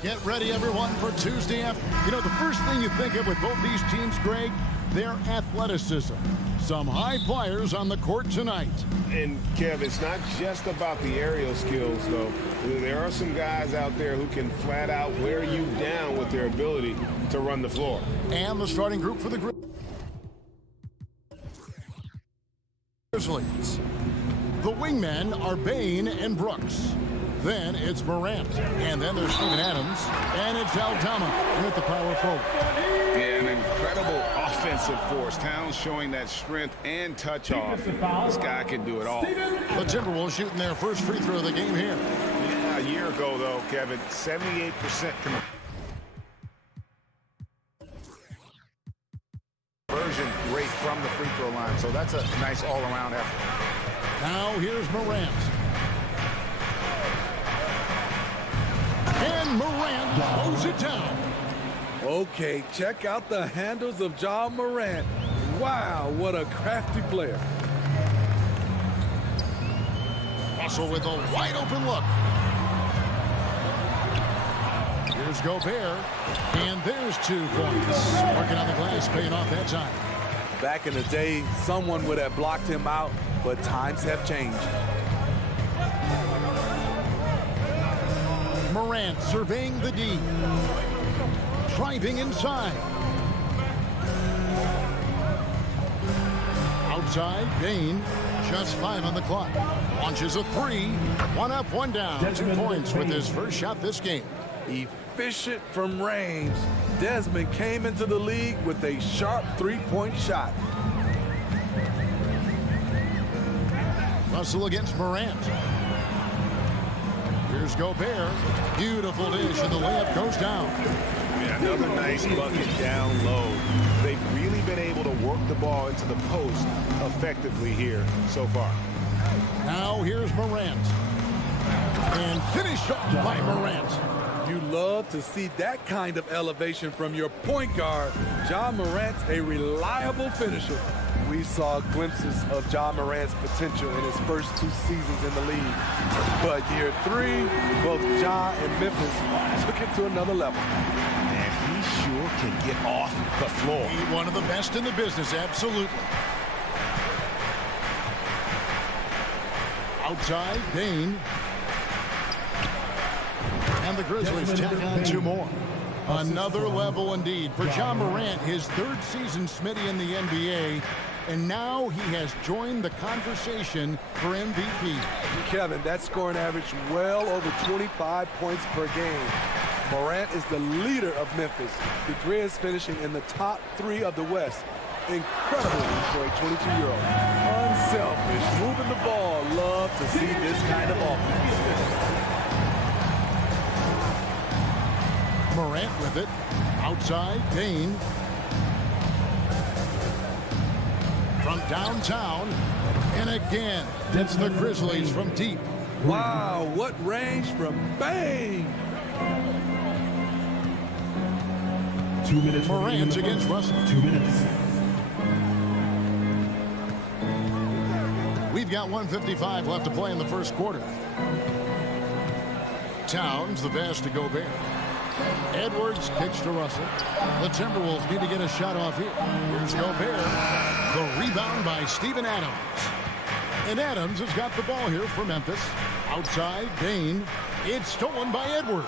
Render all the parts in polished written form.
Get ready, everyone, for Tuesday afternoon. You know, the first thing you think of with both these teams, Greg, their athleticism. Some high flyers on the court tonight. And, Kev, it's not just about the aerial skills, though. There are some guys out there who can flat out wear you down with their ability to run the floor. And the starting group for the Grizzlies. The wingmen are Bain and Brooks. Then it's Morant. And then there's Steven Adams. And it's Aldama with the power forward. Yeah, an incredible offensive force. Towns showing that strength and touch off. This guy can do it all. The Timberwolves shooting their first free throw of the game here. Yeah, a year ago, though, Kevin, 78% conversion rate from the free throw line. So that's a nice all-around effort. Now here's Morant. And Morant throws it down. Okay, check out the handles of Ja Morant. Wow, what a crafty player. Russell with a wide open look. Here's Gobert. And there's 2 points. Working on the glass, paying off that time. Back in the day, someone would have blocked him out, but times have changed. Morant surveying the D. Driving inside. Outside, Bain. Just 5 on the clock. Launches a 3. 1 up, 1 down. 2 points with his first shot this game. Efficient from range. Desmond came into the league with a sharp 3-point shot. Russell against Morant. Here's Gobert. Beautiful dish, and the layup goes down. Yeah, another nice bucket down low. They've really been able to work the ball into the post effectively here so far. Now here's Morant. And finished off by Morant. You love to see that kind of elevation from your point guard. Ja Morant's a reliable finisher. We saw glimpses of Ja Morant's potential in his first 2 seasons in the league. But year 3, both Ja and Memphis took it to another level. And he sure can get off the floor. He's one of the best in the business, absolutely. Outside, Bain. And the Grizzlies tack on 2 more. Another level indeed for Ja Morant, his 3rd season, Smitty, in the NBA. And now he has joined the conversation for MVP. Kevin, that scoring average well over 25 points per game. Morant is the leader of Memphis. The Grizz finishing in the top 3 of the West. Incredible for a 22-year-old. Unselfish, moving the ball. Love to see this kind of offense. Morant with it. Outside, Bain. From downtown. And again, it's the Grizzlies from deep. Wow, what range from Bain. 2 minutes. Morant against Russell. 2 minutes. We've got 1:55 left to play in the first quarter. Towns, the pass to Gobert. Edwards kicks to Russell. The Timberwolves need to get a shot off here. Here's Gobert. The rebound by Steven Adams. And Adams has got the ball here for Memphis. Outside, Bain. It's stolen by Edwards.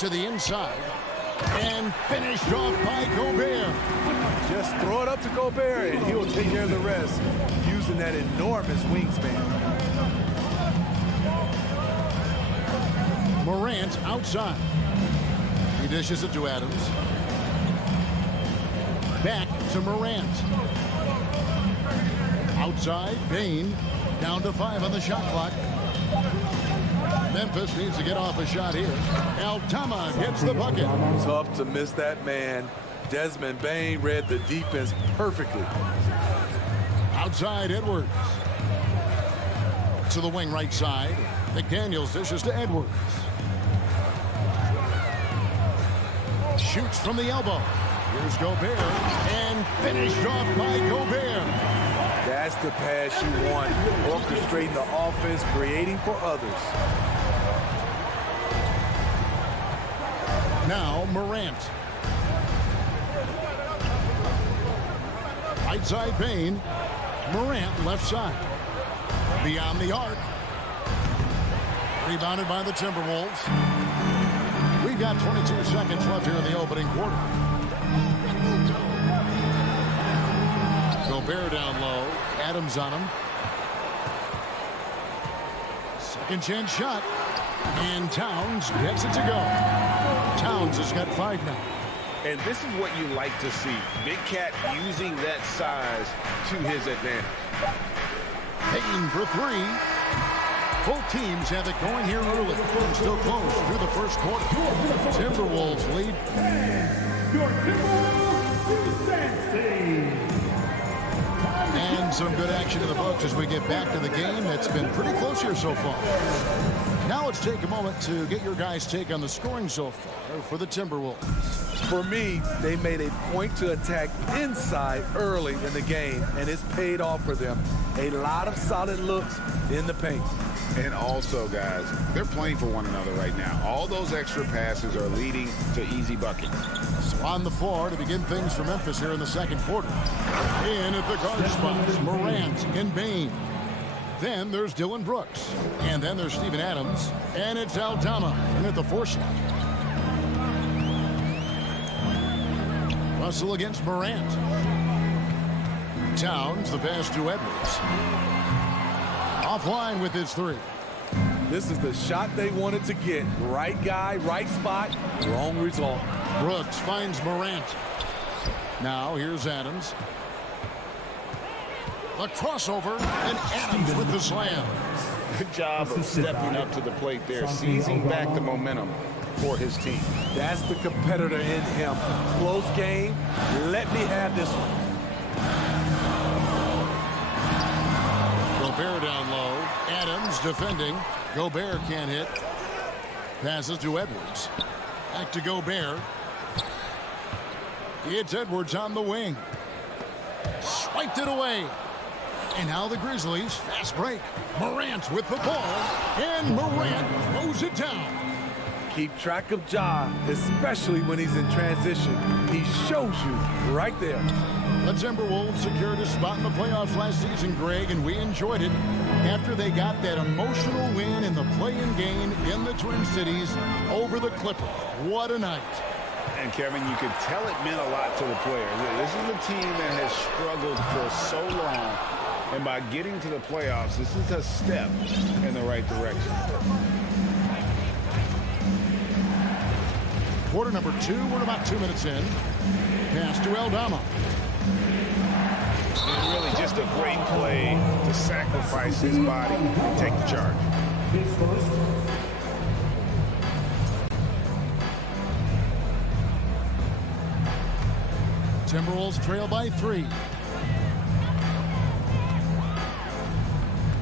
To the inside. And finished off by Gobert. Just throw it up to Gobert, and he'll take care of the rest, using that enormous wingspan. Morant outside. He dishes it to Adams. Back to Morant. Outside, Bain. Down to 5 on the shot clock. Memphis needs to get off a shot here. Aldama gets the bucket. Tough to miss that man. Desmond Bain read the defense perfectly. Outside, Edwards. To the wing right side. McDaniels dishes to Edwards. shoots from the elbow. Here's Gobert, and finished off by Gobert. That's the pass you want. Orchestrating the offense, creating for others. Now Morant. Right side Bain. Morant left side. Beyond the arc. Rebounded by the Timberwolves. We've got 22 seconds left here in the opening quarter. Gobert down low. Adams on him. Second chance shot. And Towns gets it to go. Towns has got 5 now. And this is what you like to see. Big Cat using that size to his advantage. Payton for 3. Both teams have it going here early. Still close through the first quarter. Timberwolves lead. Your Timberwolves defense. And some good action in the books as we get back to the game that's been pretty close here so far. Now let's take a moment to get your guys' take on the scoring so far for the Timberwolves. For me, they made a point to attack inside early in the game, and it's paid off for them. A lot of solid looks in the paint. And also, guys, they're playing for one another right now. All those extra passes are leading to easy buckets. So on the floor to begin things for Memphis here in the second quarter. In at the guard spots, Morant and Bain. Then there's Dylan Brooks. And then there's Steven Adams. And it's Aldama in at the 4 slot. Russell against Morant. Towns, the pass to Edwards. Offline with his 3. This is the shot they wanted to get. Right guy, right spot, wrong result. Brooks finds Morant. Now here's Adams. The crossover, and Adams with the slam. Good job of stepping up to the plate there, seizing back the momentum for his team. That's the competitor in him. Close game. Let me have this one. Gobert down low. Adams defending. Gobert can't hit. Passes to Edwards. Back to Gobert. It's Edwards on the wing. Swiped it away. And now the Grizzlies, fast break. Morant with the ball, and Morant throws it down. Keep track of Ja, especially when he's in transition. He shows you right there. The Timberwolves secured a spot in the playoffs last season, Greg, and we enjoyed it after they got that emotional win in the play-in game in the Twin Cities over the Clippers. What a night. And, Kevin, you could tell it meant a lot to the players. This is a team that has struggled for so long. And by getting to the playoffs, this is a step in the right direction. Quarter number 2, we're about 2 minutes in. Pass to Aldama. And really just a great play to sacrifice his body and take the charge. Timberwolves trail by 3.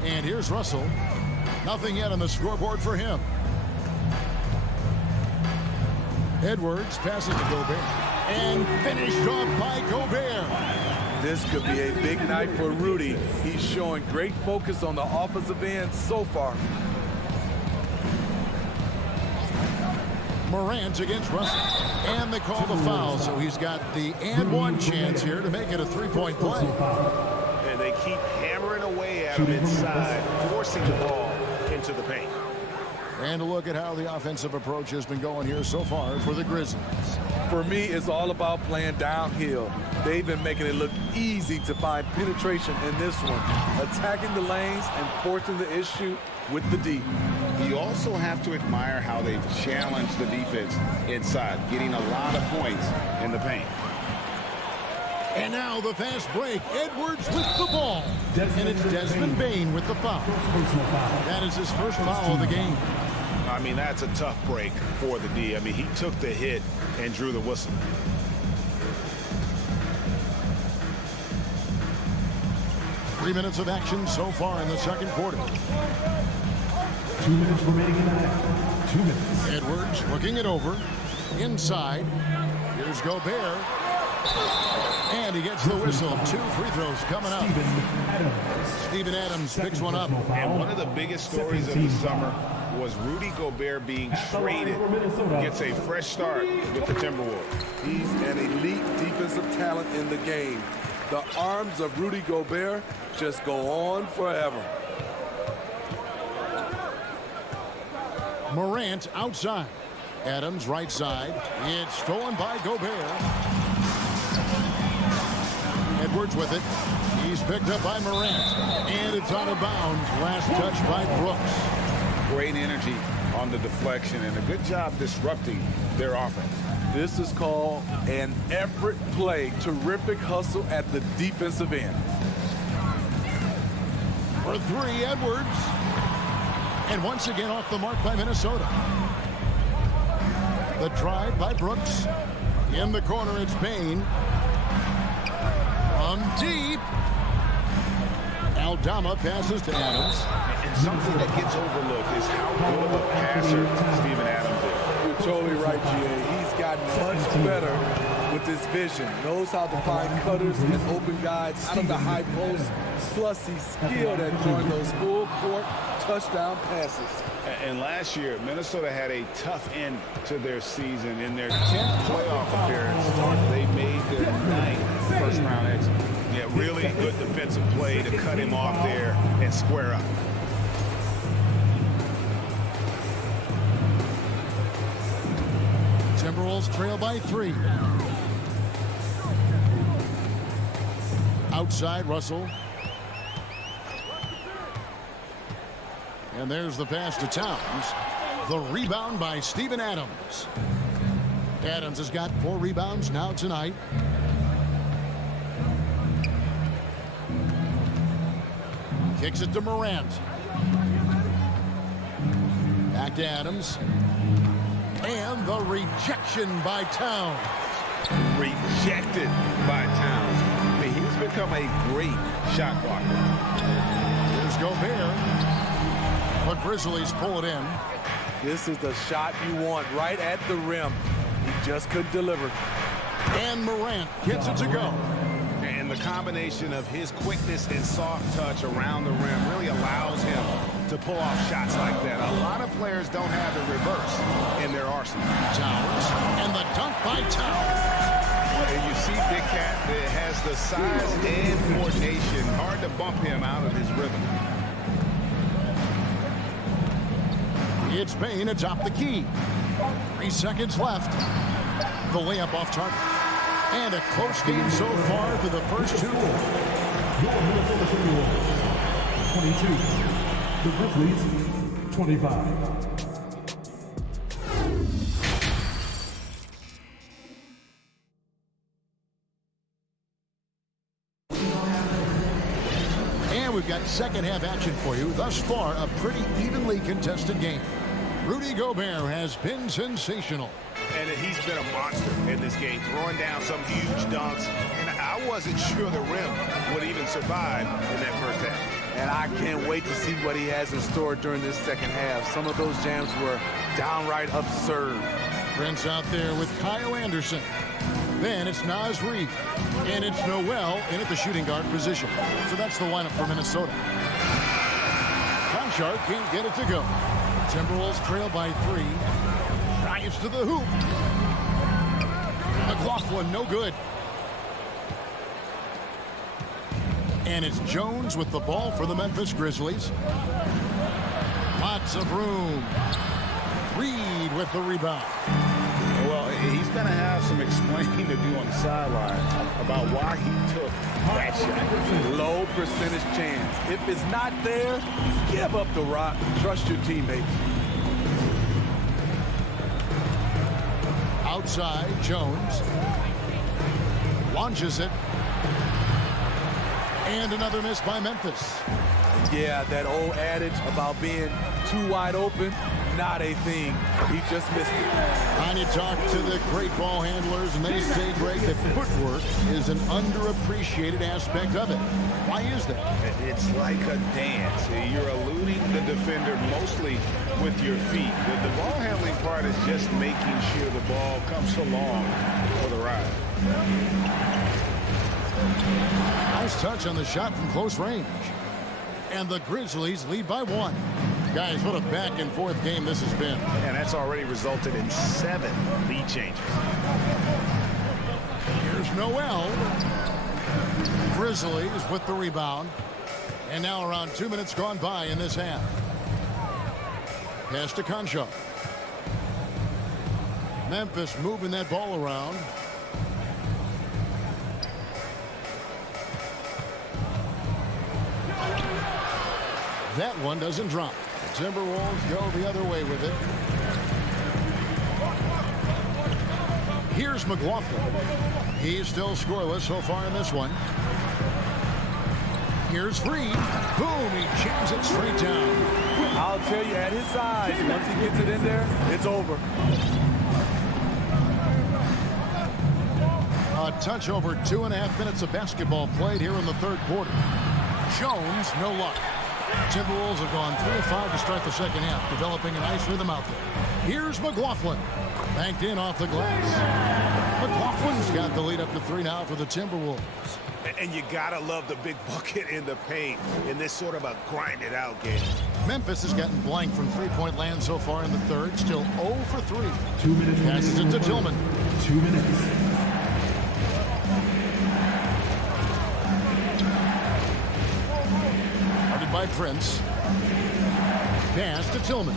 And here's Russell. Nothing yet on the scoreboard for him. Edwards passes to Gobert. And finished off by Gobert. This could be a big night for Rudy. He's showing great focus on the offensive end so far. Morant against Russell. And they call the foul, so he's got the and one chance here to make it a 3-point play. And they keep hammering away at him inside, forcing the ball into the paint. And a look at how the offensive approach has been going here so far for the Grizzlies. For me, it's all about playing downhill. They've been making it look easy to find penetration in this one, attacking the lanes and forcing the issue with the D. You also have to admire how they've challenged the defense inside, getting a lot of points in the paint. And now the fast break. Edwards with the ball. And it's Desmond Bain with the foul. That is his first foul of the game. I mean, that's a tough break for the D. I mean, he took the hit and drew the whistle. Three minutes of action so far in the second quarter. 2 minutes remaining in the half. 2 minutes. Edwards looking it over. Inside. Here's Gobert. And he gets the whistle. 2 free throws coming up. Steven Adams picks one up. And one of the biggest stories of the summer was Rudy Gobert being traded. Gets a fresh start with the Timberwolves. He's an elite defensive talent in the game. The arms of Rudy Gobert just go on forever. Morant outside. Adams right side. It's stolen by Gobert. Edwards with it. He's picked up by Morant. And it's out of bounds. Last touch by Brooks. Great energy on the deflection and a good job disrupting their offense. This is called an effort play. Terrific hustle at the defensive end. For 3, Edwards. And once again off the mark by Minnesota. The drive by Brooks. In the corner, it's Payne. From deep. Aldama passes to Adams. And something that gets overlooked is how good of a passer Steven Adams is. You're totally right, G.A. He's gotten much better with his vision. Knows how to find cutters and open guys out of the high post. Plus, he's skilled at throwing those full-court touchdown passes. And last year, Minnesota had a tough end to their season. In their 10th playoff appearance, they made their 9th first-round exit. Yeah, really good defensive play to cut him off there and square up. Timberwolves trail by 3. Outside, Russell. And there's the pass to Towns. The rebound by Steven Adams. Adams has got 4 rebounds now tonight. Kicks it to Morant. Back to Adams. And the rejection by Towns. Rejected by Towns. I mean, he's become a great shot blocker. Here's Gobert. The Grizzlies pull it in. This is the shot you want right at the rim. He just couldn't deliver. And Morant gets it to go. And the combination of his quickness and soft touch around the rim really allows him to pull off shots like that. A lot of players don't have the reverse in their arsenal. Towns. And the dunk by Towns. And you see Big Cat that has the size and coordination. Hard to bump him out of his rhythm. It's Payne atop the key. 3 seconds left. The layup off target. And a close game so far for the first 2. Your Minnesota Timberwolves, 22. The Grizzlies, 25. And we've got second half action for you. Thus far, a pretty evenly contested game. Rudy Gobert has been sensational. And he's been a monster in this game, throwing down some huge dunks. And I wasn't sure the rim would even survive in that first half. And I can't wait to see what he has in store during this second half. Some of those jams were downright absurd. Prince out there with Kyle Anderson. Then it's Naz Reid. And it's Noel in at the shooting guard position. So that's the lineup for Minnesota. Conchar can't get it to go. Timberwolves trail by 3. Drives to the hoop. McLaughlin, no good. And it's Jones with the ball for the Memphis Grizzlies. Lots of room. Reid with the rebound. Well, he's going to have some explaining to do on the sideline about why he took that shot. Low percentage chance. If it's not there, give up the rock. Trust your teammates. Outside, Jones. Launches it. And another miss by Memphis. Yeah, that old adage about being too wide open not a thing. He just missed it. And you talk to the great ball handlers, and they say, Greg, that footwork is an underappreciated aspect of it. Why is that? It's like a dance. You're eluding the defender mostly with your feet. The ball handling part is just making sure the ball comes along for the ride. Nice touch on the shot from close range. And the Grizzlies lead by 1. Guys, what a back-and-forth game this has been. And that's already resulted in 7 lead changes. Here's Noel. Grizzlies with the rebound. And now around 2 minutes gone by in this half. Pass to Concho. Memphis moving that ball around. That one doesn't drop. The Timberwolves go the other way with it. Here's McLaughlin. He's still scoreless so far in this one. Here's Reed. Boom, he jams it straight down. I'll tell you, at his size, once he gets it in there, it's over. A touch over 2.5 minutes of basketball played here in the third quarter. Jones, no luck. Timberwolves have gone 3 of 5 to start the second half, developing a nice rhythm out there. Here's McLaughlin. Banked in off the glass. McLaughlin's got the lead up to 3 now for the Timberwolves. And you gotta love the big bucket in the paint in this sort of a grinded out game. Memphis has gotten blank from three-point land so far in the third. Still 0 for 3. 2 minutes. Passes it to Tillman. 2 minutes. Guarded by Prince. Pass to Tillman.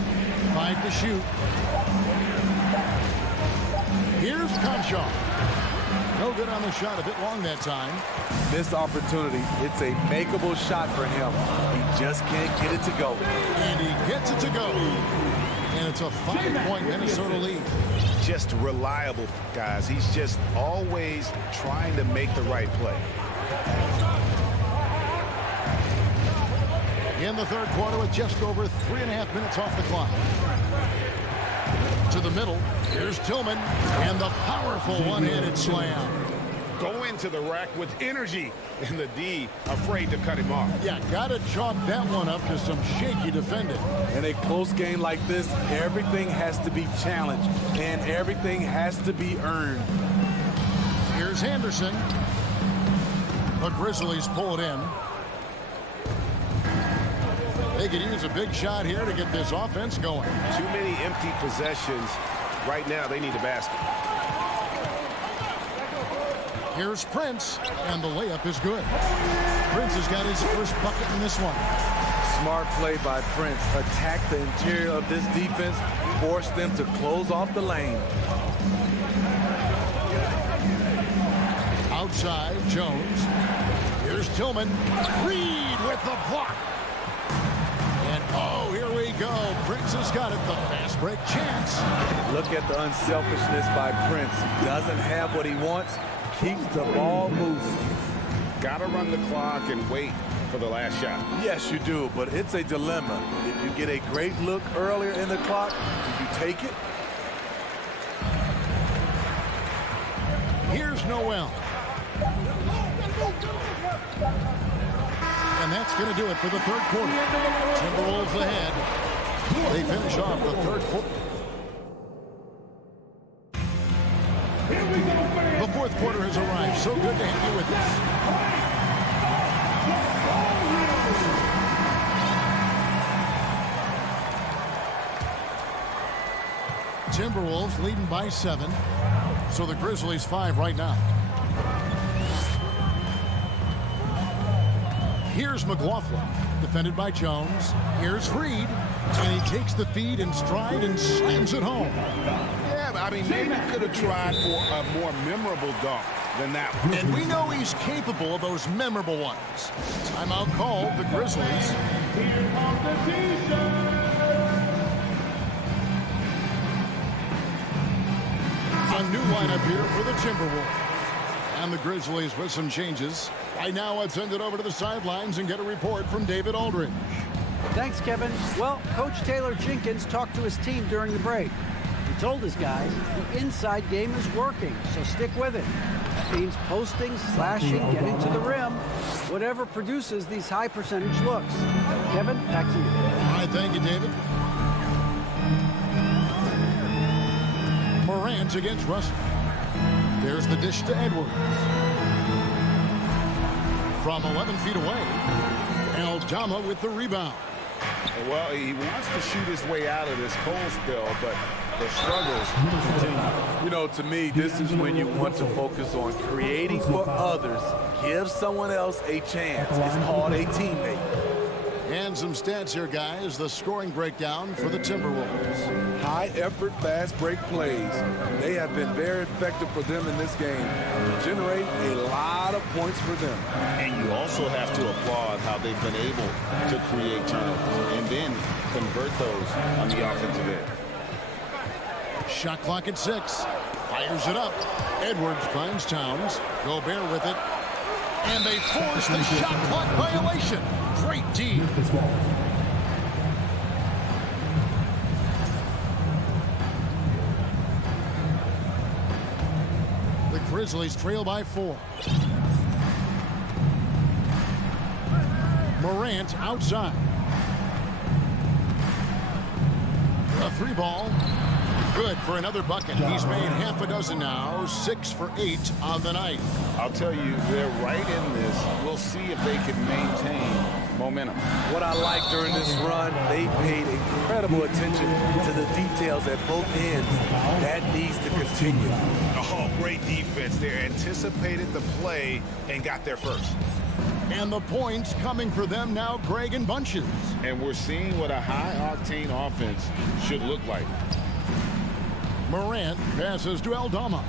5 to shoot. Here's Concho. No good on the shot. A bit long that time. Missed opportunity. It's a makeable shot for him. He just can't get it to go. And he gets it to go. And it's a 5-point Minnesota lead. Just reliable, guys. He's just always trying to make the right play. In the third quarter with just over 3.5 minutes off the clock. To the middle. Here's Tillman. And the powerful one-handed slam. Go into the rack with energy. And the D afraid to cut him off. Yeah, got to chalk that one up to some shaky defending. In a close game like this, everything has to be challenged. And everything has to be earned. Here's Henderson. The Grizzlies pull it in. They could use a big shot here to get this offense going. Too many empty possessions. Right now, they need a basket. Here's Prince, and the layup is good. Prince has got his first bucket in this one. Smart play by Prince. Attack the interior of this defense. Force them to close off the lane. Outside, Jones. Here's Tillman. Reed with the block. And oh, here we go. Prince has got it. The fast break chance. Look at the unselfishness by Prince. Doesn't have what he wants. Keeps the ball moving. Got to run the clock and wait for the last shot. Yes, you do, but it's a dilemma. If you get a great look earlier in the clock, do you take it? Here's Noel. And that's going to do it for the third quarter. Timberwolves ahead. They finish off the third quarter. The fourth quarter has arrived. So good to have you with us. Timberwolves leading by 7. So the Grizzlies 5 right now. Here's McLaughlin, defended by Jones. Here's Reed, and he takes the feed in stride and slams it home. Yeah, I mean, maybe could have tried for a more memorable dunk than that one. And we know he's capable of those memorable ones. Timeout called, the Grizzlies. A new lineup here for the Timberwolves. And the Grizzlies with some changes. Right now, let's send it over to the sidelines and get a report from David Aldridge. Thanks, Kevin. Well, Coach Taylor Jenkins talked to his team during the break. He told his guys the inside game is working, so stick with it. That means posting, slashing, getting to the rim, whatever produces these high percentage looks. Kevin, back to you. All right, thank you, David. Morant against Russell. There's the dish to Edwards. From 11 feet away, Aldama with the rebound. Well, he wants to shoot his way out of this cold spell, but the struggles continue. You know, to me, this is when you want to focus on creating for others. Give someone else a chance. It's called a teammate. And some stats here, guys. The scoring breakdown for the Timberwolves. High-effort, fast-break plays. They have been very effective for them in this game, generate a lot of points for them. And you also have to applaud how they've been able to create turnovers and then convert those on the offensive end. Shot clock at 6. Fires it up. Edwards finds Towns. Gobert with it. And they force the shot clock violation. Great D. The Grizzlies trail by 4. Morant outside. A 3 ball. Good for another bucket. He's made half a dozen now, 6 for 8 on the night. I'll tell you, they're right in this. We'll see if they can maintain momentum. What I like during this run, they paid incredible attention to the details at both ends. That needs to continue. Oh, great defense. They anticipated the play and got there first. And the points coming for them now, Greg, in bunches. And we're seeing what a high-octane offense should look like. Morant passes to Aldama.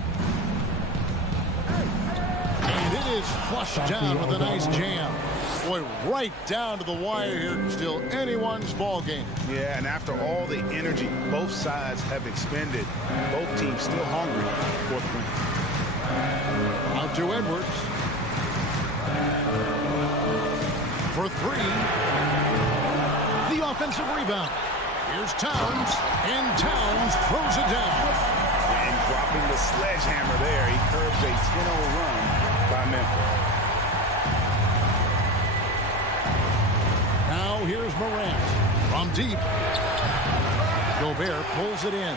And it is flushed down with a nice jam. Boy, right down to the wire here. Still anyone's ball game. Yeah, and after all the energy both sides have expended, both teams still hungry for the win. Out to Edwards. For 3. The offensive rebound. Here's Towns, and Towns throws it down. And dropping the sledgehammer there, he curbs a 10-0 run by Memphis. Now here's Morant from deep. Gobert pulls it in.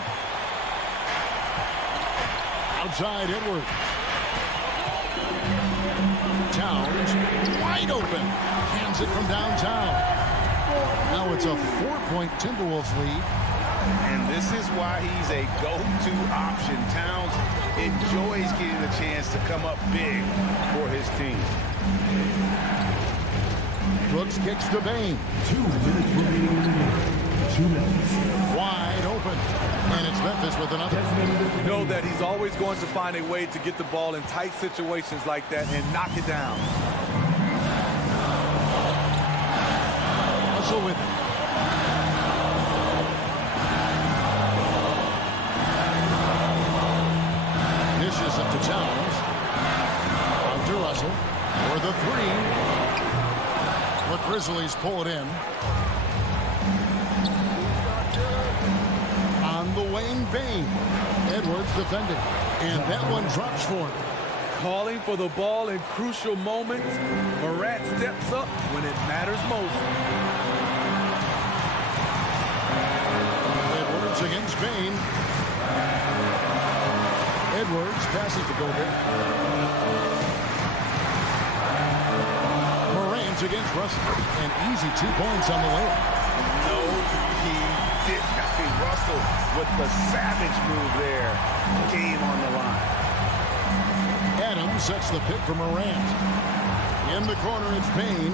Outside Edwards. Towns wide open. Hands it from downtown. Now it's a 4-point Timberwolves lead. And this is why he's a go-to option. Towns enjoys getting the chance to come up big for his team. Brooks kicks to Bain. 2 minutes remaining in the game. 2 minutes. Wide open. And it's Memphis with another. You know that he's always going to find a way to get the ball in tight situations like that and knock it down. Russell with it. Dishes it to Towns. Out to Russell. For the 3. The Grizzlies pull it in. On the wing, Bain. Edwards defending. And that one drops for him. Calling for the ball in crucial moments. Morant steps up when it matters most. Edwards against Bain. Edwards passes to Gobert. Morant against Russell. And easy 2 points on the layup. No, he did not. Russell with the savage move there. Game on the line. Adams sets the pick for Morant. In the corner, it's Bain.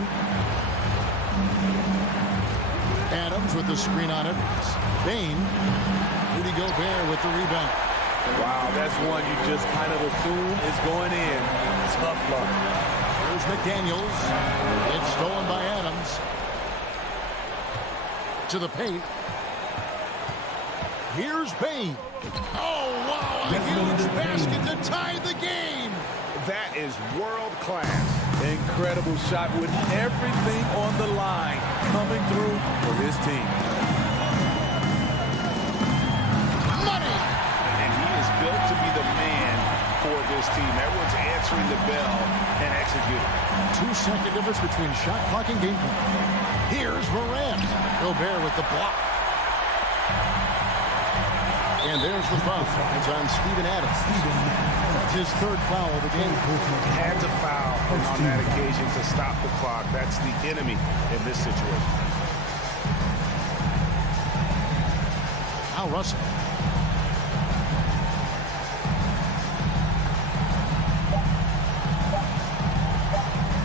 Adams with the screen on Edwards. Bain. Rudy Gobert with the rebound. Wow, that's one you just kind of assume is going in. Tough luck. Here's McDaniels. It's stolen by Adams. To the paint. Here's Bain. Oh, wow, a huge basket to tie the game. That is world class. Incredible shot with everything on the line, coming through team. Money! And he is built to be the man for this team. Everyone's answering the bell and executing. 2-second difference between shot clock and game clock. Here's Morant. Gobert with the block. And there's the foul. It's on Steven Adams. That's his third foul of the game. Had to foul on that occasion to stop the clock. That's the enemy in this situation. Now Russell.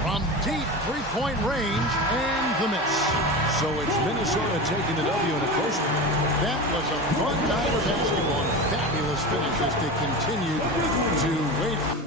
From deep three-point range and the miss. So it's Minnesota taking the W in a close one. That was a fun night of basketball and fabulous finishes to continue to wait.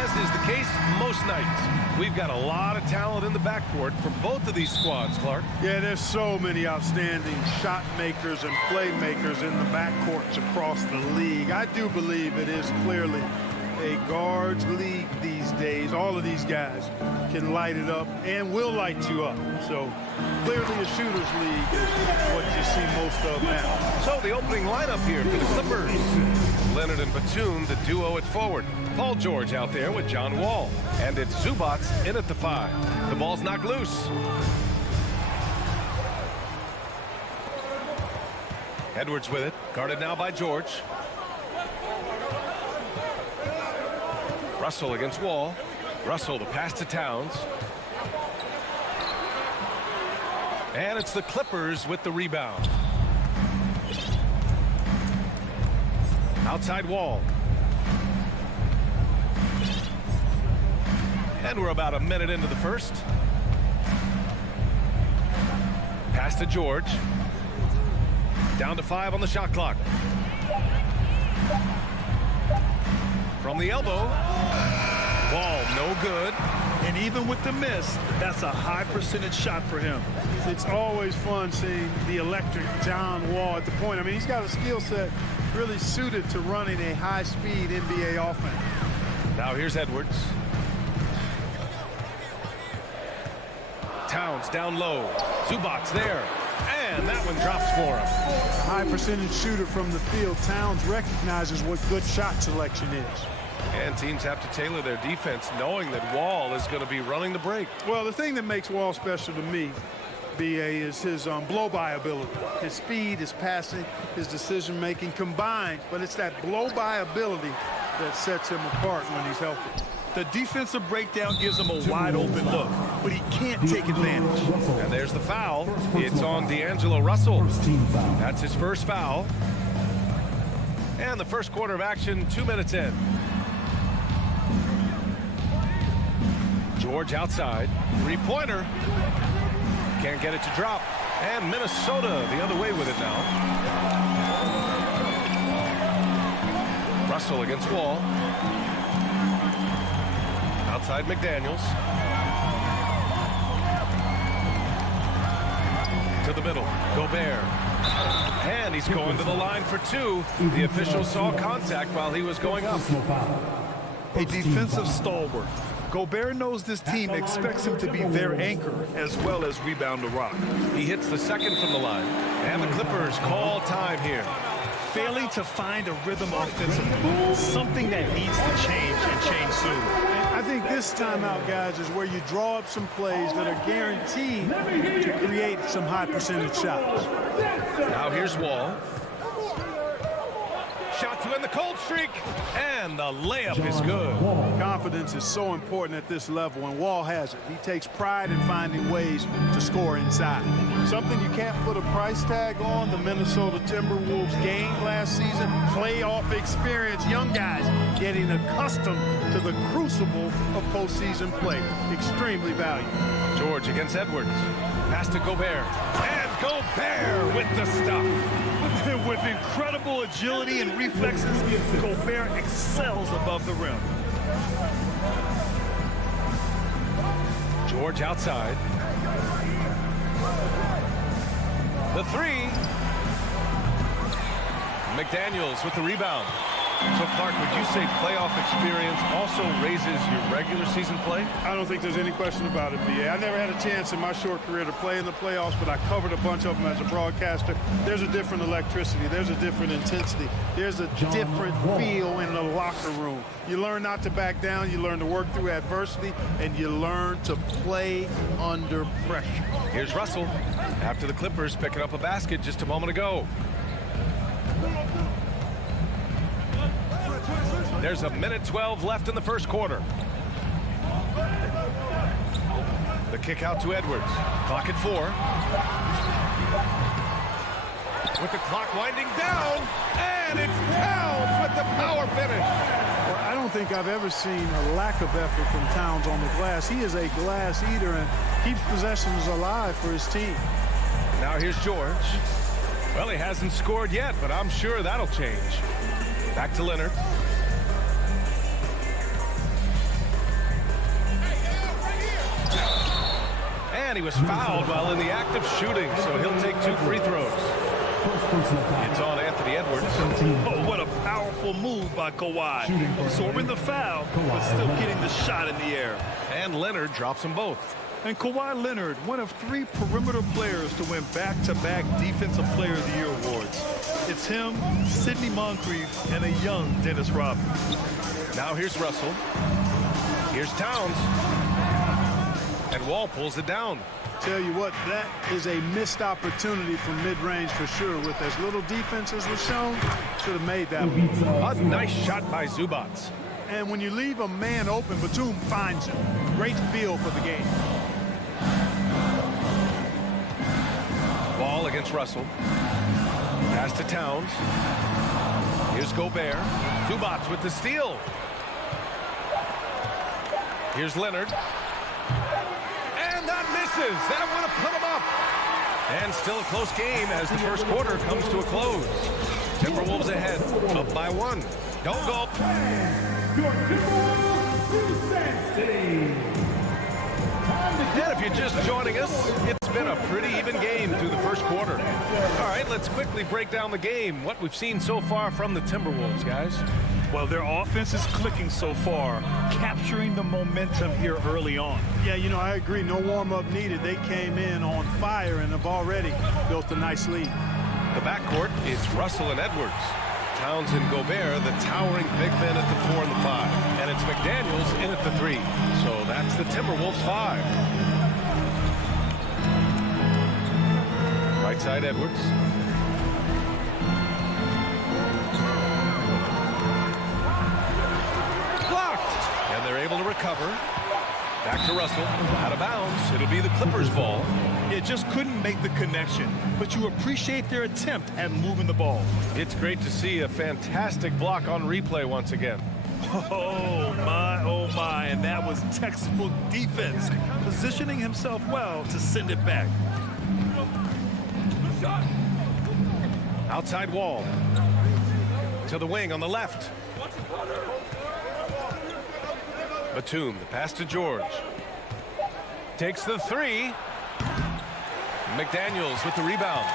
As is the case most nights. We've got a lot of talent in the backcourt for both of these squads, Clark. Yeah, there's so many outstanding shot makers and playmakers in the backcourts across the league. I do believe it is clearly a guards league these days. All of these guys can light it up and will light you up. So clearly a shooters league is what you see most of now. So the opening lineup here for the Clippers. Leonard and Batum, the duo at forward. Paul George out there with John Wall. And it's Zubats in at the 5. The ball's knocked loose. Edwards with it. Guarded now by George. Russell against Wall. Russell the pass to Towns. And it's the Clippers with the rebound. Outside Wall. And we're about a minute into the first. Pass to George. Down to 5 on the shot clock. From the elbow. Wall, no good. And even with the miss, that's a high percentage shot for him. It's always fun seeing the electric John Wall at the point. I mean, he's got a skill set really suited to running a high-speed NBA offense. Now here's Edwards. Towns down low. Zubats there. And that one drops for him. A high percentage shooter from the field. Towns recognizes what good shot selection is. And teams have to tailor their defense knowing that Wall is going to be running the break. Well, the thing that makes Wall special to me, B.A., is his blow-by ability. His speed, his passing, his decision-making combined. But it's that blow-by ability that sets him apart when he's healthy. The defensive breakdown gives him a wide-open look, but he can't take advantage. And there's the foul. It's on D'Angelo Russell. That's his first foul. And the first quarter of action, 2 minutes in. George outside. Three-pointer. Can't get it to drop. And Minnesota the other way with it now. Russell against Wall. Outside McDaniels. To the middle. Gobert. And he's going to the line for 2. The official saw contact while he was going up. A defensive stalwart. Gobert knows this team expects him to be their anchor as well as rebound the rock. He hits the second from the line. And the Clippers call time here. Failing to find a rhythm offensively, something that needs to change and change soon. I think this timeout, guys, is where you draw up some plays that are guaranteed to create some high percentage shots. Now here's Wall. Shot to end the cold streak, and the layup is good. Confidence is so important at this level, and Wall has it. He takes pride in finding ways to score inside. Something you can't put a price tag on. The Minnesota Timberwolves gained last season. Playoff experience, young guys getting accustomed to the crucible of postseason play. Extremely valuable. George against Edwards. Pass to Gobert. And Gobert with the stuff. With incredible agility and reflexes, Gobert excels above the rim. George outside. The 3. McDaniels with the rebound. So, Clark, would you say playoff experience also raises your regular season play? I don't think there's any question about it, B.A. I never had a chance in my short career to play in the playoffs, but I covered a bunch of them as a broadcaster. There's a different electricity. There's a different intensity. There's a different feel in the locker room. You learn not to back down. You learn to work through adversity, and you learn to play under pressure. Here's Russell after the Clippers picking up a basket just a moment ago. There's a minute 12 left in the first quarter. The kick out to Edwards. Clock at 4. With the clock winding down, and it's Towns with the power finish. Well, I don't think I've ever seen a lack of effort from Towns on the glass. He is a glass eater and keeps possessions alive for his team. Now here's George. Well, he hasn't scored yet, but I'm sure that'll change. Back to Leonard. And he was fouled while in the act of shooting, so he'll take 2 free throws. It's on Anthony Edwards. Oh, what a powerful move by Kawhi. Absorbing the foul, but still getting the shot in the air. And Leonard drops them both. And Kawhi Leonard, one of 3 perimeter players to win back-to-back Defensive Player of the Year awards. It's him, Sidney Moncrief, and a young Dennis Rodman. Now here's Russell. Here's Towns. And Wall pulls it down. Tell you what, that is a missed opportunity from mid-range for sure. With as little defense as was shown, should have made that one. A nice shot by Zubats. And when you leave a man open, Batum finds him. Great feel for the game. Ball against Russell. Pass to Towns. Here's Gobert. Zubats with the steal. Here's Leonard. And that misses. That would have put him up. And still a close game as the first quarter comes to a close. Timberwolves ahead, up by 1. Don't go. Your Timberwolves And if you're just joining us, it's been a pretty even game through the first quarter. All right, let's quickly break down the game. What we've seen so far from the Timberwolves, guys. Well, their offense is clicking so far, capturing the momentum here early on. Yeah, you know, I agree. No warm-up needed. They came in on fire and have already built a nice lead. The backcourt is Russell and Edwards. Towns and Gobert, the towering big men at the 4 and the 5. And it's McDaniels in at the 3. So that's the Timberwolves 5. Right side, Edwards. And they're able to recover. Back to Russell. Out of bounds. It'll be the Clippers' ball. It just couldn't make the connection, but you appreciate their attempt at moving the ball. It's great to see a fantastic block on replay once again. Oh, my, and that was textbook defense, positioning himself well to send it back. Outside Wall. To the wing on the left. Batum, the pass to George. Takes the 3. McDaniels with the rebound.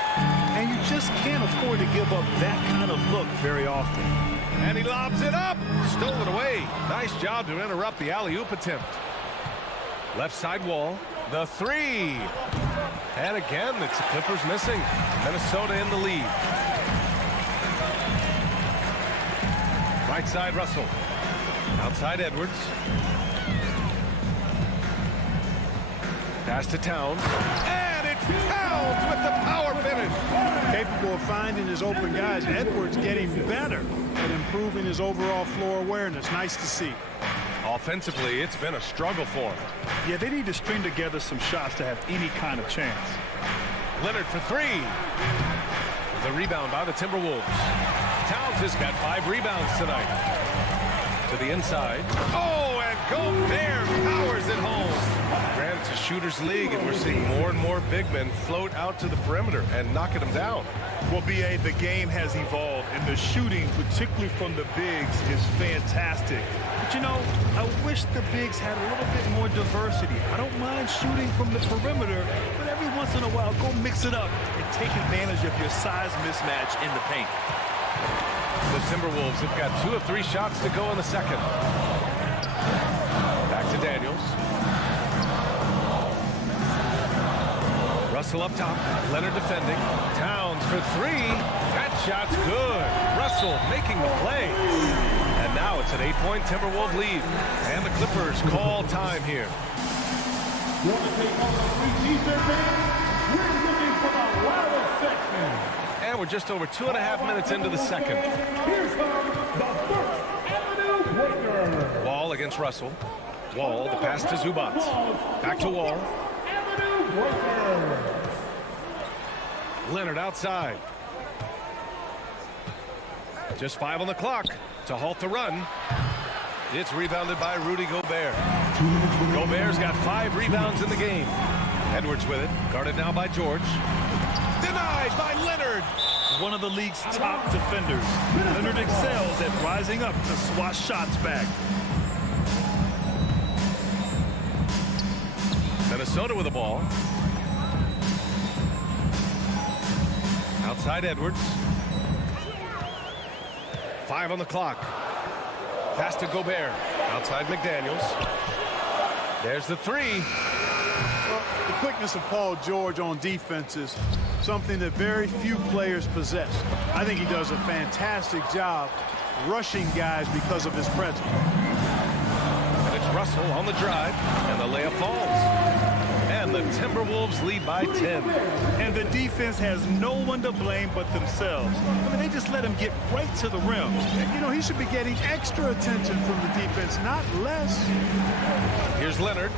And you just can't afford to give up that kind of look very often. And he lobs it up. Stolen away. Nice job to interrupt the alley-oop attempt. Left side Wall. The 3. And again, it's the Clippers missing. Minnesota in the lead. Right side Russell. Outside Edwards. Pass to Towns. And it's Towns with the power finish. Capable of finding his open guys. Edwards getting better at improving his overall floor awareness. Nice to see. Offensively, it's been a struggle for him. Yeah, they need to string together some shots to have any kind of chance. Leonard for 3. The rebound by the Timberwolves. Towns has got 5 rebounds tonight. To the inside. Oh, and Gobert powers it home. Granted, it's a shooter's league, and we're seeing more and more big men float out to the perimeter and knocking them down. Well, B.A., the game has evolved, and the shooting, particularly from the bigs, is fantastic. But, you know, I wish the bigs had a little bit more diversity. I don't mind shooting from the perimeter, but every once in a while, go mix it up and take advantage of your size mismatch in the paint. The Timberwolves have got 2 of 3 shots to go in the second. Back to Daniels. Russell up top. Leonard defending. Towns for 3. That shot's good. Russell making the play. And now it's an 8-point Timberwolves lead. And the Clippers call time here. You want to take on the 3 T-shirt fans? We're looking for the loudest section. And we're just over 2.5 minutes into the second. Here comes the First Avenue Breaker. Wall against Russell. Wall, the pass to Zubats. Back to Wall. Avenue Breaker. Leonard outside. Just 5 on the clock to halt the run. It's rebounded by Rudy Gobert. Gobert's got 5 rebounds in the game. Edwards with it. Guarded now by George. Denied by Leonard. One of the league's top defenders. Leonard excels at rising up to swat shots back. Minnesota with the ball. Outside Edwards. 5 on the clock. Pass to Gobert. Outside McDaniels. There's the 3. Well, the quickness of Paul George on defense is something that very few players possess. I think he does a fantastic job rushing guys because of his presence. And it's Russell on the drive, and the layup falls. And the Timberwolves lead by 10. And the defense has no one to blame but themselves. I mean, they just let him get right to the rim. You know, he should be getting extra attention from the defense, not less. Here's Leonard.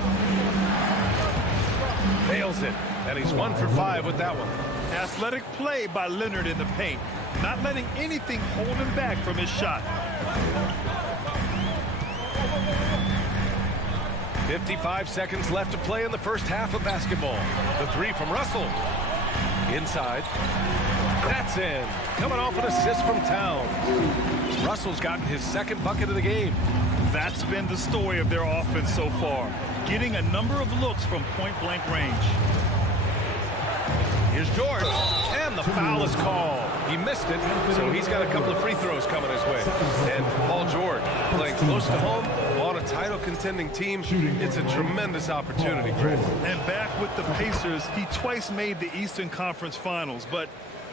Nails it. And he's 1 for 5 with that one. Athletic play by Leonard in the paint. Not letting anything hold him back from his shot. 55 seconds left to play in the first half of basketball. The 3 from Russell. Inside. That's in. Coming off an assist from Towns. Russell's gotten his second bucket of the game. That's been the story of their offense so far. Getting a number of looks from point-blank range. Here's George. And the foul is called. He missed it, so he's got a couple of free throws coming his way. And Paul George playing close to home on a title contending team. It's a tremendous opportunity, Chris. And back with the Pacers, he twice made the Eastern Conference Finals, but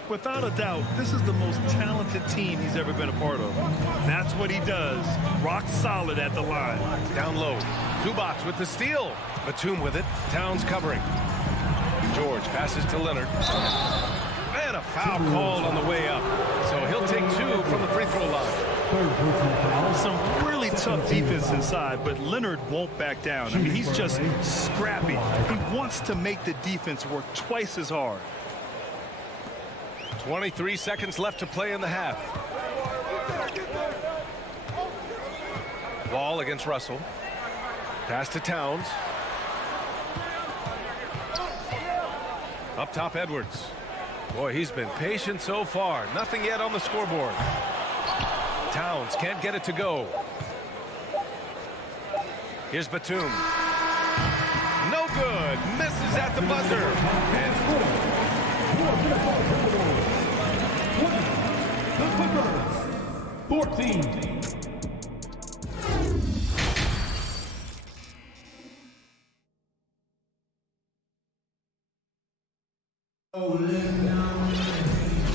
without a doubt, this is the most talented team he's ever been a part of. That's what he does. Rock solid at the line. Down low. Zubac with the steal. Batum with it. Towns covering. George passes to Leonard. And a foul called on the way up. So he'll take 2 from the free throw line. Some really tough defense inside, but Leonard won't back down. I mean, he's just scrappy. He wants to make the defense work twice as hard. 23 seconds left to play in the half. Ball against Russell. Pass to Towns. Up top, Edwards. Boy, he's been patient so far. Nothing yet on the scoreboard. Towns can't get it to go. Here's Batum. No good. Misses at the buzzer. And the Clippers, 14.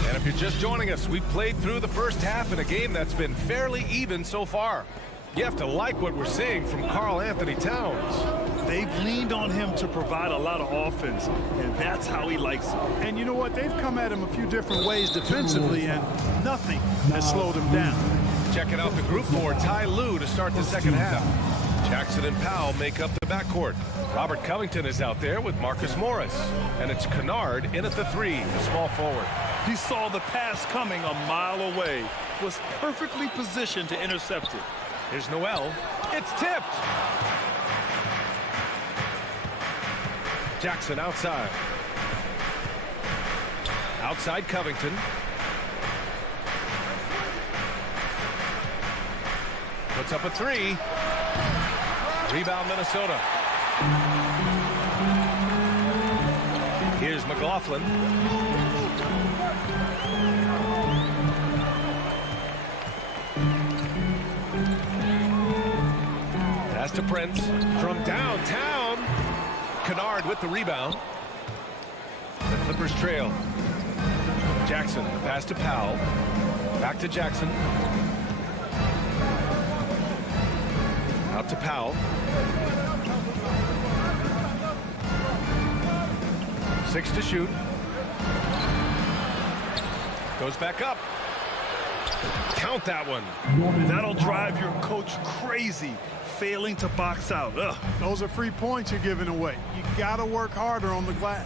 And if you're just joining us, we played through the first half in a game that's been fairly even so far. You have to like what we're seeing from Karl Anthony Towns. They've leaned on him to provide a lot of offense, and that's how he likes it. And you know what? They've come at him a few different ways defensively, and nothing has slowed him down. Checking out the group for Ty Lue to start the second half. Jackson and Powell make up the backcourt. Robert Covington is out there with Marcus Morris. And it's Kennard in at the 3, the small forward. He saw the pass coming a mile away. Was perfectly positioned to intercept it. Here's Noel. It's tipped. Jackson outside. Outside Covington. Puts up a 3. Rebound Minnesota. Here's McLaughlin. Pass to Prince from downtown. Kennard with the rebound. The Clippers trail. Jackson, the pass to Powell. Back to Jackson. Out to Powell. 6 to shoot. Goes back up. Count that one. That'll drive your coach crazy, failing to box out. Ugh. Those are free points you're giving away. You got to work harder on the glass.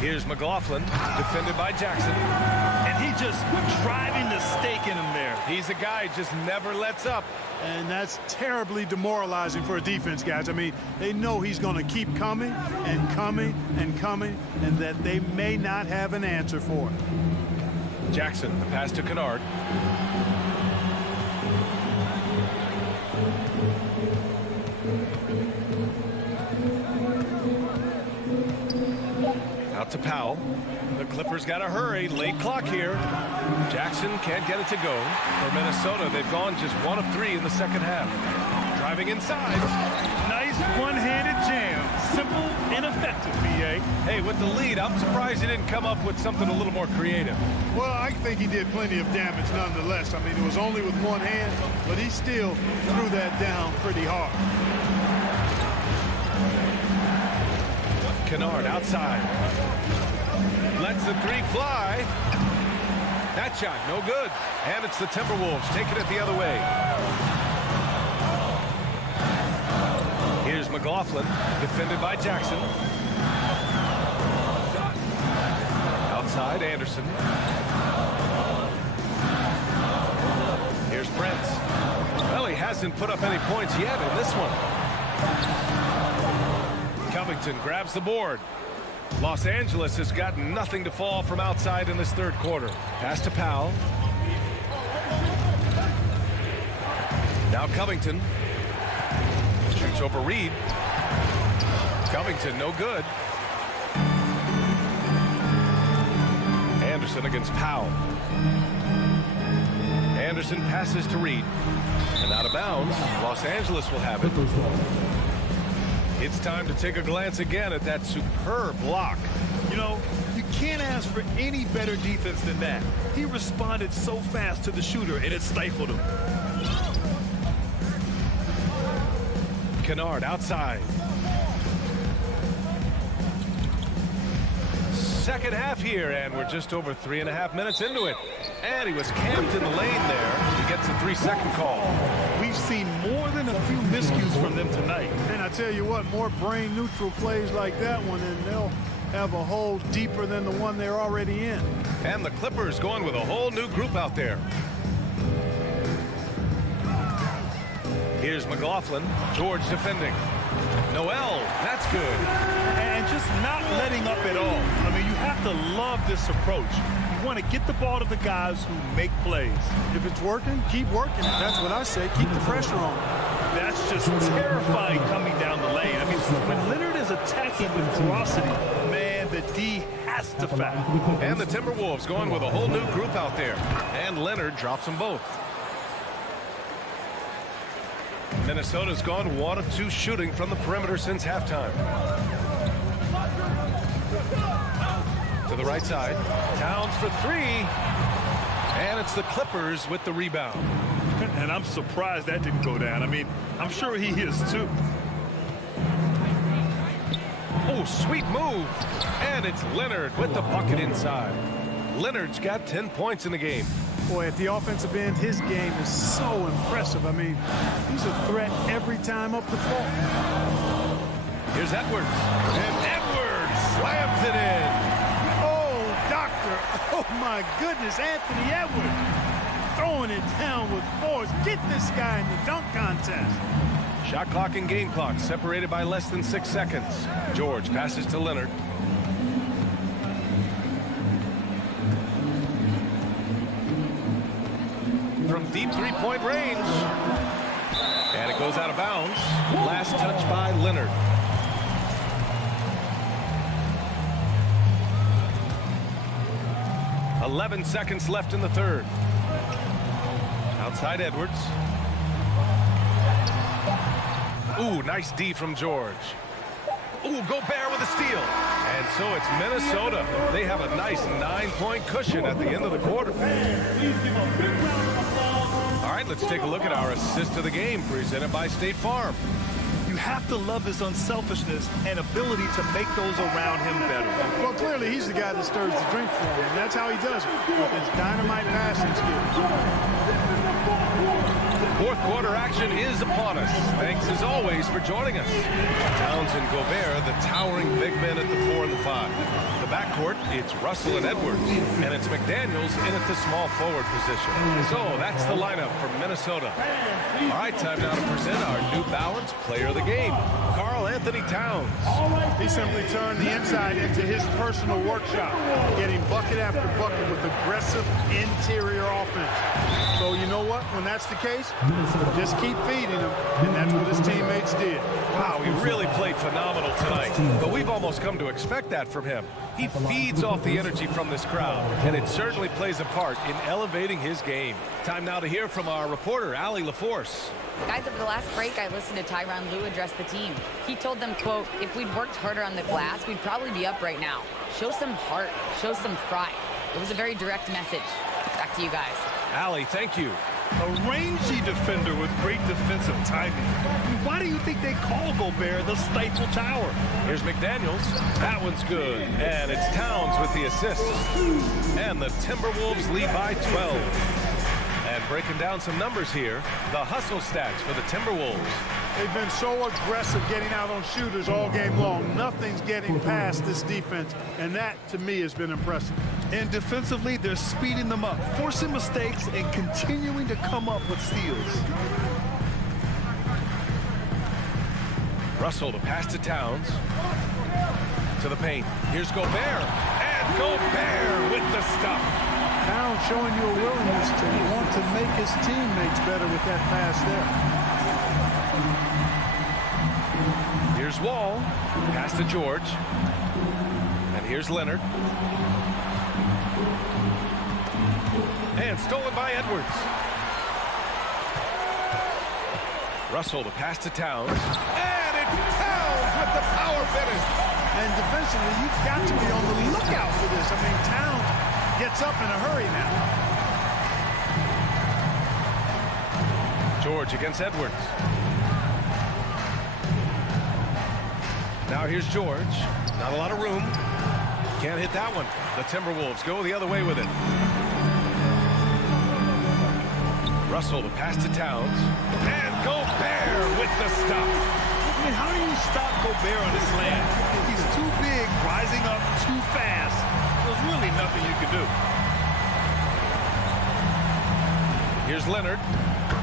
Here's McLaughlin, defended by Jackson. And he just driving the stake in him there. He's a guy who just never lets up. And that's terribly demoralizing for a defense, guys. I mean, they know he's going to keep coming and coming and coming, and that they may not have an answer for it. Jackson, the pass to Kennard. to Powell. The Clippers got to hurry. Late clock here. Jackson can't get it to go. For Minnesota, they've gone just 1 of 3 in the second half. Driving inside. Nice one-handed jam. Simple and effective, B.A. Hey, with the lead, I'm surprised he didn't come up with something a little more creative. Well, I think he did plenty of damage nonetheless. I mean, it was only with one hand, but he still threw that down pretty hard. Kennard outside. Lets the 3 fly. That shot, no good. And it's the Timberwolves taking it the other way. Here's McLaughlin, defended by Jackson. Outside, Anderson. Here's Prince. Well, he hasn't put up any points yet in this one. Covington grabs the board. Los Angeles has got nothing to fall from outside in this third quarter. Pass to Powell. Now Covington. Shoots over Reed. Covington, no good. Anderson against Powell. Anderson passes to Reed. And out of bounds, Los Angeles will have it. It's time to take a glance again at that superb block. You know, you can't ask for any better defense than that. He responded so fast to the shooter, and it stifled him. Kennard outside. Second half here, and we're just over 3.5 minutes into it. And he was camped in the lane there. He gets a 3-second call. We've seen more than a few miscues from them tonight. And I tell you what, more brain-neutral plays like that one, and they'll have a hole deeper than the one they're already in. And the Clippers going with a whole new group out there. Here's McLaughlin. George defending. Noel, that's good. And just not letting up at all. I mean, you have to love this approach. You want to get the ball to the guys who make plays. If it's working, keep working. That's what I say. Keep the pressure on. That's just terrifying coming down the lane. I mean, when Leonard is attacking with ferocity, man, the D has to foul. And the Timberwolves going with a whole new group out there. And Leonard drops them both. Minnesota's gone 1 of 2 shooting from the perimeter since halftime. To the right side. Towns for 3. And it's the Clippers with the rebound. And I'm surprised that didn't go down. I mean, I'm sure he is too. Oh, sweet move. And it's Leonard with the bucket inside. Leonard's got 10 points in the game. Boy, at the offensive end, his game is so impressive. I mean, he's a threat every time up the floor. Here's Edwards. And Edwards slams it in. Oh, doctor. Oh, my goodness, Anthony Edwards. Throwing it down with force. Get this guy in the dunk contest. Shot clock and game clock separated by less than 6 seconds. George passes to Leonard. From deep three-point range. And it goes out of bounds. Last touch by Leonard. "11 seconds left in the third. Outside Edwards. Ooh, nice D from George. Ooh, Gobert with a steal. And so it's Minnesota. They have a nice 9-point cushion at the end of the quarter. All right, let's take a look at our assist of the game presented by State Farm. You have to love his unselfishness and ability to make those around him better. Well, clearly he's the guy that stirs the drink for him. That's how he does it, with his dynamite passing skills. Fourth quarter action is upon us. Thanks as always for joining us. Towns and Gobert, the towering big men at the 4 and the 5. The backcourt, it's Russell and Edwards, and it's McDaniels in at the small forward position. So that's the lineup for Minnesota. All right, time now to present our New Balance player of the game, Karl Anthony Towns. He simply turned the inside into his personal workshop, getting bucket after bucket with aggressive interior offense. So you know what? When that's the case, Just keep feeding him, and that's what his teammates did. Wow, he really played phenomenal tonight. But we've almost come to expect that from him. He feeds off the energy from this crowd, and it certainly plays a part in elevating his game. Time now to hear from our reporter, Allie LaForce. Guys, over the last break, I listened to Tyronn Lue address the team. He told them, quote, if we'd worked harder on the glass, we'd probably be up right now. Show some heart. Show some pride. It was a very direct message. Back to you guys. Allie, thank you. A rangy defender with great defensive timing. Why do you think they call Gobert the Stifle Tower? Here's McDaniels. That one's good. And it's Towns with the assist. And the Timberwolves lead by 12. And breaking down some numbers here, the hustle stats for the Timberwolves. They've been so aggressive getting out on shooters all game long. Nothing's getting past this defense, and that, to me, has been impressive. And defensively, they're speeding them up, forcing mistakes, and continuing to come up with steals. Russell to pass to Towns. To the paint. Here's Gobert. And Gobert with the stuff. Towns showing you a willingness to want to make his teammates better with that pass there. Here's Wall. Pass to George. And here's Leonard. And stolen by Edwards. Russell to pass to Towns. And it's Towns with the power finish. And defensively, you've got to be on the lookout for this. I mean, Towns gets up in a hurry now. George against Edwards. Now here's George. Not a lot of room. Can't hit that one. The Timberwolves go the other way with it. Russell to pass to Towns. And Gobert with the stuff. I mean, how do you stop Gobert on this land? He's too big, rising up too fast. There's really nothing you can do. Here's Leonard.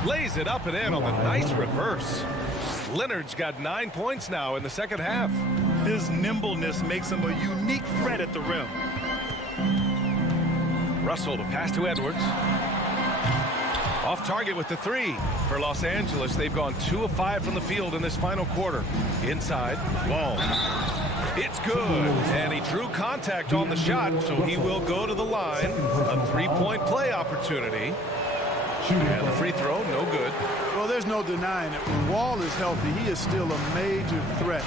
Lays it up and in on the nice reverse. Leonard's got 9 points now in the second half. His nimbleness makes him a unique threat at the rim. Russell to pass to Edwards. Off target with the three. For Los Angeles, they've gone 2 of 5 from the field in this final quarter. Inside, Wall. It's good. And he drew contact on the shot, so he will go to the line. A three-point play opportunity. And the free throw, no good. Well, there's no denying it. When Wall is healthy, he is still a major threat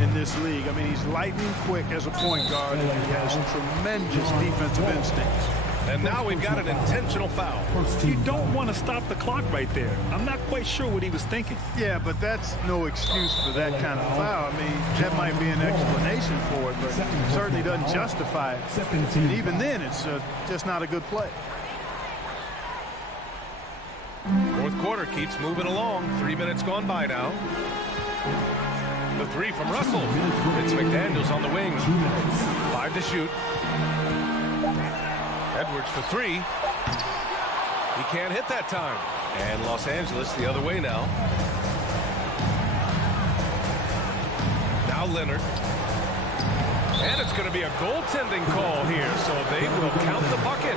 in this league. I mean, he's lightning quick as a point guard, and he has tremendous defensive instincts. And now we've got an intentional foul. You don't want to stop the clock right there. I'm not quite sure what he was thinking. Yeah, but that's no excuse for that kind of foul. I mean, that might be an explanation for it, but certainly doesn't justify it. And even then, it's just not a good play. Fourth quarter keeps moving along. 3 minutes gone by now. The three from Russell. It's McDaniels on the wing. 5 to shoot. Edwards for three. He can't hit that time. And Los Angeles the other way now. Now Leonard. And it's going to be a goaltending call here, so they will count the bucket.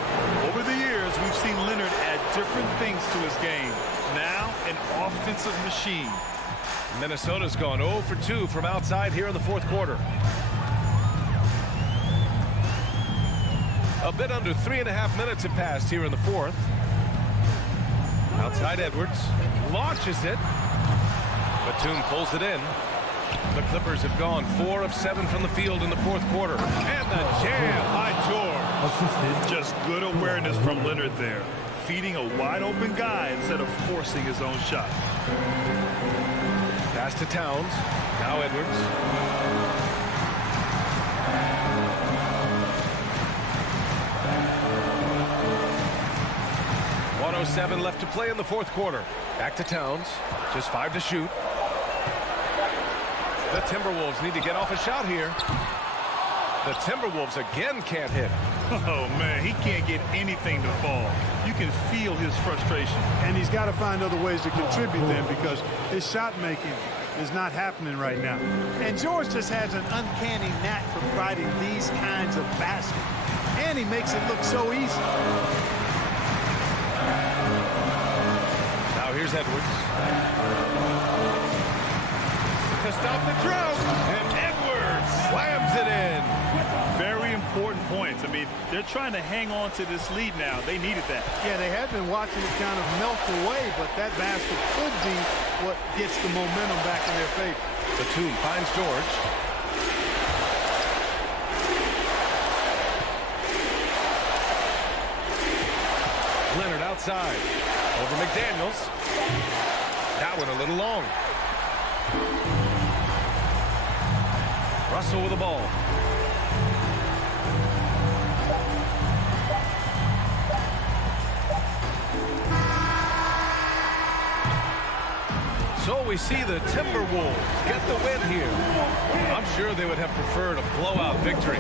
Over the years, we've seen Leonard add different things to his game. Now, an offensive machine. Minnesota's gone 0 for 2 from outside here in the fourth quarter. A bit under 3.5 minutes have passed here in the fourth. Outside Edwards. Launches it. Batum pulls it in. The Clippers have gone 4 of 7 from the field in the fourth quarter. And the jam by George. Just good awareness from Leonard there. Feeding a wide open guy instead of forcing his own shot. Pass to Towns. Now Edwards. 1:07 left to play in the fourth quarter. Back to Towns. Just 5 to shoot. The Timberwolves need to get off a shot here. The Timberwolves again can't hit. Oh, man, he can't get anything to fall. You can feel his frustration. And he's got to find other ways to contribute then, because his shot making is not happening right now. And George just has an uncanny knack for providing these kinds of baskets. And he makes it look so easy. Now here's Here's Edwards. To stop the drought, and Edwards slams it in. Very important points. I mean, they're trying to hang on to this lead now. They needed that. Yeah, they had been watching it kind of melt away, but that basket could be what gets the momentum back in their favor. Batum finds George. Leonard outside. Over McDaniels. That one a little long. Russell with the ball. So we see the Timberwolves get the win here. I'm sure they would have preferred a blowout victory.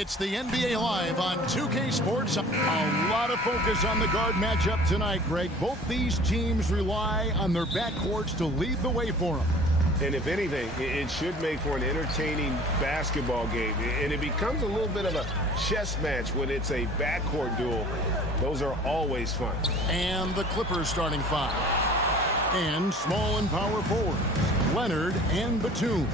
It's the NBA Live on 2K Sports. A lot of focus on the guard matchup tonight, Greg. Both these teams rely on their backcourts to lead the way for them. And if anything, it should make for an entertaining basketball game. And it becomes a little bit of a chess match when it's a backcourt duel. Those are always fun. And the Clippers starting five. And small and power forwards, Leonard and Batum.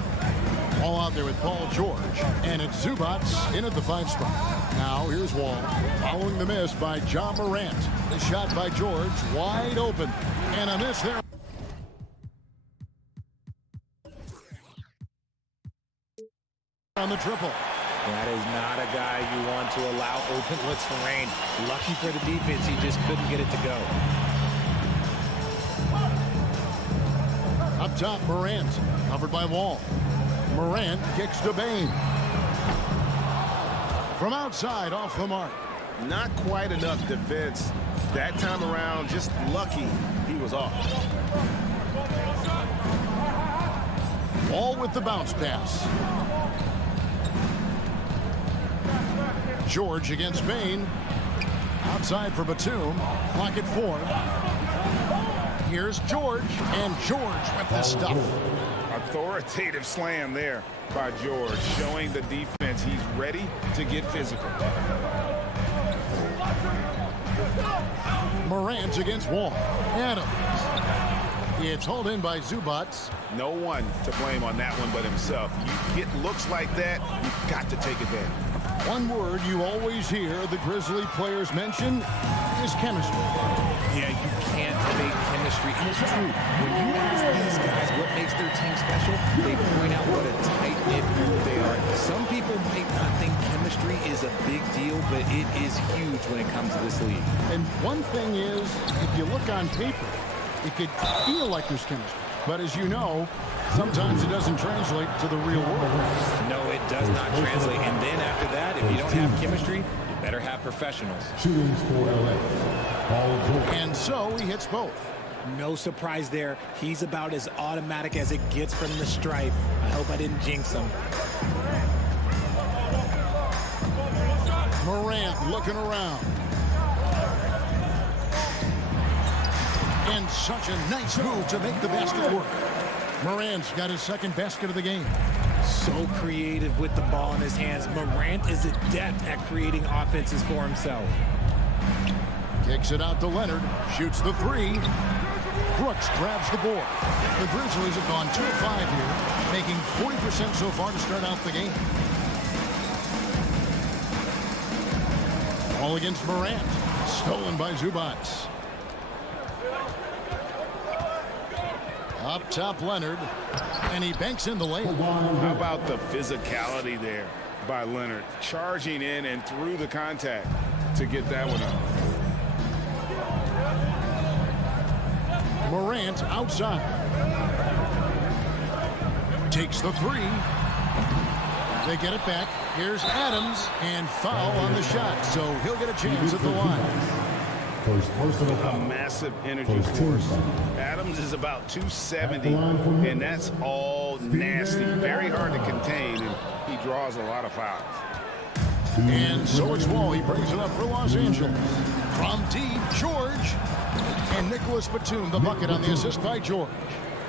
All out there with Paul George. And it's Zubac in at the 5 spot. Now here's Wall following the miss by Ja Morant. The shot by George wide open. And a miss there. On the triple. That is not a guy you want to allow open looks for rain. Lucky for the defense, he just couldn't get it to go. Up top, Morant, covered by Wall. Morant kicks to Bain. From outside, off the mark. Not quite enough defense. That time around, just lucky he was off. Ball with the bounce pass. George against Bain. Outside for Batum. Clock at 4. Here's George, and George with the stuff. Authoritative slam there by George, showing the defense he's ready to get physical. Morant against Wall. Adams. It's hauled in by Zubats. No one to blame on that one but himself. You get looks like that, you've got to take advantage. One word you always hear the Grizzly players mention is chemistry. Yeah, you can't fake chemistry. And it's true. When you ask these guys what makes their team special, they point out what a tight-knit group they are. Some people might not think chemistry is a big deal, but it is huge when it comes to this league. And one thing is, if you look on paper, it could feel like there's chemistry. But as you know, sometimes it doesn't translate to the real world. No, it does not translate. And then after that, if you don't have chemistry, you better have professionals. And so he hits both. No surprise there. He's about as automatic as it gets from the stripe. I hope I didn't jinx him. Morant looking around. And such a nice move to make the basket work. Morant's got his second basket of the game. So creative with the ball in his hands. Morant is adept at creating offenses for himself. Kicks it out to Leonard. Shoots the 3. Brooks grabs the board. The Grizzlies have gone 2 of 5 here, making 40% so far to start out the game. Ball against Morant. Stolen by Zubats. Up top, Leonard. And he banks in the lane. How about the physicality there by Leonard? Charging in and through the contact to get that one up. Morant outside. Takes the 3. They get it back. Here's Adams, and foul on the shot, so he'll get a chance at the line. A massive energy force. Adams is about 270, and that's all nasty. Very hard to contain, and he draws a lot of fouls. And so it's Wall. He brings it up for Los Angeles. From deep, George. And Nicholas Batum, the bucket on the assist by George.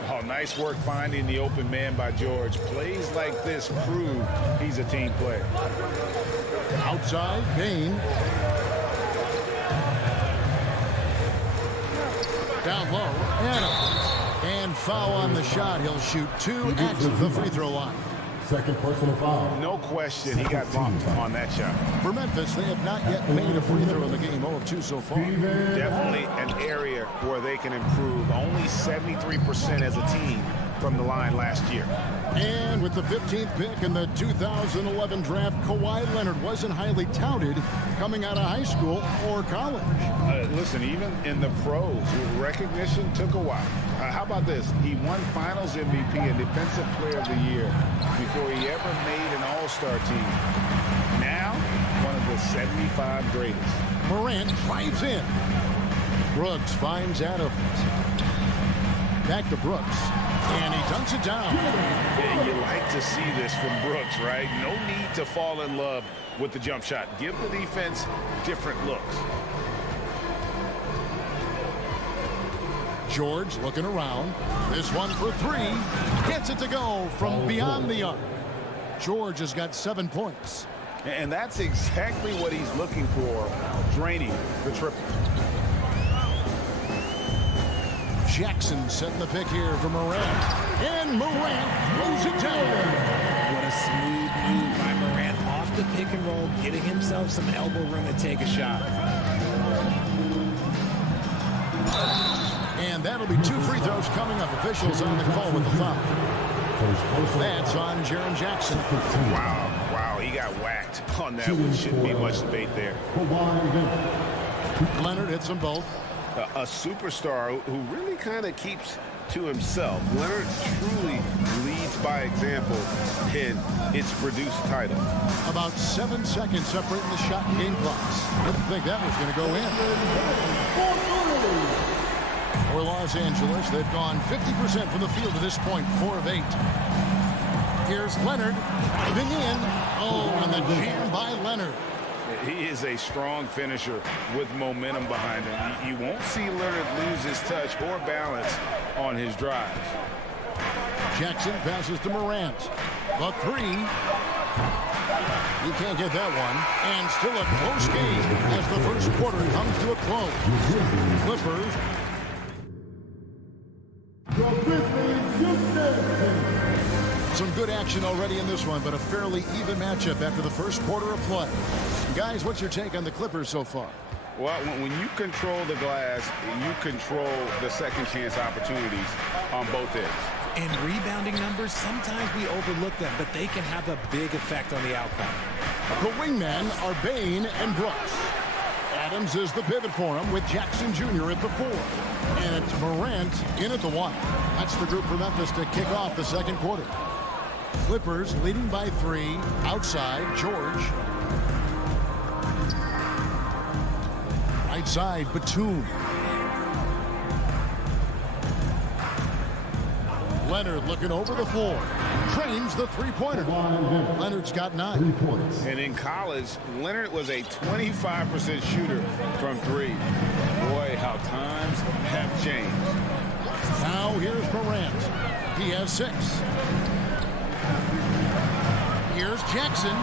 Oh, nice work finding the open man by George. Plays like this prove he's a team player. Outside, Bain. Down low, Adams. And foul on the shot. He'll shoot 2 at the free throw line. Second personal foul. No question he got bumped on that shot. For Memphis, they have not yet made a free throw in the game. 0 of 2 so far. Definitely an area where they can improve. Only 73% as a team from the line last year. And with the 15th pick in the 2011 draft, Kawhi Leonard wasn't highly touted coming out of high school or college. Listen, even in the pros, recognition took a while. How about this? He won Finals MVP and Defensive Player of the Year before he ever made an All-Star team. Now, one of the 75 greatest. Morant drives in. Brooks finds Adams. Back to Brooks. And he dunks it down. Yeah, you like to see this from Brooks, right? No need to fall in love with the jump shot. Give the defense different looks. George looking around. This one for 3. Gets it to go from beyond the arc. George has got 7 points. And that's exactly what he's looking for, draining the triple. Jackson setting the pick here for Morant. And Morant throws it down. What a smooth move by Morant off the pick and roll, getting himself some elbow room to take a shot. And that'll be 2 free throws coming up. Officials on the call with the foul. That's on Jaren Jackson. Wow, he got whacked on that one. Shouldn't be much debate there. Leonard hits them both. A superstar who really kind of keeps to himself. Leonard truly leads by example, and it's produced a title. About 7 seconds separating the shot and game clocks. Didn't think that was going to go in. For Los Angeles, they've gone 50% from the field to this point, 4 of 8. Here's Leonard driving in. Oh, and the jam by Leonard. He is a strong finisher with momentum behind him. You won't see Leonard lose his touch or balance on his drives. Jackson passes to Morant. The three. He can't get that one. And still a close game as the first quarter comes to a close. Clippers. Some good action already in this one, but a fairly even matchup after the first quarter of play. Guys, what's your take on the Clippers so far? Well, when you control the glass, you control the second chance opportunities on both ends. And rebounding numbers, sometimes we overlook them, but they can have a big effect on the outcome. The wingmen are Bane and Brooks. Adams is the pivot for him with Jackson Jr. at the 4. And it's Morant in at the 1. That's the group for Memphis to kick off the second quarter. Clippers leading by 3. Outside, George. Right side, Batum. Leonard looking over the floor. Drains the three-pointer. Leonard's got 9. 3 points. And in college, Leonard was a 25% shooter from 3. Boy, how times have changed. Now here's Morant. He has 6. Here's Jackson.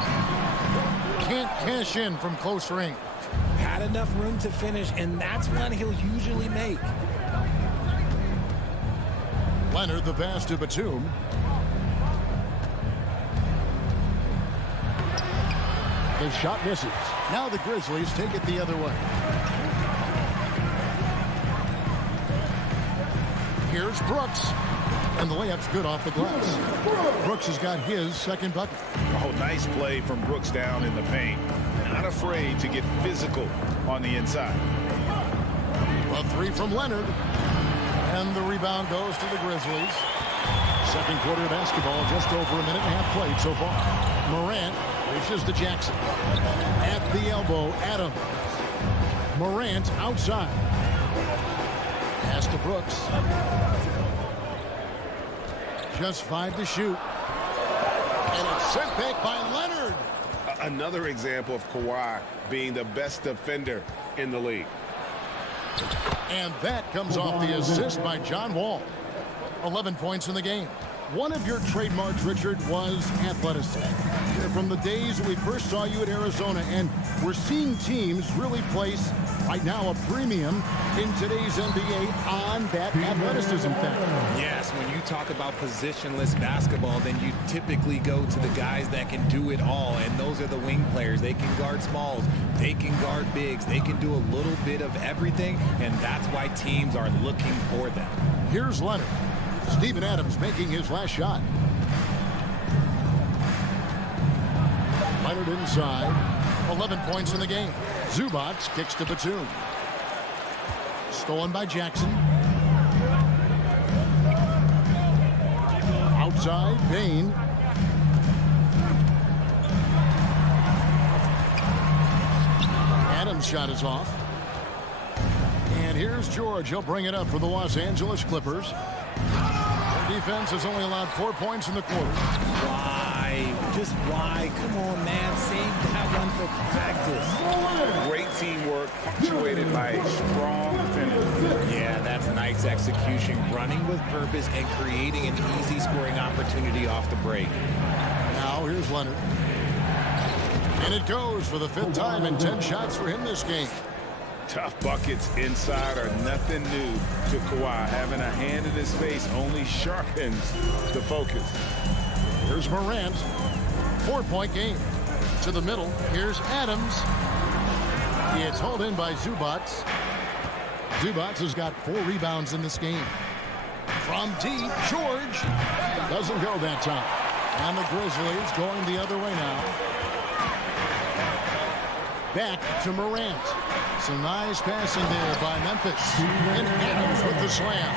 Can't cash in from close range. Had enough room to finish, and that's one he'll usually make. Leonard, the pass to Batum. The shot misses. Now the Grizzlies take it the other way. Here's Brooks. And the layup's good off the glass. Brooks has got his second bucket. Oh, nice play from Brooks down in the paint. Not afraid to get physical on the inside. A 3 from Leonard. And the rebound goes to the Grizzlies. Second quarter basketball, just over a minute and a half played so far. Morant reaches to Jackson. At the elbow, Adams. Morant outside. Pass to Brooks. Just 5 to shoot. And it's sent back by Leonard. Another example of Kawhi being the best defender in the league. And that comes off the assist by John Wall. 11 points in the game. One of your trademarks, Richard, was athleticism. From the days we first saw you at Arizona, and we're seeing teams really place, right now, a premium in today's NBA on that athleticism factor. Yes, when you talk about positionless basketball, then you typically go to the guys that can do it all, and those are the wing players. They can guard smalls, they can guard bigs, they can do a little bit of everything, and that's why teams are looking for them. Here's Leonard. Steven Adams making his last shot. Leonard inside. 11 points in the game. Zubac kicks to Batum. Stolen by Jackson. Outside, Bane. Adams' shot is off. And here's George. He'll bring it up for the Los Angeles Clippers. Their defense has only allowed 4 points in the quarter. Why? Just why? Come on, man. Save that one for practice. Great teamwork punctuated by a strong finish. Yeah, that's nice execution. Running with purpose and creating an easy scoring opportunity off the break. Now here's Leonard. And it goes for the 5th time in 10 shots for him this game. Tough buckets inside are nothing new to Kawhi. Having a hand in his face only sharpens the focus. Here's Morant. 4-point game. To the middle. Here's Adams. It's hauled in by Zubac. Zubac has got 4 rebounds in this game. From deep, George doesn't go that time. And the Grizzlies going the other way now. Back to Morant. Some nice passing there by Memphis. And Adams with the slam.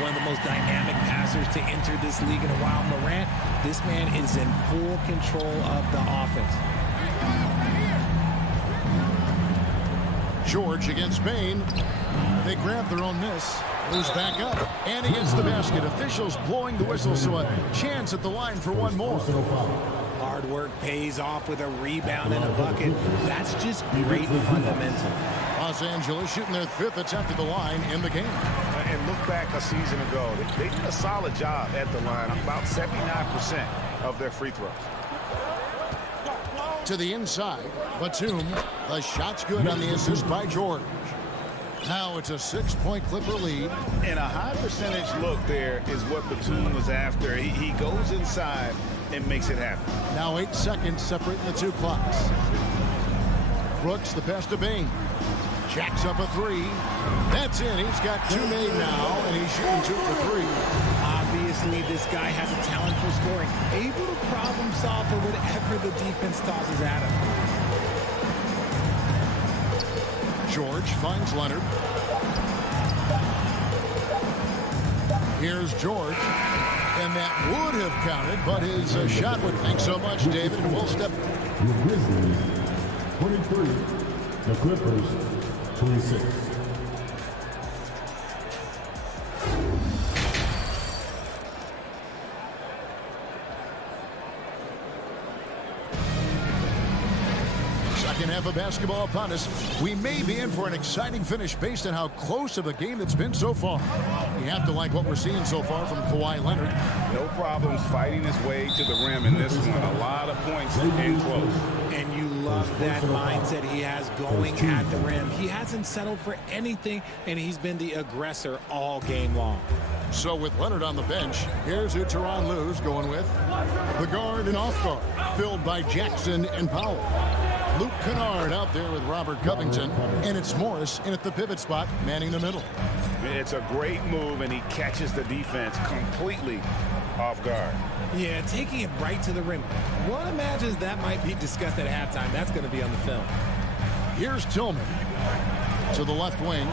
one of the most dynamic passers to enter this league in a while. Morant, this man is in full control of the offense. George against Bain. They grab their own miss. Moves back up. And against the basket. Officials blowing the whistle, so a chance at the line for one more. Hard work pays off with a rebound and a bucket. That's just great fundamental. Los Angeles shooting their 5th attempt at the line in the game. And look back a season ago. They did a solid job at the line. About 79% of their free throws. To the inside. Batum. The shot's good on the assist by George. Now it's a 6-point Clipper lead. And a high percentage look there is what Batum was after. He goes inside and makes it happen. Now 8 seconds separating the two clocks. Brooks, the pass to Bain. Jacks up a 3. That's in. He's got 2 made now, and he's shooting 2 for 3. Obviously, this guy has a talent for scoring. Able to problem solve for whatever the defense tosses at him. George finds Leonard. Here's George. And that would have counted, but his shot would. Thanks so much, David. And we'll step. The Grizzlies, 23. The Clippers, 26. Second half of basketball upon us. We may be in for an exciting finish based on how close of a game that's been so far. You have to like what we're seeing so far from Kawhi Leonard. No problems fighting his way to the rim in this one. A lot of points and close. And you love that mindset he has going at the rim. He hasn't settled for anything, and he's been the aggressor all game long. So with Leonard on the bench, here's who Tyronn Lue's going with. The guard and off guard, filled by Jackson and Powell. Luke Kennard out there with Robert Covington, and it's Morris in at the pivot spot, manning the middle. It's a great move, and he catches the defense completely off guard. Yeah, taking it right to the rim. One imagines that might be discussed at halftime. That's going to be on the film. Here's Tillman to the left wing.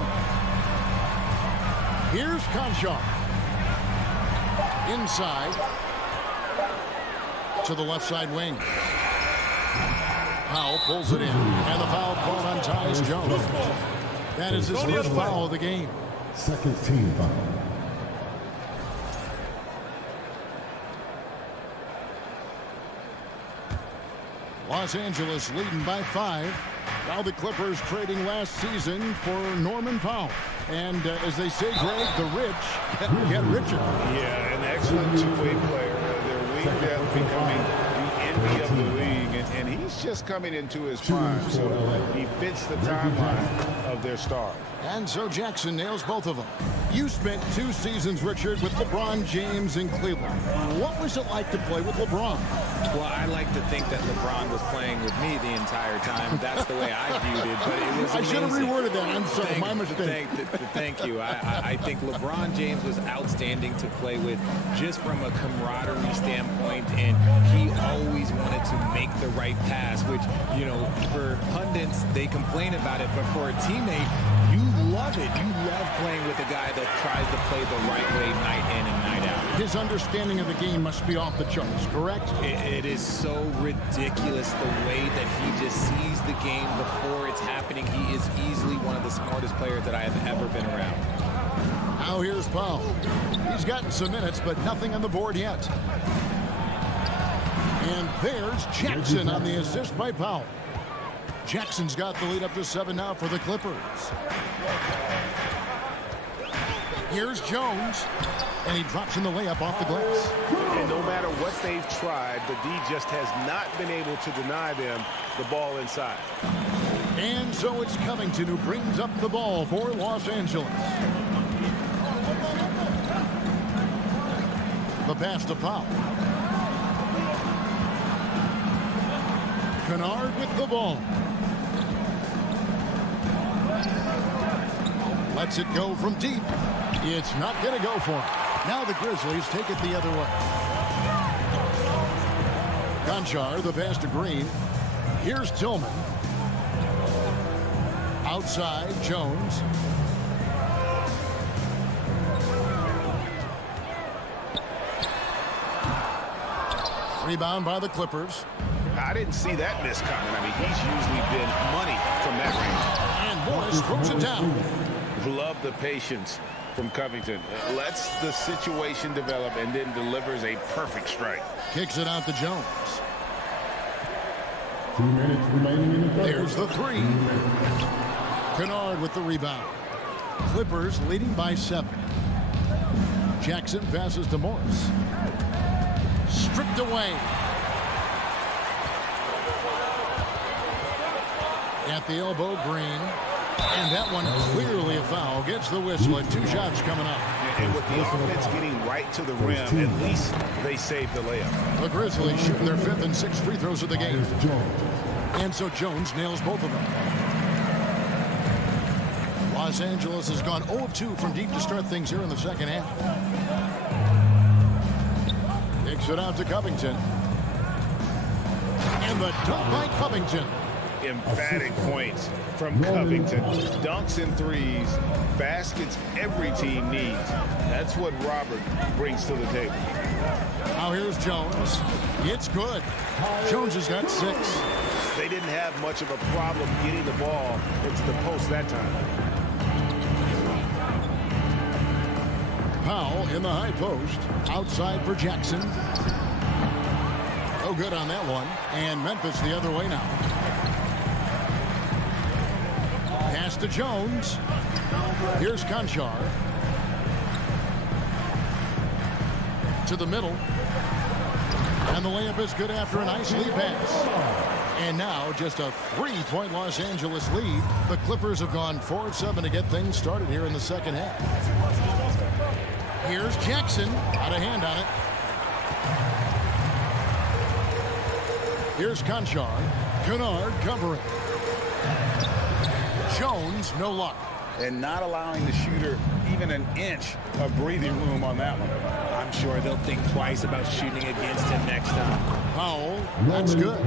Here's Conchar. Inside to the left side wing. Powell pulls it in, and the foul called on Tyus Jones. That is his first foul of the game. Second team foul. Los Angeles leading by 5. Now the Clippers trading last season for Norman Powell. And as they say, Greg, the rich get richer. Yeah, an excellent two-way player. Their wing depth becoming the envy of the league. And he's just coming into his prime, so he fits the timeline of their star. And so Jackson nails both of them. You spent 2 seasons, Richard, with LeBron James in Cleveland. What was it like to play with LeBron? Well, I like to think that LeBron was playing with me the entire time. That's the way I viewed it, but it was amazing. I should have reworded that. I'm sorry, my mistake. Thank you. I think LeBron James was outstanding to play with just from a camaraderie standpoint, and he always wanted to make the right pass, which, you know, for pundits, they complain about it, but for a teammate, you love it. You love playing with a guy that tries to play the right way night in and night out. His understanding of the game must be off the charts, correct? It is so ridiculous the way that he just sees the game before it's happening. He is easily one of the smartest players that I have ever been around. Now here's Powell. He's gotten some minutes, but nothing on the board yet. And there's Jackson on the assist by Powell. Jackson's got the lead up to 7 now for the Clippers. Here's Jones, and he drops in the layup off the glass. And no matter what they've tried, the D just has not been able to deny them the ball inside. And so it's Covington who brings up the ball for Los Angeles. The pass to Powell. Kennard with the ball. Lets it go from deep. It's not going to go for him. Now the Grizzlies take it the other way. Conchar, the pass to Green. Here's Tillman. Outside, Jones. Rebound by the Clippers. I didn't see that miss coming. I mean, he's usually been money from that range. And Morris throws it down. Love the patience from Covington. Lets the situation develop and then delivers a perfect strike. Kicks it out to Jones. 2 minutes remaining in the third. There's the three. Kennard with the rebound. Clippers leading by 7. Jackson passes to Morris. Stripped away. At the elbow, Green. And that one clearly a foul. Gets the whistle and 2 shots coming up. And with the offense getting right to the rim, at least they saved the layup. The Grizzlies shooting their 5th and 6th free throws of the game. And so Jones nails both of them. Los Angeles has gone 0 of 2 from deep to start things here in the second half. Kicks it out to Covington. And the dunk by Covington. Emphatic points from Covington. Dunks and threes, baskets every team needs. That's what Robert brings to the table. Now here's Jones. It's good. Jones has got 6. They didn't have much of a problem getting the ball into the post that time. Powell in the high post. Outside for Jackson. No good on that one. And Memphis the other way now. Pass to Jones. Here's Conchar. To the middle. And the layup is good after a nice lead pass. And now just a 3-point Los Angeles lead. The Clippers have gone 4 of 7 to get things started here in the second half. Here's Jackson. Got a hand on it. Here's Conchar. Kennard covering. Jones, no luck. And not allowing the shooter even an inch of breathing room on that one. I'm sure they'll think twice about shooting against him next time. Powell, that's good.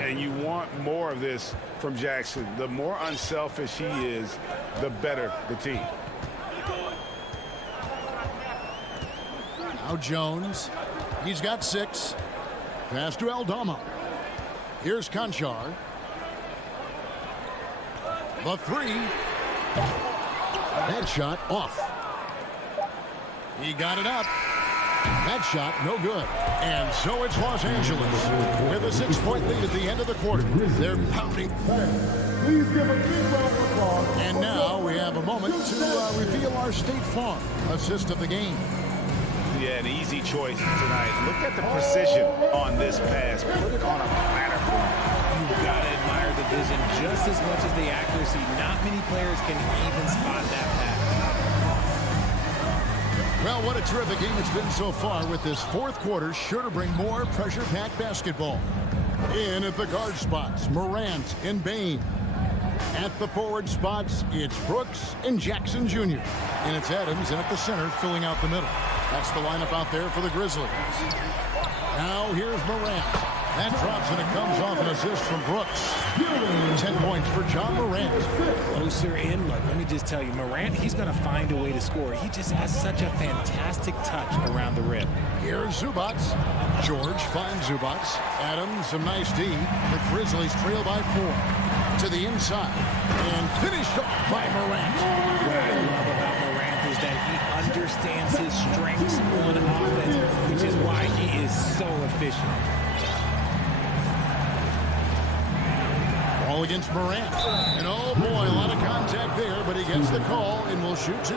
And you want more of this from Jackson. The more unselfish he is, the better the team. Now Jones. He's got 6. Pass to Aldama. Here's Conchar. The 3. That shot off. He got it up. That shot no good. And so it's Los Angeles with a 6-point lead at the end of the quarter. They're pounding. Please give a big round of applause. And now we have a moment to reveal our State Farm assist of the game. Yeah, an easy choice tonight. Look at the precision on this pass. Put it on a platter for him. You've got to admire the vision just as much as the accuracy. Not many players can even spot that pass. Well, what a terrific game it's been so far, with this 4th quarter sure to bring more pressure-packed basketball. In at the guard spots, Morant and Bain. At the forward spots, it's Brooks and Jackson Jr. And it's Adams in at the center, filling out the middle. That's the lineup out there for the Grizzlies. Now here's Morant. That drops and it comes off an assist from Brooks. 10 points for John Morant. Closer in, look, let me just tell you, Morant, he's going to find a way to score. He just has such a fantastic touch around the rim. Here's Zubac. George finds Zubac. Adams, some nice D. The Grizzlies trail by 4. To the inside. And finished off by Morant. What I love about Morant is that he understands his strengths on offense, which is why he is so efficient. Ball against Morant. And oh boy, a lot of contact there, but he gets the call and will shoot 2.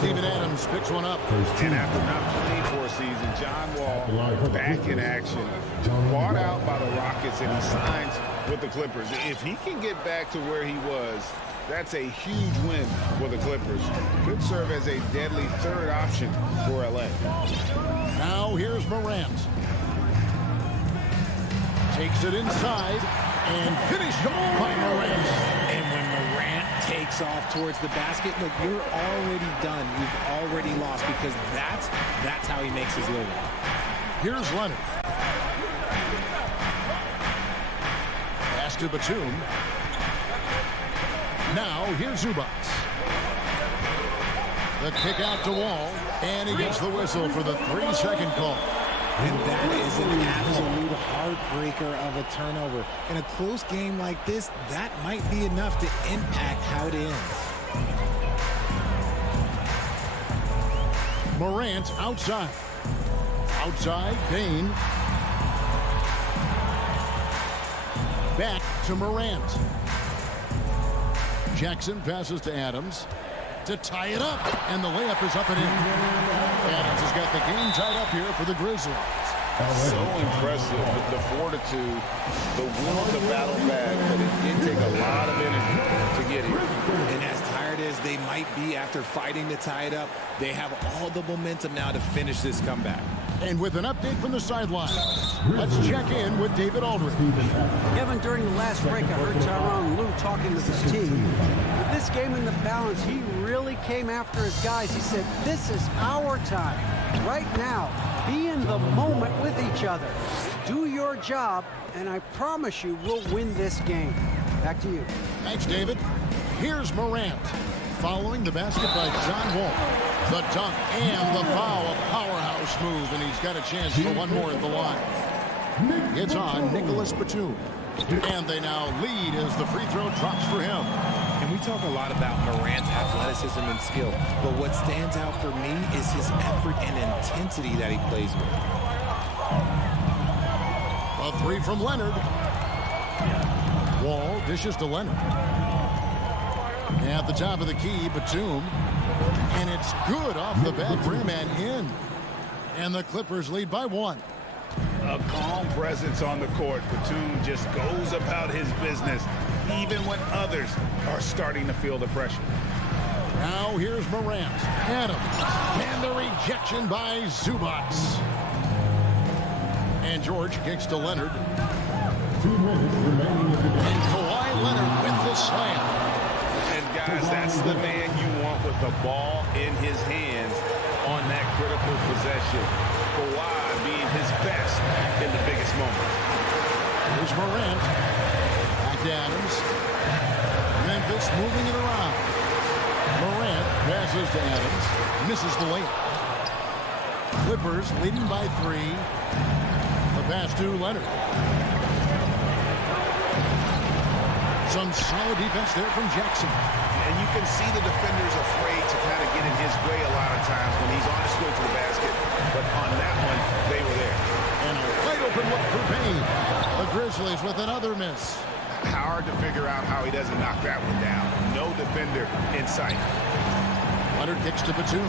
Steven Adams picks one up. And after not playing for a season, John Wall back in action. Bought out by the Rockets, and he signs with the Clippers. If he can get back to where he was, that's a huge win for the Clippers. Could serve as a deadly 3rd option for LA. Now here's Morant. Takes it inside and finished off by Morant. And when Morant takes off towards the basket, look, you're already done. You've already lost, because that's how he makes his living. Here's Leonard. Pass to Batum. Now here's Zubac. The kick out to Wall, and he gets the whistle for the 3-second call. And that is an absolute heartbreaker of a turnover. In a close game like this, that might be enough to impact how it ends. Morant outside. Outside, Payne. Back to Morant. Jackson passes to Adams to tie it up, and the layup is up and in. Adams has got the game tied up here for the Grizzlies. So impressive with the fortitude, the will to battle back, but it did take a lot of energy to get here. And as tired as they might be after fighting to tie it up, they have all the momentum now to finish this comeback. And with an update from the sidelines, let's check in with David Aldridge. Kevin, during the last break, I heard Tyronn Lue talking to his team. With this game in the balance, he really came after his guys. He said, this is our time. Right now, be in the moment with each other. Do your job, and I promise you we'll win this game. Back to you. Thanks, David. Here's Morant. Following the basket by John Wall. The dunk and the foul. A powerhouse move, and he's got a chance for one more at the line. It's on Nicholas Batum. And they now lead as the free throw drops for him. And we talk a lot about Morant's athleticism and skill, but what stands out for me is his effort and intensity that he plays with. A three from Leonard. Wall dishes to Leonard. At the top of the key, Batum. And it's good off the back rim and in. And the Clippers lead by one. A calm presence on the court. Batum just goes about his business, even when others are starting to feel the pressure. Now here's Morant. Adams. And the rejection by Zubac. And George kicks to Leonard. 2 minutes remaining in the game. And Kawhi Leonard with the slam. And guys, that's the man you want with the ball in his hands on that critical possession. Kawhi being his best in the biggest moment. Here's Morant. Back to Adams. Memphis moving it around. Morant passes to Adams. Misses the layup. Clippers leading by 3. The pass to Leonard. Some solid defense there from Jackson. And you can see the defenders afraid to kind of get in his way a lot of times when he's on his way to the basket. But on that one, they were there. And a wide open look for Payne. The Grizzlies with another miss. Hard to figure out how he doesn't knock that one down. No defender in sight. Leonard kicks to Batum.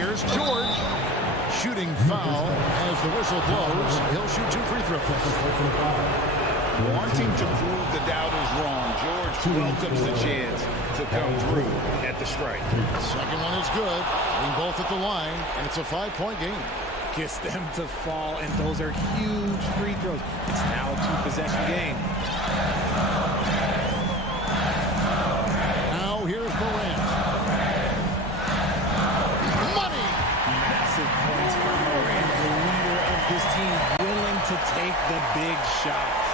Here's George. Shooting foul as the whistle blows. He'll shoot 2 free throws. Wanting to prove the doubters wrong, George welcomes the chance to come through at the strike. Second one is good. Being both at the line, and it's a 5-point game. Gets them to fall, and those are huge free throws. It's now a 2-possession game. Now here's Morant. Money! Massive points from Morant, the leader of this team, willing to take the big shots.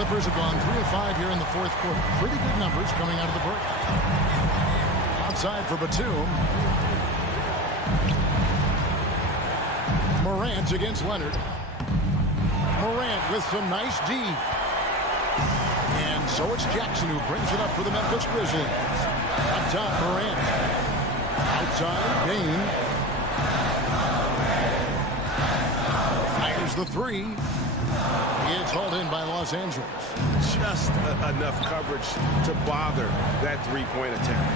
Clippers have gone 3 of 5 here in the fourth quarter. Pretty good numbers coming out of the break. Outside for Batum. Morant against Leonard. Morant with some nice D. And so it's Jackson who brings it up for the Memphis Grizzlies. Up top, Morant. Outside, Payne. Fires the 3. It's hauled in by Los Angeles. Just enough coverage to bother that three-point attempt.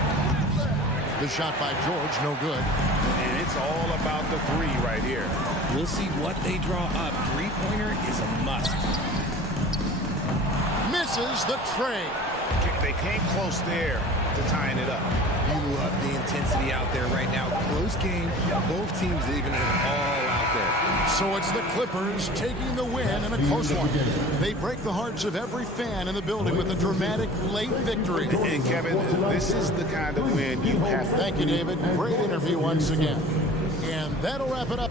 The shot by George, no good. And it's all about the 3 right here. We'll see what they draw up. Three-pointer is a must. Misses the tray. They came close there to tying it up. You love the intensity out there right now. Close game. Both teams leaving it all out there. So it's the Clippers taking the win in a close one. They break the hearts of every fan in the building with a dramatic late victory. And Kevin, this is the kind of win you have. Thank you, David. Great interview once again. And that'll wrap it up.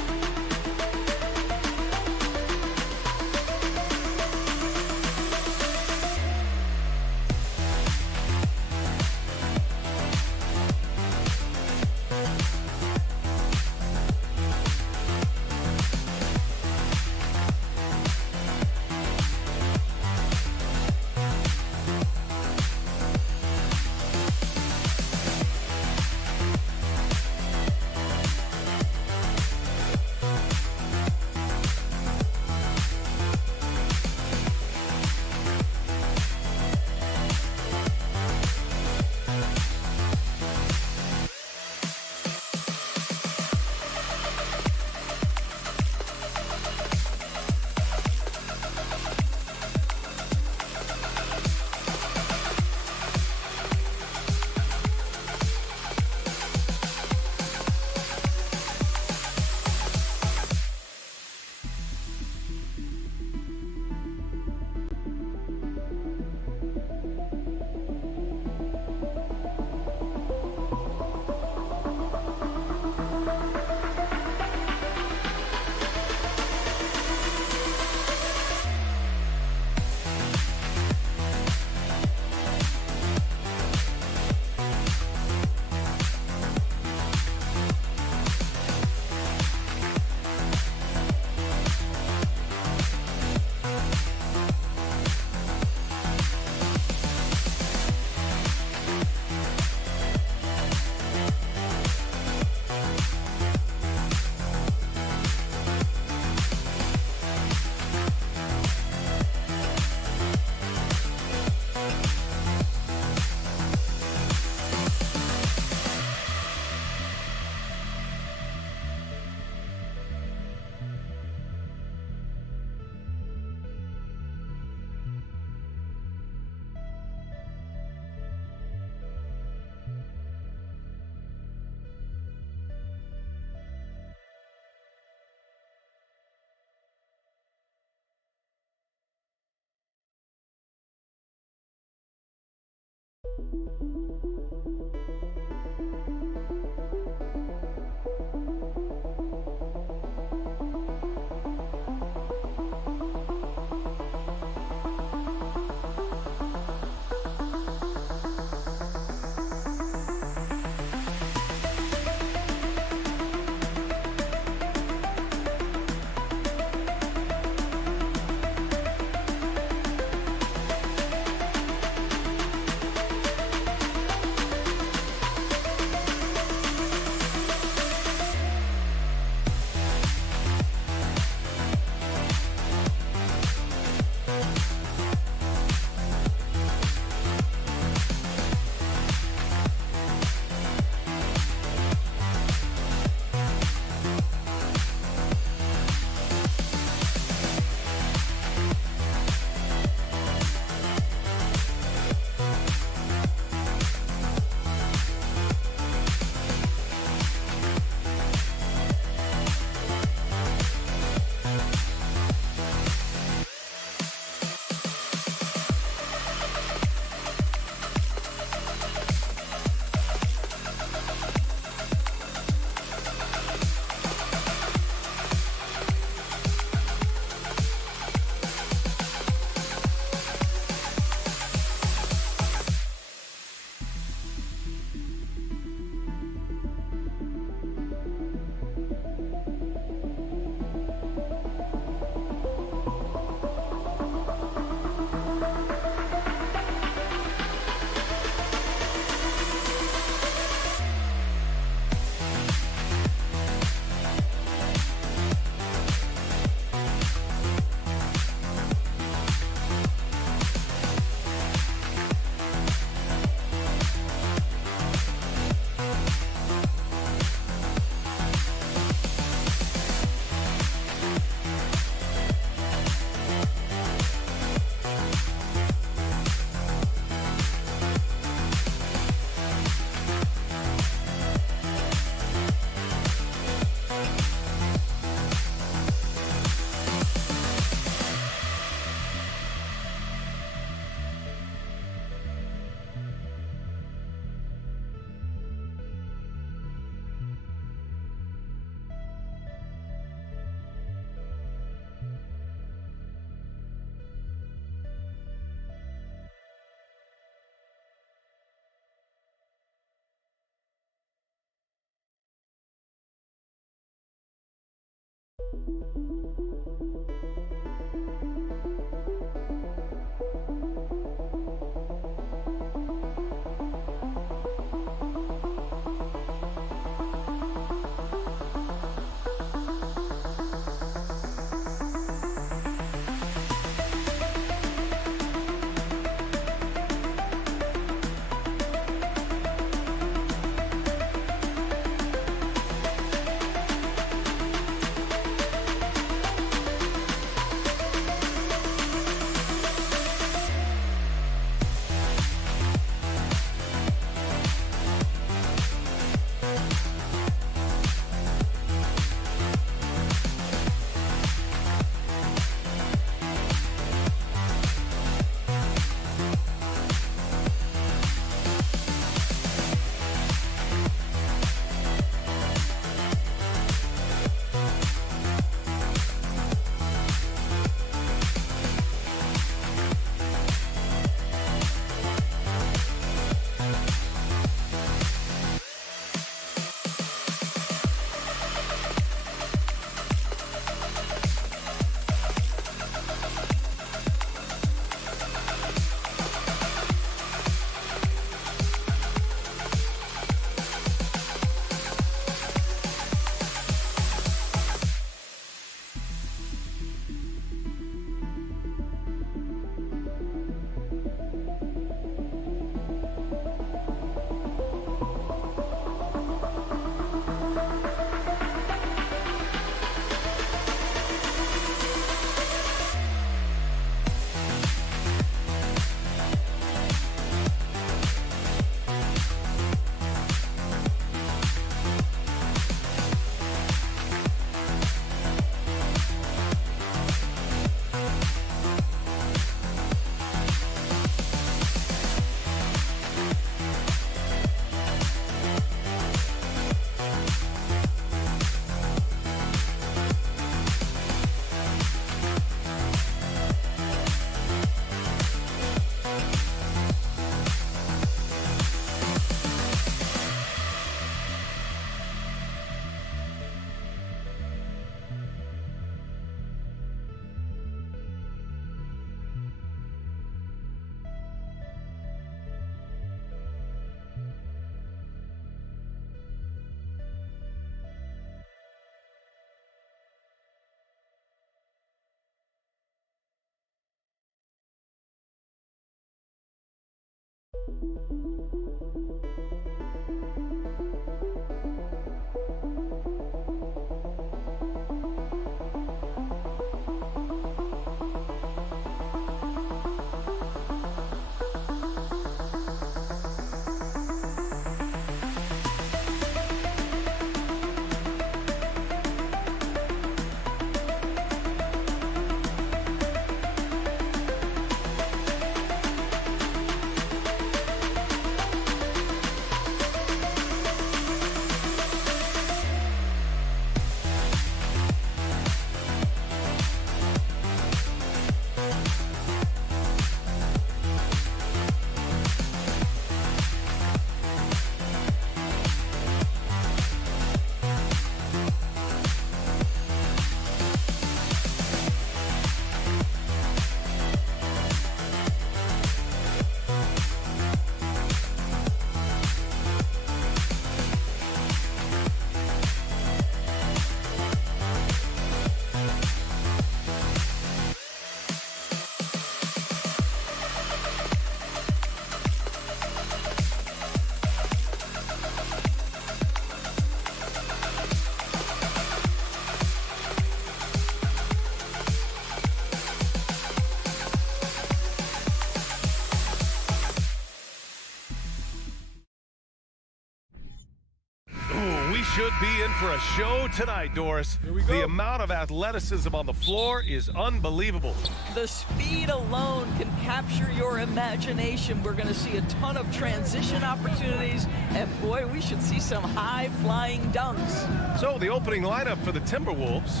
be in for a show tonight, Doris. The amount of athleticism on the floor is unbelievable. The speed alone can capture your imagination. We're going to see a ton of transition opportunities, and boy, we should see some high-flying dunks. So the opening lineup for the Timberwolves: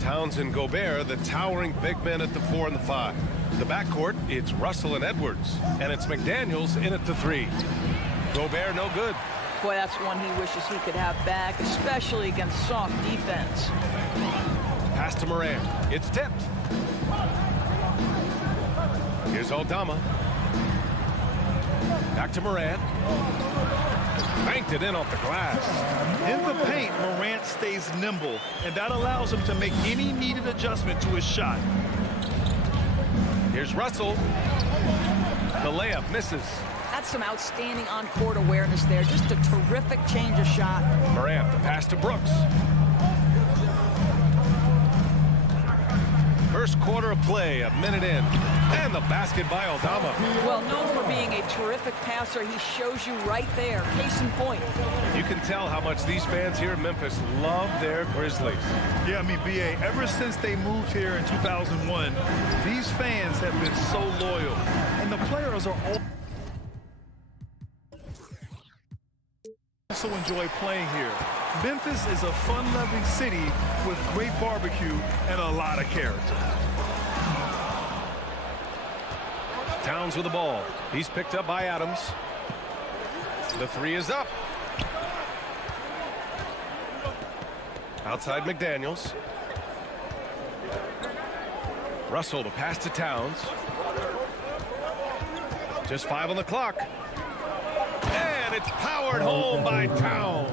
Towns and Gobert, the towering big men at the 4 and the 5. The backcourt, it's Russell and Edwards, and it's McDaniels in at the 3. Gobert no good. Boy, that's one he wishes he could have back, especially against soft defense. Pass to Morant. It's tipped. Here's Aldama. Back to Morant. Banked it in off the glass. In the paint, Morant stays nimble, and that allows him to make any needed adjustment to his shot. Here's Russell. The layup misses. That's some outstanding on-court awareness there. Just a terrific change of shot. Morant, the pass to Brooks. First quarter of play, a minute in. And the basket by Aldama. Well, known for being a terrific passer, he shows you right there. Case in point. You can tell how much these fans here in Memphis love their Grizzlies. Yeah, I mean, B.A., ever since they moved here in 2001, these fans have been so loyal. And the players are also enjoy playing here. Memphis is a fun-loving city with great barbecue and a lot of character. Towns with the ball. He's picked up by Adams. The 3 is up. Outside McDaniels. Russell, the pass to Towns. Just 5 on the clock. And it's powered home by Towns.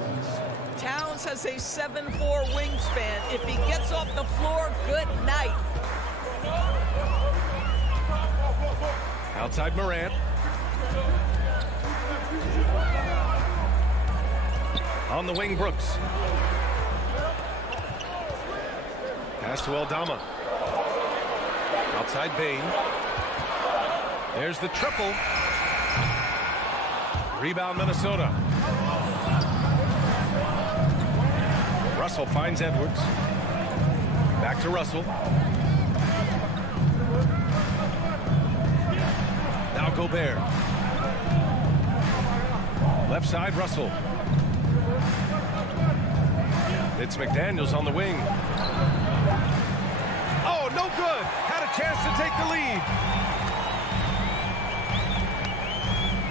Towns has a 7'4" wingspan. If he gets off the floor, good night. Outside Morant. On the wing, Brooks. Pass to Aldama. Outside Bain. There's the triple. Rebound Minnesota. Russell finds Edwards. Back to Russell. Now Gobert. Left side, Russell. It's McDaniels on the wing. Oh, no good. Had a chance to take the lead.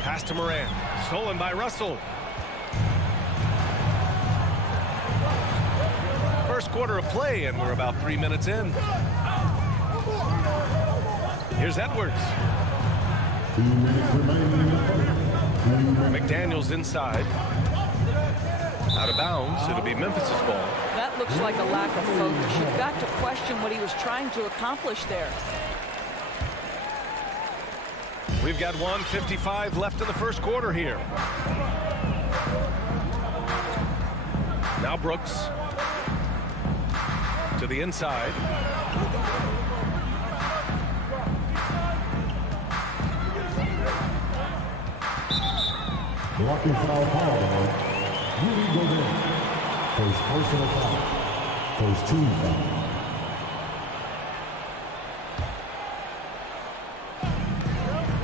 Pass to Morant. Stolen by Russell. First quarter of play, and we're about 3 minutes in. Here's Edwards. 2 minutes remaining. McDaniels inside. Out of bounds. It'll be Memphis' ball. That looks like a lack of focus. You've got to question what he was trying to accomplish there. We've got 1:55 left in the first quarter here. Now Brooks. To the inside. Blocking foul call. Rudy Gobert. First personal foul. First team foul.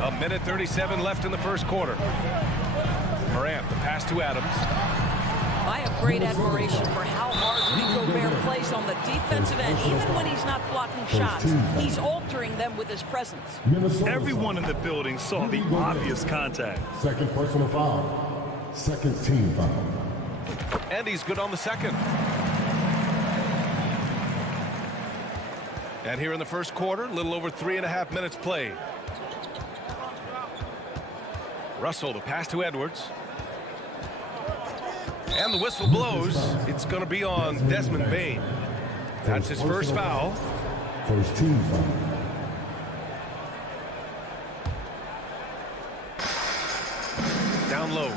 A minute 37 left in the first quarter. Morant, the pass to Adams. I have great admiration for how hard Rudy Gobert plays on the defensive end. Even when he's not blocking shots, he's altering them with his presence. Everyone in the building saw the obvious contact. Second personal foul. Second team foul. And he's good on the second. And here in the first quarter, a little over 3.5 minutes played. Russell, the pass to Edwards. And the whistle blows. It's going to be on Desmond Bain. That's his first foul. First team foul. Down down low.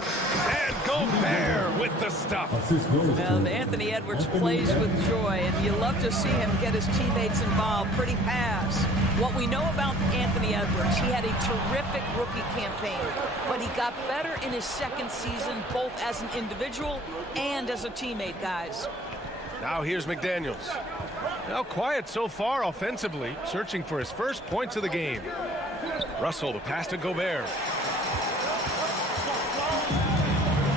And Gobert with the stuff. Well, Anthony Edwards plays with joy, and you love to see him get his teammates involved. Pretty pass. What we know about Anthony Edwards, he had a terrific rookie campaign, but he got better in his second season, both as an individual and as a teammate, guys. Now here's McDaniels. Now quiet so far offensively, searching for his first points of the game. Russell, the pass to Gobert.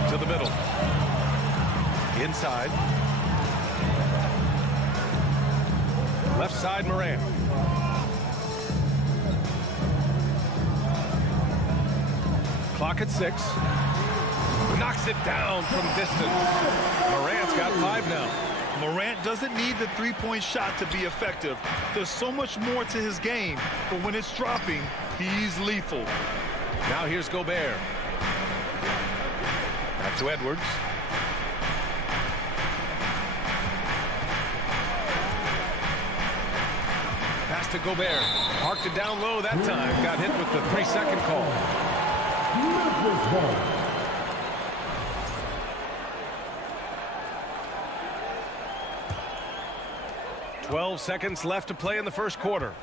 To the middle. Inside. Left side, Morant. Clock at 6. Knocks it down from distance. Morant's got 5 now. Morant doesn't need the three-point shot to be effective. There's so much more to his game, but when it's dropping, he's lethal. Now here's Gobert. Back to Edwards. Pass to Gobert. Parked it down low that time. Got hit with the 3-second call. Memphis ball. 12 seconds left to play in the first quarter.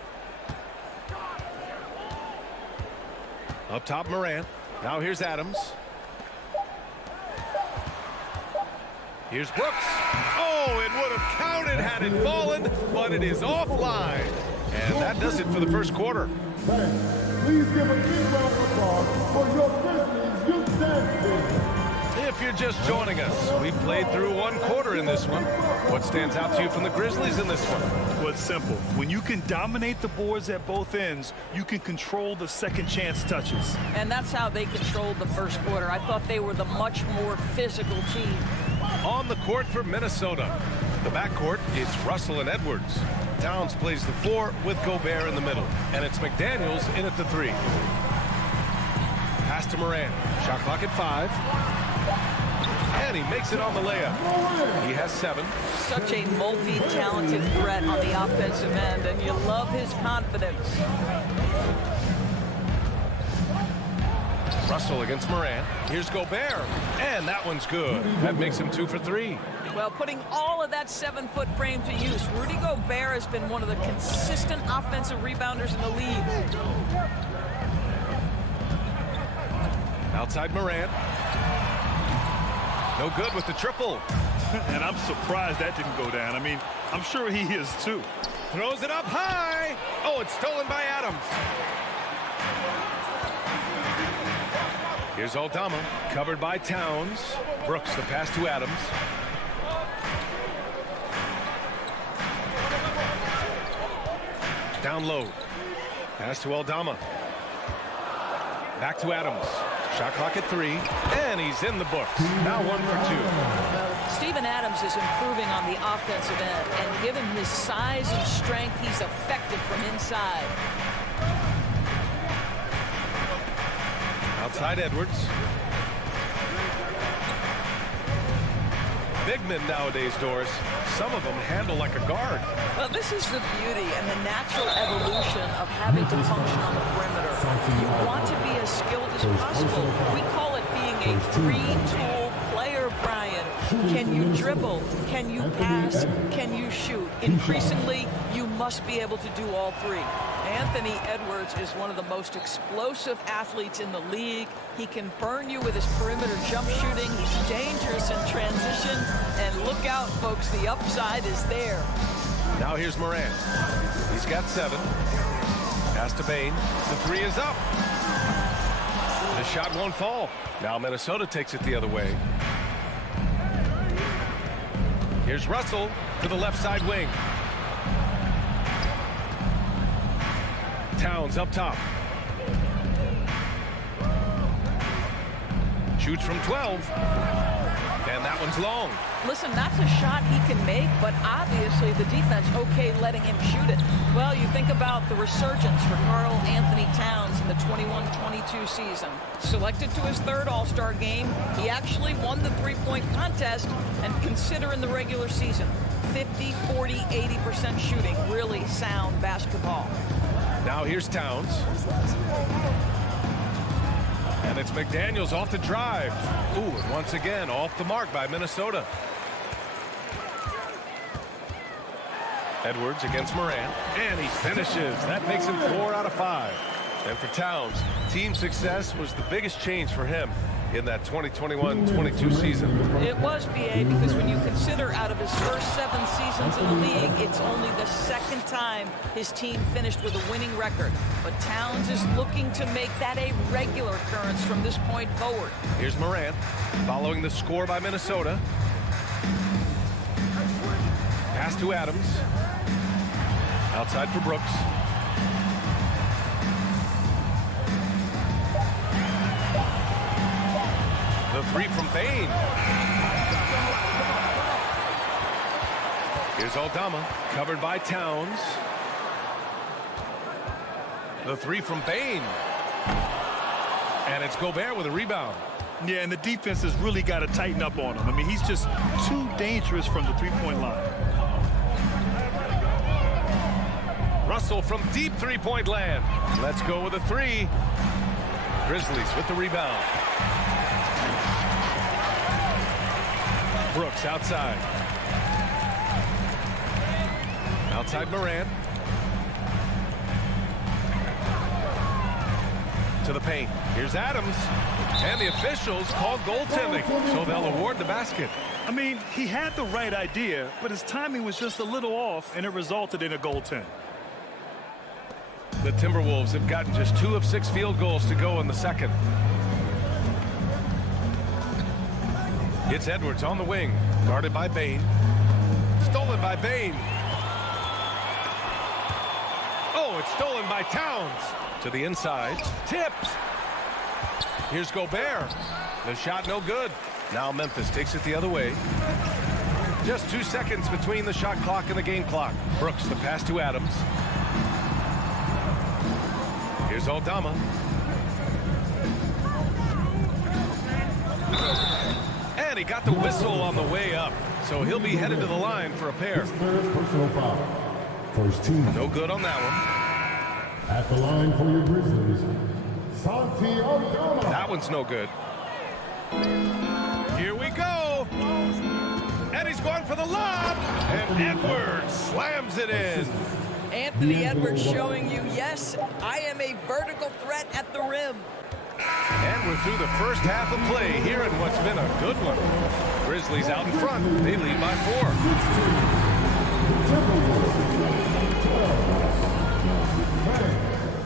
Up top, Morant. Now here's Adams. Here's Brooks. Oh, it would have counted had it fallen, but it is offline. And that does it for the first quarter. Please give a big round of applause for your Grizzlies youth dance team. If you're just joining us, we played through one quarter in this one. What stands out to you from the Grizzlies in this one? Well, it's simple. When you can dominate the boards at both ends, you can control the second chance touches. And that's how they controlled the first quarter. I thought they were the much more physical team. On the court for Minnesota. The backcourt, it's Russell and Edwards. Towns plays the 4 with Gobert in the middle. And it's McDaniels in at the 3. Pass to Morant. Shot clock at 5. And he makes it on the layup. He has 7. Such a multi-talented threat on the offensive end, and you love his confidence. Russell against Morant. Here's Gobert. And that one's good. That makes him 2 for 3. Well, putting all of that 7-foot frame to use, Rudy Gobert has been one of the consistent offensive rebounders in the league. Outside Morant. No good with the triple. And I'm surprised that didn't go down. I mean, I'm sure he is too. Throws it up high. Oh, it's stolen by Adams. Here's Aldama, covered by Towns. Brooks, the pass to Adams. Down low. Pass to Aldama. Back to Adams. Shot clock at 3, and he's in the books. Now 1 for 2. Well, Steven Adams is improving on the offensive end, and given his size and strength, he's effective from inside. Outside Edwards. Big men nowadays, Doris. Some of them handle like a guard. Well, this is the beauty and the natural evolution of having to function on the perimeter. You want to be as skilled as possible. We call it being a three-tool player, Brian. Can you dribble? Can you pass? Can you shoot? Increasingly, you must be able to do all 3. Anthony Edwards is one of the most explosive athletes in the league. He can burn you with his perimeter jump shooting. He's dangerous in transition. And look out, folks, the upside is there. Now here's Morant. He's got 7. Pass to Bain. The 3 is up. The shot won't fall. Now Minnesota takes it the other way. Here's Russell to the left side wing. Towns up top. Shoots from 12. And that one's long. Listen, that's a shot he can make, but obviously the defense okay letting him shoot it. Well, you think about the resurgence for Karl Anthony Towns in the 21-22 season. Selected to his 3rd All-Star game, he actually won the three-point contest, and consider in the regular season, 50, 40, 80% shooting, really sound basketball. Now here's Towns. And it's McDaniels off the drive. Ooh, and once again, off the mark by Minnesota. Edwards against Morant, and he finishes. That makes him 4 out of 5. And for Towns, team success was the biggest change for him in that 2021-22 season. It was, BA, because when you consider out of his first 7 seasons in the league, it's only the second time his team finished with a winning record. But Towns is looking to make that a regular occurrence from this point forward. Here's Morant following the score by Minnesota. Pass to Adams. Outside for Brooks. The 3 from Bain. Here's Aldama, covered by Towns. The 3 from Bain. And it's Gobert with a rebound. Yeah, and the defense has really got to tighten up on him. I mean, he's just too dangerous from the three-point line. Russell from deep three-point land. Let's go with a 3. Grizzlies with the rebound. Brooks outside. Outside Morant. To the paint. Here's Adams. And the officials call goaltending, so they'll award the basket. I mean, he had the right idea, but his timing was just a little off, and it resulted in a goaltend. The Timberwolves have gotten just 2 of 6 field goals to go in the second. It's Edwards on the wing, guarded by Bain. Stolen by Bain. Oh, it's stolen by Towns. To the inside. Tipped. Here's Gobert. The shot no good. Now Memphis takes it the other way. Just 2 seconds between the shot clock and the game clock. Brooks, the pass to Adams. Here's Aldama. And he got the whistle on the way up. So he'll be headed to the line for a pair. Personal foul. First team. No good on that one. At the line for your Grizzlies, Santi Aldama. That one's no good. Here we go. And he's going for the lob. And Edwards slams it in. Anthony Edwards showing you, yes, I am a vertical threat at the rim. And we're through the first half of play here in what's been a good one. Grizzlies out in front. They lead by 4.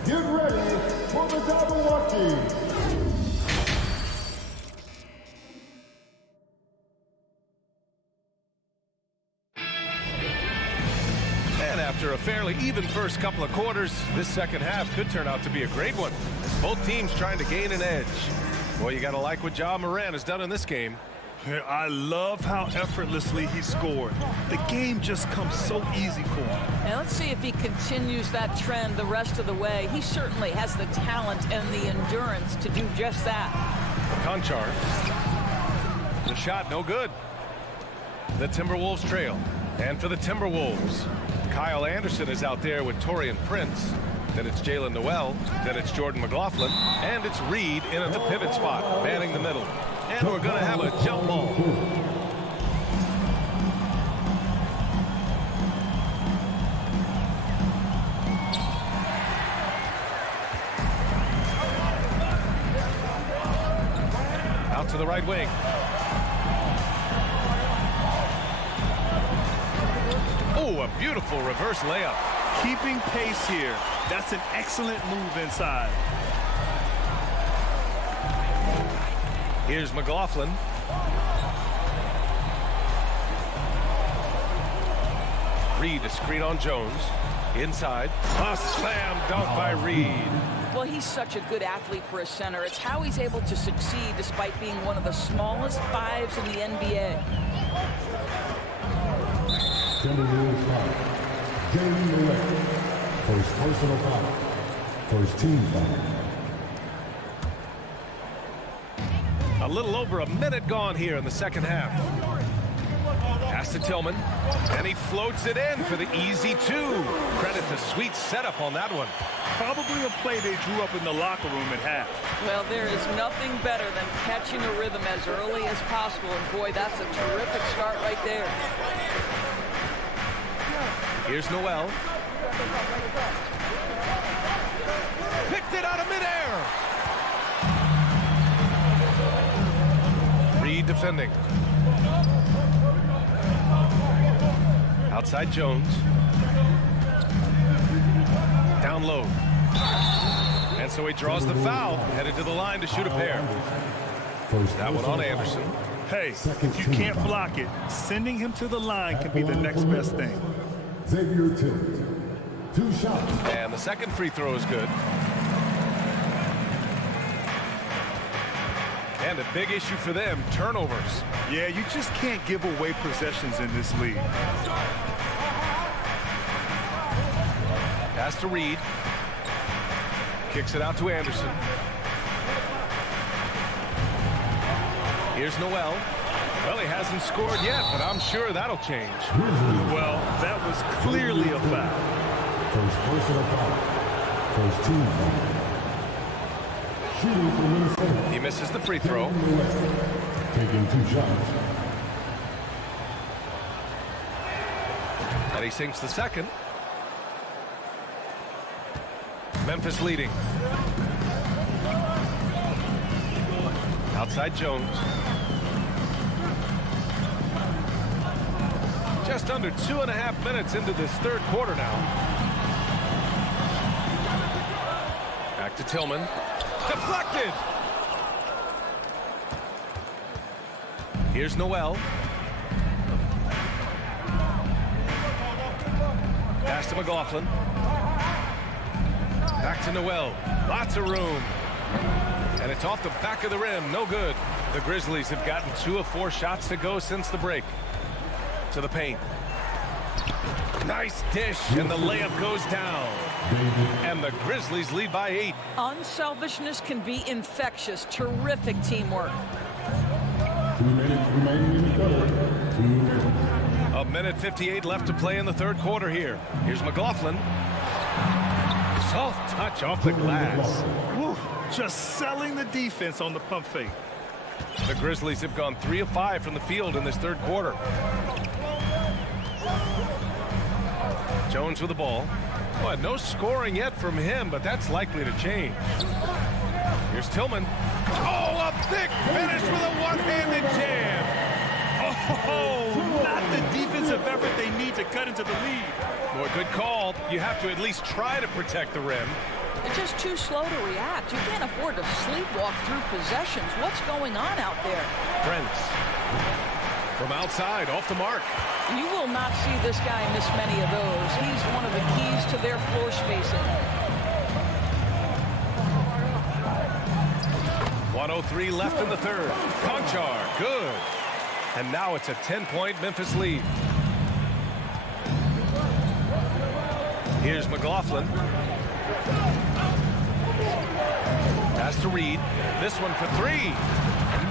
Get ready for the double watching. And after a fairly even first couple of quarters, this second half could turn out to be a great one. As both teams trying to gain an edge. Boy, you got to like what Ja Morant has done in this game. I love how effortlessly he scored. The game just comes so easy for him. And let's see if he continues that trend the rest of the way. He certainly has the talent and the endurance to do just that. Conchar. The shot no good. The Timberwolves trail. And for the Timberwolves, Kyle Anderson is out there with Taurean Prince. Then it's Jalen Noel. Then it's Jordan McLaughlin. And it's Reed in at the pivot spot, manning the middle. And we're going to have a jump ball. Out to the right wing. Oh, a beautiful reverse layup. Keeping pace here. That's an excellent move inside. Here's McLaughlin. Reed a screen on Jones. Inside. A slam dunk by Reed. Well, he's such a good athlete for a center. It's how he's able to succeed despite being one of the smallest 5s in the NBA. Timberwolves foul. Jamie Millett. First personal foul. First team foul. A little over a minute gone here in the second half. Pass Pass to Tillman, and he floats it in for the easy 2. Credit the sweet setup on that one. Probably a play they drew up in the locker room at half. Well, there is nothing better than catching a rhythm as early as possible. And boy, that's a terrific start right there. Here's Noel. Picked it out of midair. Reed defending. Outside Jones. Down low. And so he draws the foul, headed to the line to shoot a pair. That one on Anderson. Hey, if you can't block it, sending him to the line can be the next best thing. Xavier Tillman, 2 shots. And the second free throw is good. And a big issue for them, turnovers. Yeah, you just can't give away possessions in this league. Pass to Reed. Kicks it out to Anderson. Here's Noel. Well, he hasn't scored yet, but I'm sure that'll change. Well, that was clearly a foul. First personal foul. First team foul. Shooting for Minnesota. He misses the free throw. Taking 2 shots. And he sinks the second. Memphis leading. Outside Jones. Just under 2.5 minutes into this third quarter now. Back to Tillman. Deflected. Here's Noel. Pass to McLaughlin. Back to Noel. Lots of room. And it's off the back of the rim. No good. The Grizzlies have gotten 2 of 4 shots to go since the break. To the paint. Nice dish, and the layup goes down. And the Grizzlies lead by 8. Unselfishness can be infectious. Terrific teamwork. 2 minutes remaining in the quarter. 2 minutes. 1:58 left to play in the third quarter here. Here's McLaughlin. Soft touch off the glass. Woo, just selling the defense on the pump fake. The Grizzlies have gone 3 of 5 from the field in this third quarter. Jones with the ball. Well, no scoring yet from him, but that's likely to change. Here's Tillman. Oh, a big finish with a one-handed jam. Oh, not the defensive effort they need to cut into the lead. Boy, good call. You have to at least try to protect the rim. They're just too slow to react. You can't afford to sleepwalk through possessions. What's going on out there? Prince. From outside, off the mark. You will not see this guy miss many of those. He's one of the keys to their floor spacing. 1:03 left in the third. Conchar, good. And now it's a 10-point Memphis lead. Here's McLaughlin. Pass to Reed. This one for 3.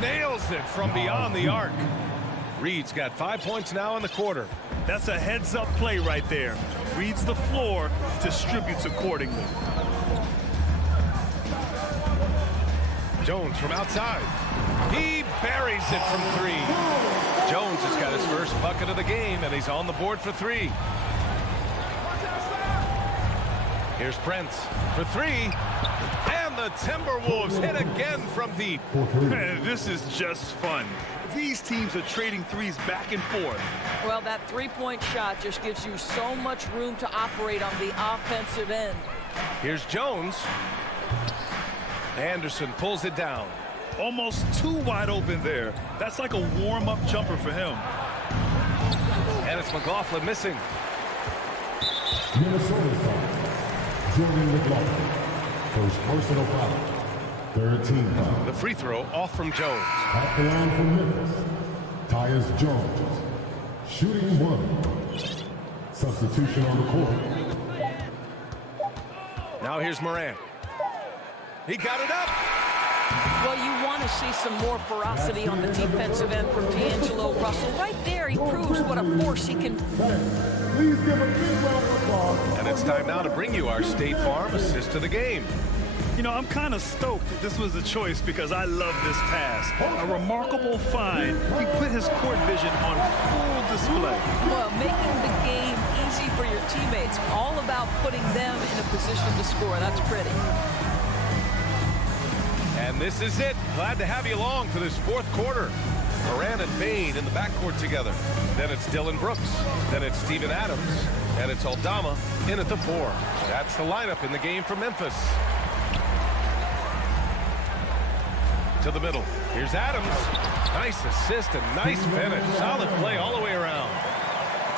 Nails it from beyond the arc. Reed's got 5 points now in the quarter. That's a heads-up play right there. Reads the floor, distributes accordingly. Jones from outside. He buries it from 3. Jones has got his first bucket of the game, and he's on the board for 3. Here's Prince for 3. And the Timberwolves hit again from deep. Man, this is just fun. These teams are trading threes back and forth. Well, that three-point shot just gives you so much room to operate on the offensive end. Here's Jones. Anderson pulls it down. Almost too wide open there. That's like a warm-up jumper for him. And it's McLaughlin missing. Minnesota foul. Jordan McLaughlin. First personal foul. Third team foul. The free throw off from Jones. At the line from Memphis. Tyus Jones. Shooting 1. Substitution on the court. Now here's Morant. He got it up. Well, you want to see some more ferocity on the defensive end from D'Angelo Russell. Right there, he proves what a force he can. Please give a big round of applause. And it's time now to bring you our State Farm assist of the game. You know, I'm kind of stoked that this was a choice because I love this pass. A remarkable find. He put his court vision on full display. Well, making the game easy for your teammates. All about putting them in a position to score. That's pretty. And this is it. Glad to have you along for this fourth quarter. Morant and Bain in the backcourt together. Then it's Dylan Brooks. Then it's Steven Adams. And it's Aldama in at the 4. That's the lineup in the game for Memphis. To the middle. Here's Adams. Nice assist and nice finish. Solid play all the way around.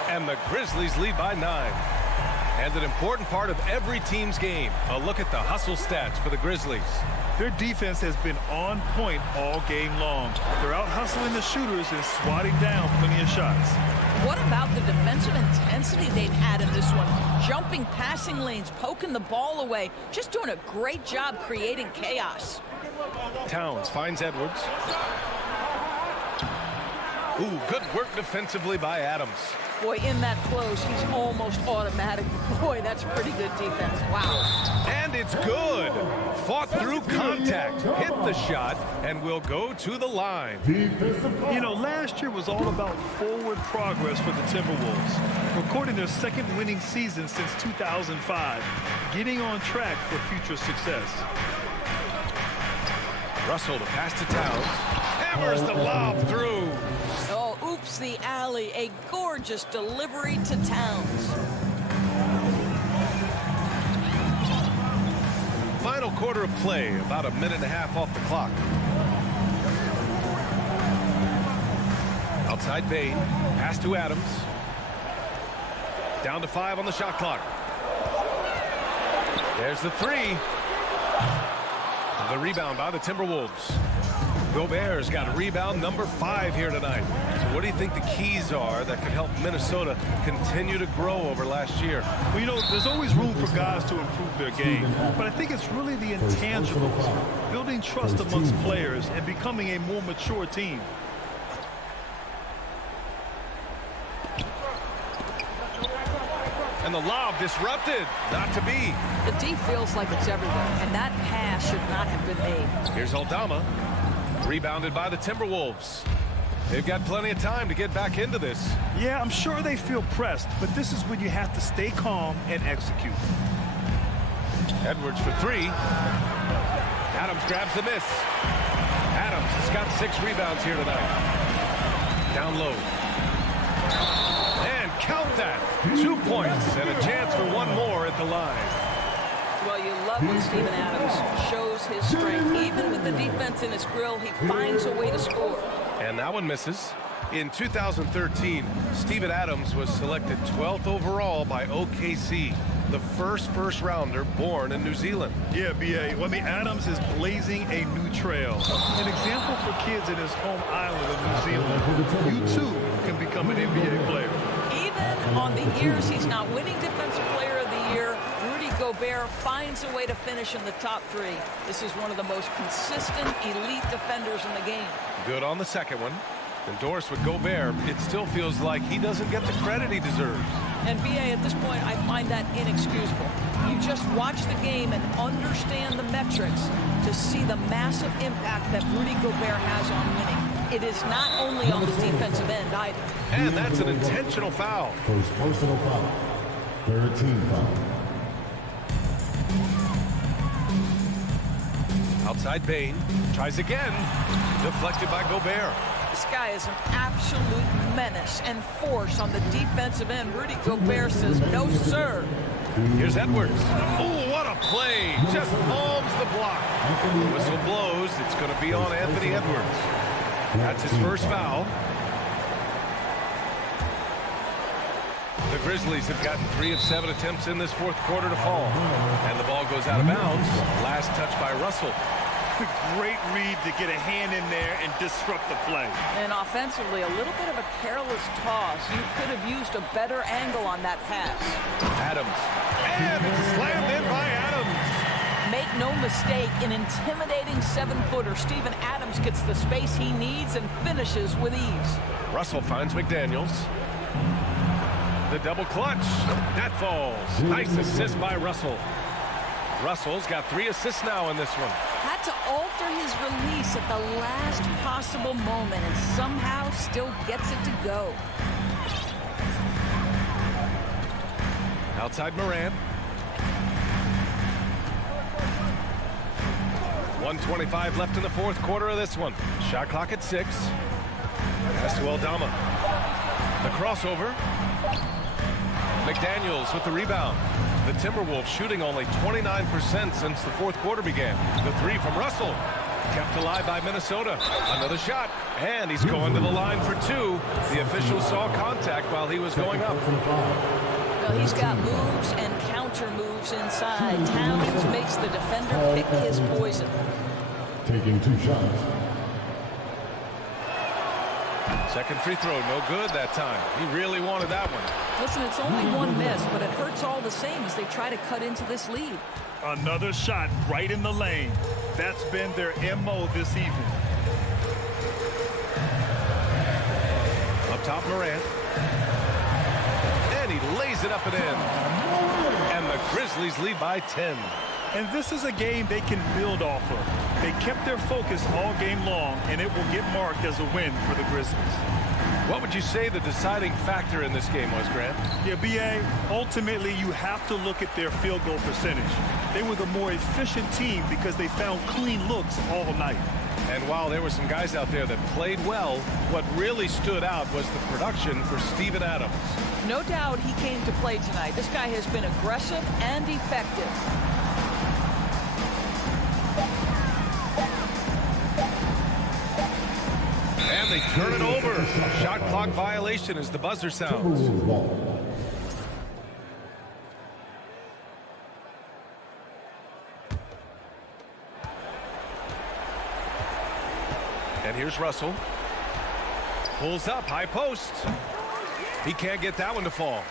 And the Grizzlies lead by 9. And an important part of every team's game. A look at the hustle stats for the Grizzlies. Their defense has been on point all game long. They're out hustling the shooters and swatting down plenty of shots. What about the defensive intensity they've had in this one? Jumping passing lanes, poking the ball away, just doing a great job creating chaos. Towns finds Edwards. Ooh, good work defensively by Adams. Boy, in that close, he's almost automatic. Boy, that's pretty good defense. Wow. And it's good. Fought through contact, hit the shot, and will go to the line. You know, last year was all about forward progress for the Timberwolves, recording their second winning season since 2005, getting on track for future success. Russell to pass to Towns. Hammers the lob through. Oh, oops, the alley. A gorgeous delivery to Towns. Final quarter of play, about a minute and a half off the clock. Outside Bain, pass to Adams. Down to 5 on the shot clock. There's the 3. The rebound by the Timberwolves. Gobert's got a rebound number 5 here tonight. So what do you think the keys are that could help Minnesota continue to grow over last year? Well, you know, there's always room for guys to improve their game, but I think it's really the intangibles, building trust amongst players and becoming a more mature team. And the lob disrupted. Not to be. The D feels like it's everywhere, and that pass should not have been made. Here's Aldama. Rebounded by the Timberwolves. They've got plenty of time to get back into this. Yeah, I'm sure they feel pressed, but this is when you have to stay calm and execute. Edwards for 3. Adams grabs the miss. Adams has got 6 rebounds here tonight. Down low. And count that. 2 points and a chance for one more at the line. Well, you love when Steven Adams shows his strength. Even with the defense in his grill, he finds a way to score. And that one misses. In 2013, Steven Adams was selected 12th overall by OKC, the first rounder born in New Zealand. Yeah, B.A. Well, I mean, Adams is blazing a new trail. An example for kids in his home island of New Zealand. You, too, can become an NBA player. Even on the years he's not winning Defensive Player of the Year, Rudy Gobert finds a way to finish in the top 3. This is one of the most consistent, elite defenders in the game. Good on the second one. Endorsed with Gobert, it still feels like he doesn't get the credit he deserves. And B.A., at this point, I find that inexcusable. You just watch the game and understand the metrics to see the massive impact that Rudy Gobert has on winning. It is not only on the defensive end either. And that's an intentional foul. First personal foul. Third team foul. Outside Bain. Tries again. Deflected by Gobert. This guy is an absolute menace and force on the defensive end. Rudy Gobert says, no, sir. Here's Edwards. Oh, what a play. Just palms the block. The whistle blows. It's going to be on Anthony Edwards. That's his first foul. The Grizzlies have gotten 3 of 7 attempts in this fourth quarter to fall. And the ball goes out of bounds. Last touch by Russell. Great read to get a hand in there and disrupt the play. And offensively, a little bit of a careless toss. You could have used a better angle on that pass. Adams. And it's slammed in by Adams. Make no mistake. An intimidating 7-footer. Steven Adams gets the space he needs and finishes with ease. Russell finds McDaniels. The double clutch. That falls. Nice assist by Russell. Russell's got 3 assists now in this one. Had to alter his release at the last possible moment and somehow still gets it to go. Outside Morant. 1:25 left in the fourth quarter of this one. Shot clock at 6. Pass to Aldama. The crossover. McDaniels with the rebound. The Timberwolves shooting only 29% since the fourth quarter began. The 3 from Russell. Kept alive by Minnesota. Another shot. And he's going to the line for 2. The official saw contact while he was going up. Well, he's got moves and counter moves inside. Towns makes the defender pick his poison. Taking 2 shots. Second free throw, no good that time. He really wanted that one. Listen, it's only 1 miss, but it hurts all the same as they try to cut into this lead. Another shot right in the lane. That's been their MO this evening. Up top, Morant. And he lays it up and in. And the Grizzlies lead by 10. And this is a game they can build off of. They kept their focus all game long, and it will get marked as a win for the Grizzlies. What would you say the deciding factor in this game was, Grant? Yeah, B.A., ultimately you have to look at their field goal percentage. They were the more efficient team because they found clean looks all night. And while there were some guys out there that played well, what really stood out was the production for Steven Adams. No doubt he came to play tonight. This guy has been aggressive and effective. And they turn it over. Shot clock violation as the buzzer sounds. And here's Russell. Pulls up, high post. He can't get that one to fall.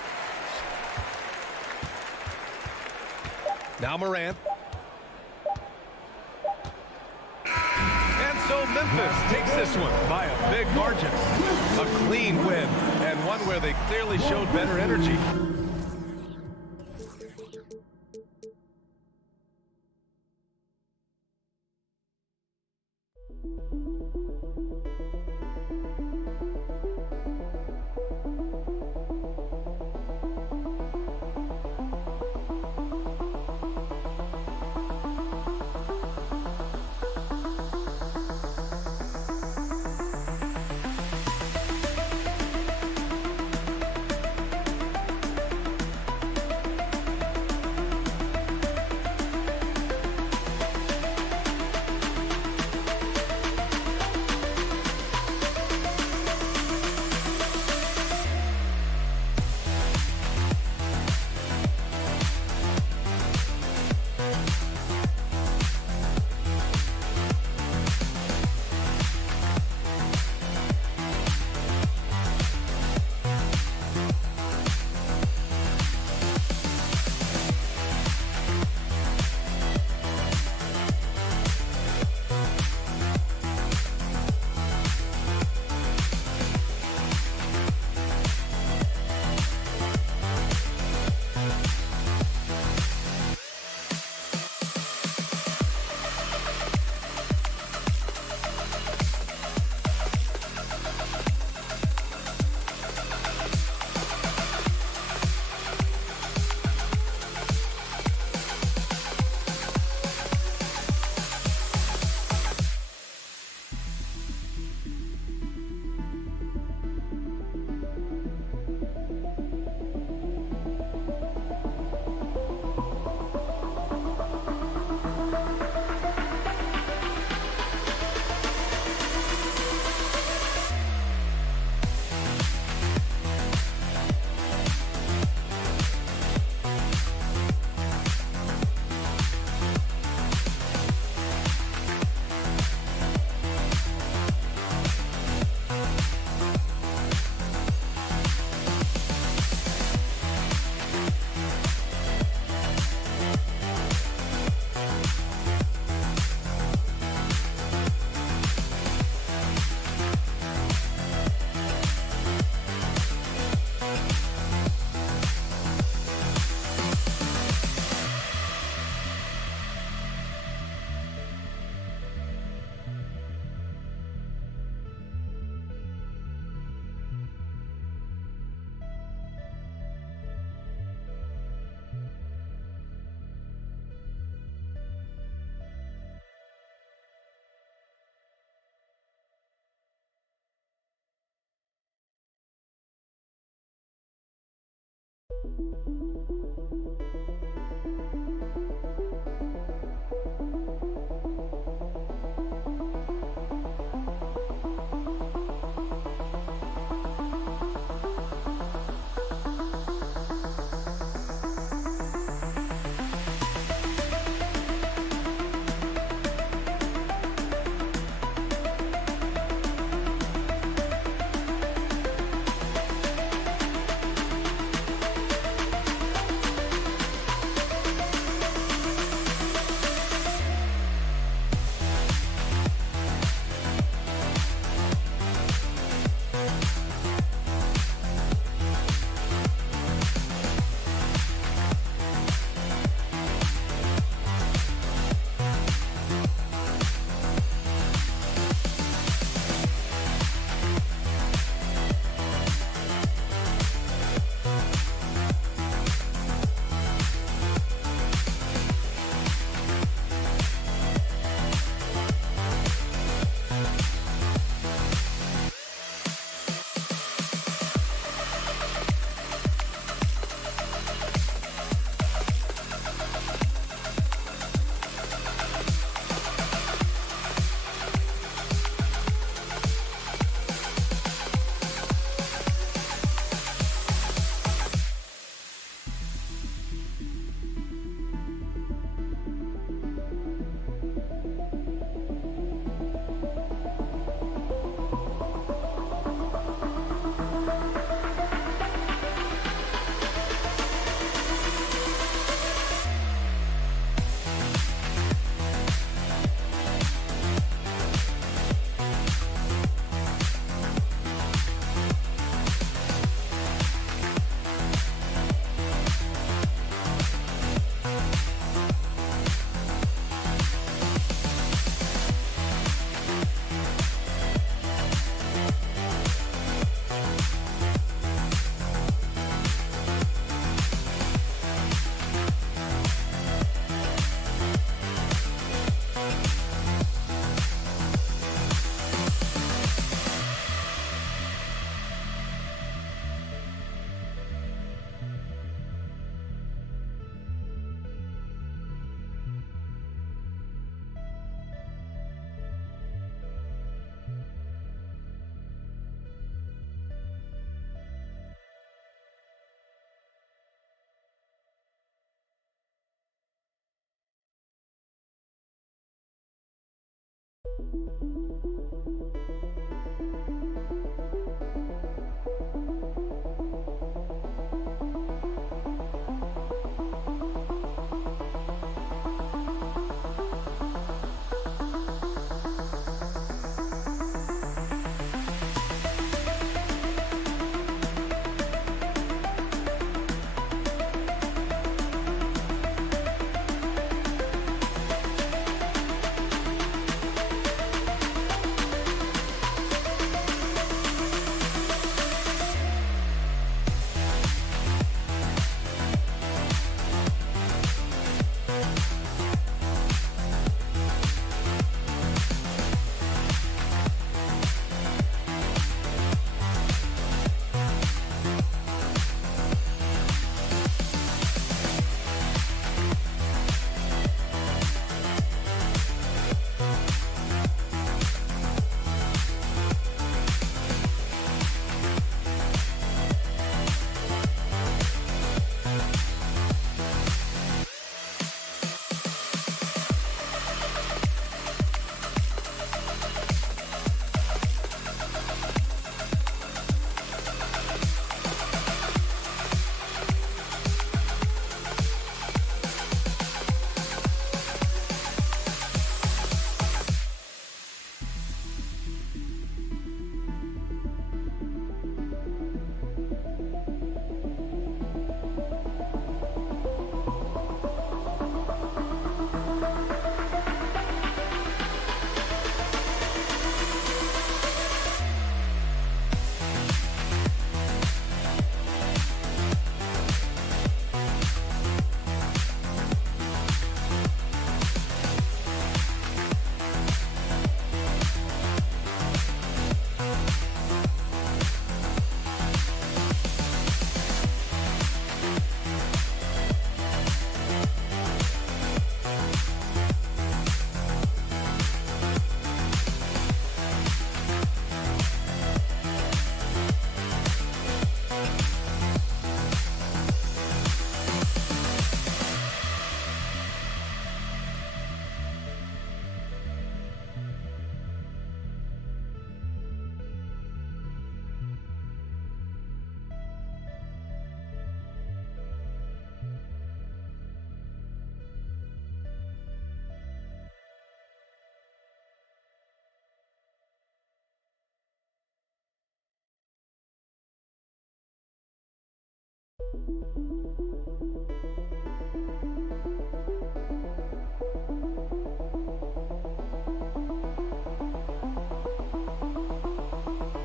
Now Morant. And so Memphis takes this one by a big margin. A clean win, and one where they clearly showed better energy.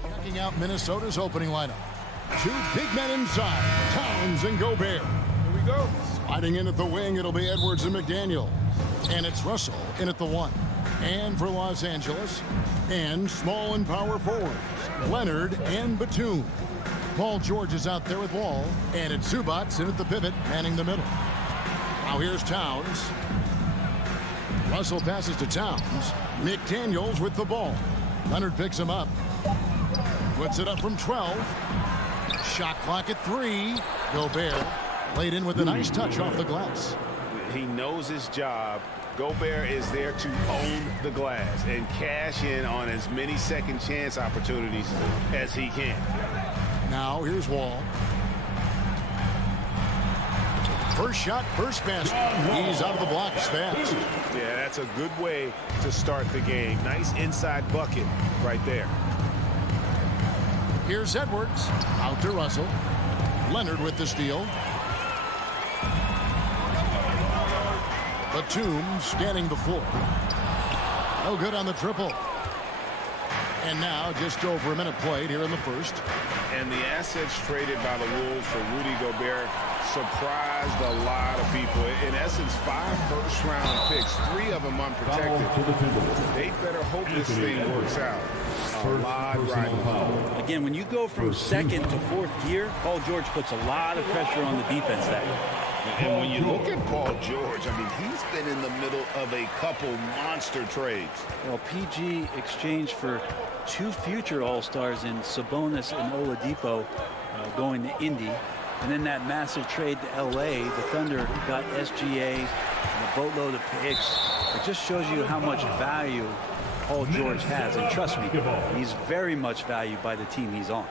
Checking out Minnesota's opening lineup. Two big men inside, Towns and Gobert. Here we go. Sliding in at the wing, it'll be Edwards and McDaniel. And it's Russell in at the 1. And for Los Angeles, and small and power forwards, Leonard and Batum. Paul George is out there with Wall, and it's Zubats in at the pivot, manning the middle. Now here's Towns. Russell passes to Towns. McDaniels with the ball. Leonard picks him up. Puts it up from 12. Shot clock at 3. Gobert laid in with a nice touch off the glass. He knows his job. Gobert is there to own the glass and cash in on as many second chance opportunities as he can. Now here's Wall. First shot, first basket. He's out of the blocks fast. Yeah, that's a good way to start the game. Nice inside bucket right there. Here's Edwards. Out to Russell. Leonard with the steal. Batum scanning the floor. No good on the triple. And now just over a minute played here in the first. And the assets traded by the Wolves for Rudy Gobert surprised a lot of people. In essence, 5 first-round picks, 3 of them unprotected. They better hope this thing works out. A lot riding. Again, when you go from second to fourth gear, Paul George puts a lot of pressure on the defense that way. And when you look at Paul George, I mean, he's been in the middle of a couple monster trades. Well, PG exchanged for 2 future All-Stars in Sabonis and Oladipo going to Indy. And then that massive trade to L.A., the Thunder got SGA and a boatload of picks. It just shows you how much value Paul George has. And trust me, he's very much valued by the team he's on.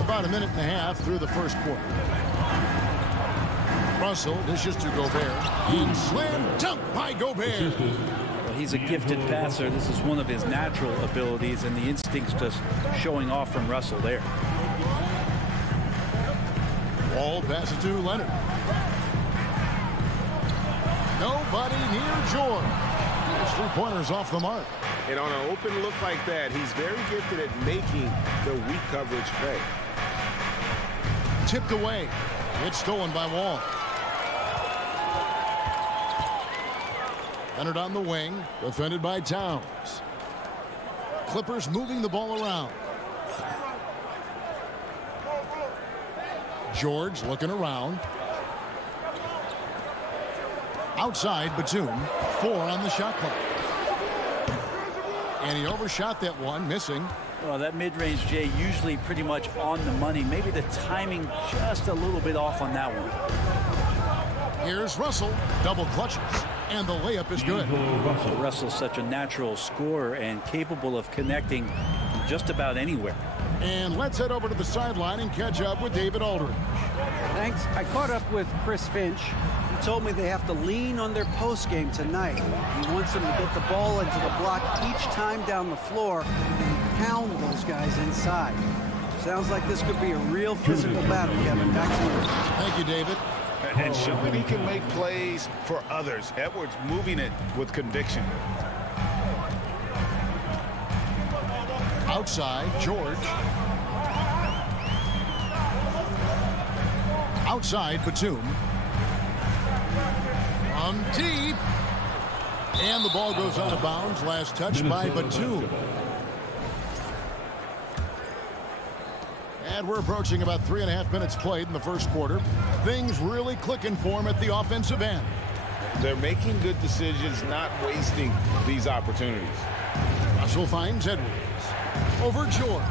About a minute and a half through the first quarter. Russell dishes to Gobert. And slam dunk by Gobert. Well, he's a gifted passer. This is one of his natural abilities, and the instincts just showing off from Russell there. Wall passes to Leonard. Nobody near George. His 3-pointers off the mark. And on an open look like that, he's very gifted at making the weak coverage pay. Tipped away. It's stolen by Wall. Leonard on the wing, defended by Towns. Clippers moving the ball around. George looking around. Outside, Batum. 4 on the shot clock. And he overshot that one, missing. Well, that mid-range, Jay, usually pretty much on the money. Maybe the timing just a little bit off on that one. Here's Russell. Double clutches. And the layup is good. Russell's such a natural scorer and capable of connecting from just about anywhere. And let's head over to the sideline and catch up with David Aldridge. Thanks. I caught up with Chris Finch. He told me they have to lean on their post game tonight. He wants them to get the ball into the block each time down the floor and pound those guys inside. Sounds like this could be a real physical battle, Kevin. Back to you. Thank you, David. And showing he can make plays for others. Edwards moving it with conviction. Outside, George. Outside, Batum. From deep. And the ball goes out of bounds. Last touch by Batum. And we're approaching about 3.5 minutes played in the first quarter. Things really clicking for him at the offensive end. They're making good decisions, not wasting these opportunities. Russell finds Edwards. Over George.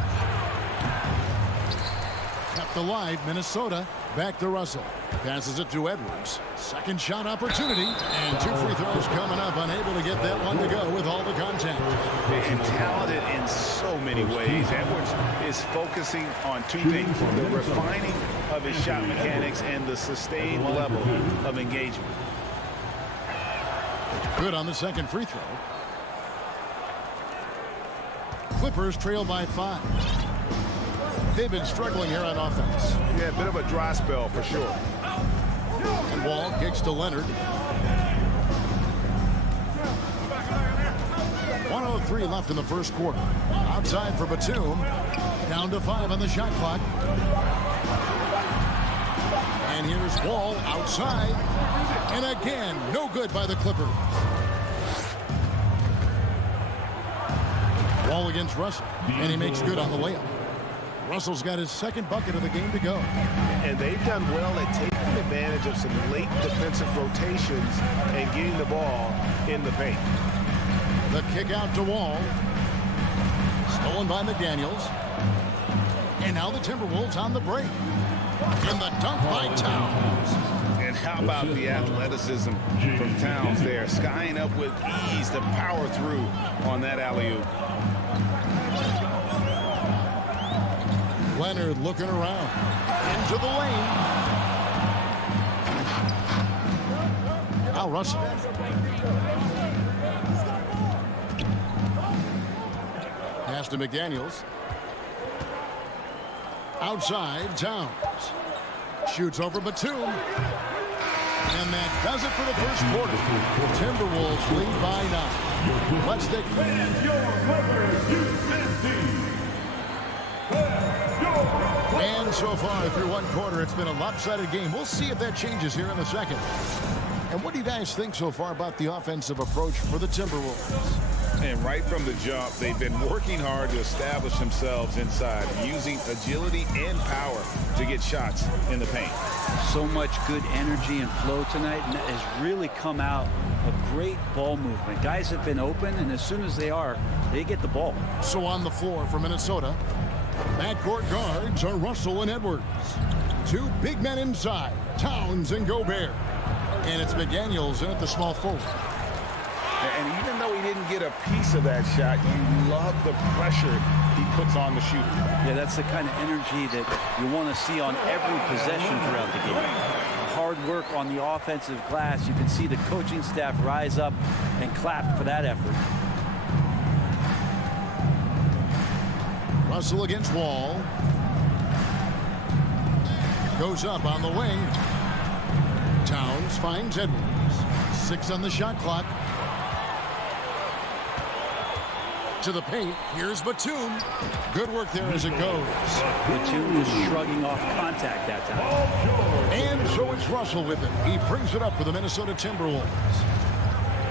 Kept alive, Minnesota. Back to Russell. Passes it to Edwards. Second shot opportunity. And 2 free throws coming up. Unable to get that one to go with all the contact. And talented in so many ways. Edwards is focusing on 2 things. The refining of his shot mechanics and the sustained level of engagement. Good on the second free throw. Clippers trail by 5. They've been struggling here on offense. Yeah, a bit of a dry spell for sure. And Wall kicks to Leonard. 1:03 left in the first quarter. Outside for Batum. Down to 5 on the shot clock. And here's Wall outside. And again, no good by the Clippers. Wall against Russell. And he makes good on the layup. Russell's got his second bucket of the game to go. And they've done well at taking advantage of some late defensive rotations and getting the ball in the paint. The kick out to Wall. Stolen by McDaniels. And now the Timberwolves on the break. And the dunk by Towns. And how about the athleticism from Towns there? Skying up with ease to power through on that alley-oop. Leonard looking around. Into the lane. Now Russell. Pass to McDaniels. Outside, Towns. Shoots over Batum. And that does it for the first quarter. Timberwolves lead by 9. Let's take And so far through one quarter, it's been a lopsided game. We'll see if that changes here in the second. And what do you guys think so far about the offensive approach for the Timberwolves? And right from the jump, they've been working hard to establish themselves inside, using agility and power to get shots in the paint. So much good energy and flow tonight, and that has really come out of great ball movement. Guys have been open, and as soon as they are, they get the ball. So on the floor for Minnesota, backcourt guards are Russell and Edwards. 2 big men inside, Towns and Gobert. And it's McDaniels in at the small forward. And even though he didn't get a piece of that shot, you love the pressure he puts on the shooter. Yeah, that's the kind of energy that you want to see on every possession throughout the game. Hard work on the offensive glass. You can see the coaching staff rise up and clap for that effort. Russell against Wall. Goes up on the wing. Towns finds Edwards. 6 on the shot clock. To the paint. Here's Batum. Good work there as it goes. Batum was shrugging off contact that time. And so it's Russell with it. He brings it up for the Minnesota Timberwolves.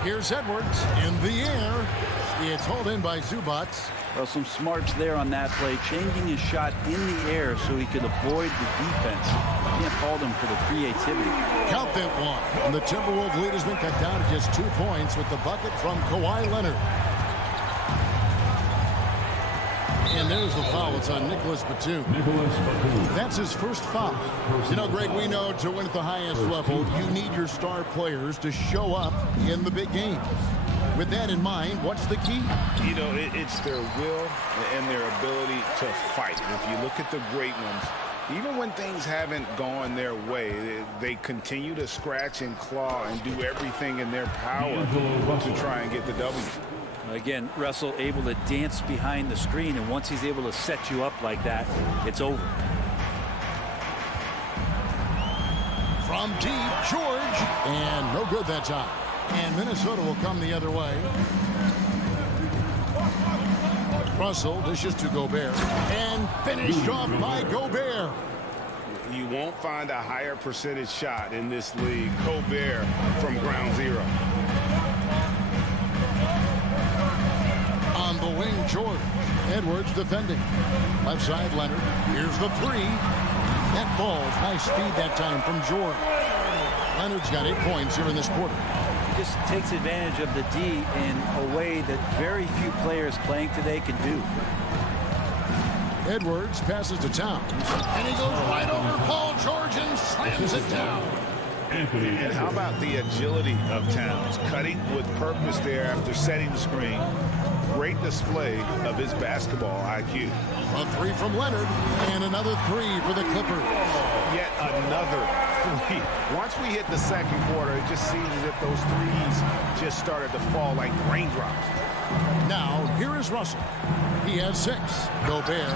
Here's Edwards in the air. It's hauled in by Zubac. Well, some smarts there on that play, changing his shot in the air so he could avoid the defense. Can't fault him for the creativity. Count that one. And the Timberwolves lead has been cut down to just 2 points with the bucket from Kawhi Leonard. And there's the foul. It's on Nicholas Batum. That's his first foul. You know, Greg, we know to win at the highest level, you need your star players to show up in the big games. With that in mind, what's the key? You know, it's their will and their ability to fight. If you look at the great ones, even when things haven't gone their way, they continue to scratch and claw and do everything in their power to try and get the W. Again, Russell able to dance behind the screen, and once he's able to set you up like that, it's over. From deep, George, and no good that time. And Minnesota will come the other way. Russell dishes to Gobert, and finished off by Gobert. You won't find a higher percentage shot in this league. Gobert from ground zero. On the wing, George. Edwards defending. Left side, Leonard. Here's the 3. That ball's nice speed that time from George. Leonard's got 8 points here in this quarter. He just takes advantage of the D in a way that very few players playing today can do. Edwards passes to Towns. And he goes right over Paul George and slams it down. And how about the agility of Towns? Cutting with purpose there after setting the screen. Great display of his basketball IQ. A 3 from Leonard, and another 3 for the Clippers. Yet another 3. Once we hit the second quarter, it just seems as if those threes just started to fall like raindrops. Now, here is Russell. He has 6. Gobert.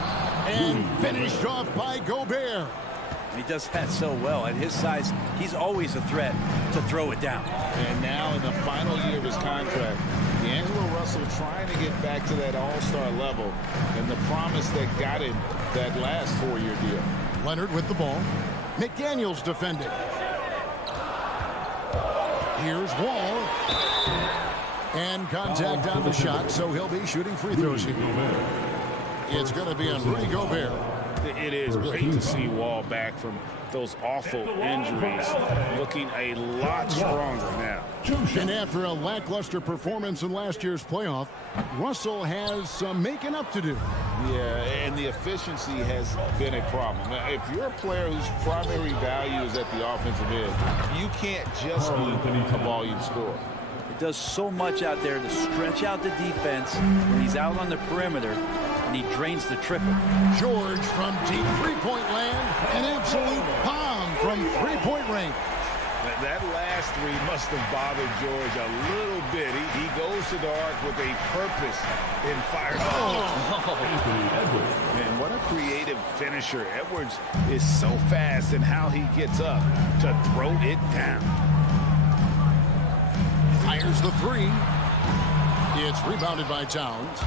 And finished off by Gobert. He does that so well. At his size, he's always a threat to throw it down. And now in the final year of his contract, D'Angelo Russell trying to get back to that all-star level and the promise that got him that last 4-year deal. Leonard with the ball. McDaniels defending. Here's Wall. And contact on the shot, so he'll be shooting free throws here. It's going to be on Rudy Gobert. It is great to see Wall back from those awful injuries, looking a lot stronger now. And after a lackluster performance in last year's playoff, Russell has some making up to do. Yeah, and the efficiency has been a problem. Now, if you're a player whose primary value is at the offensive end, you can't just be a volume scorer. It does so much out there to stretch out the defense when he's out on the perimeter, and he drains the triple. George from deep three-point land, an absolute bomb from three-point range. That last 3 must have bothered George a little bit. He goes to the arc with a purpose in fire. Man, what a creative finisher. Edwards is so fast in how he gets up to throw it down. Fires the 3. It's rebounded by Towns.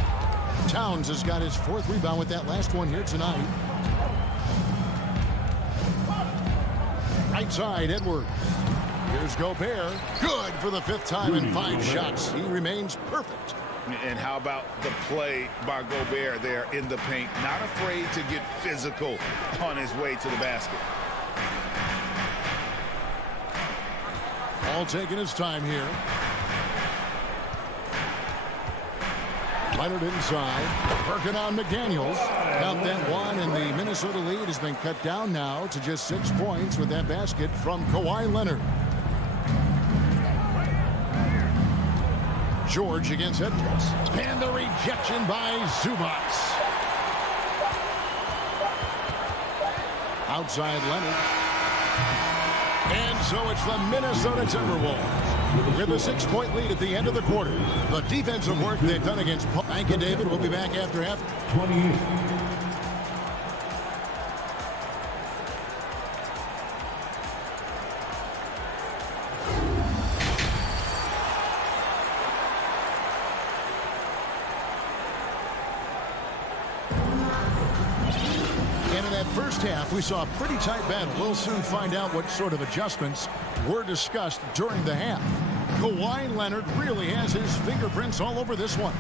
Towns has got his 4th rebound with that last one here tonight. Right side, Edwards. Here's Gobert. Good for the 5th time in 5 shots. He remains perfect. And how about the play by Gobert there in the paint? Not afraid to get physical on his way to the basket. All taking his time here. Leonard inside. Working on McDaniels. Count that one, and the Minnesota lead has been cut down now to just 6 points with that basket from Kawhi Leonard. George against Edwards. And the rejection by Zubats. Outside Leonard. And so it's the Minnesota Timberwolves with a 6-point lead at the end of the quarter. The defensive work they've done against Paul. Thank you, David. We'll be back after half. 28. First half, we saw a pretty tight battle. We'll soon find out what sort of adjustments were discussed during the half. Kawhi Leonard really has his fingerprints all over this one.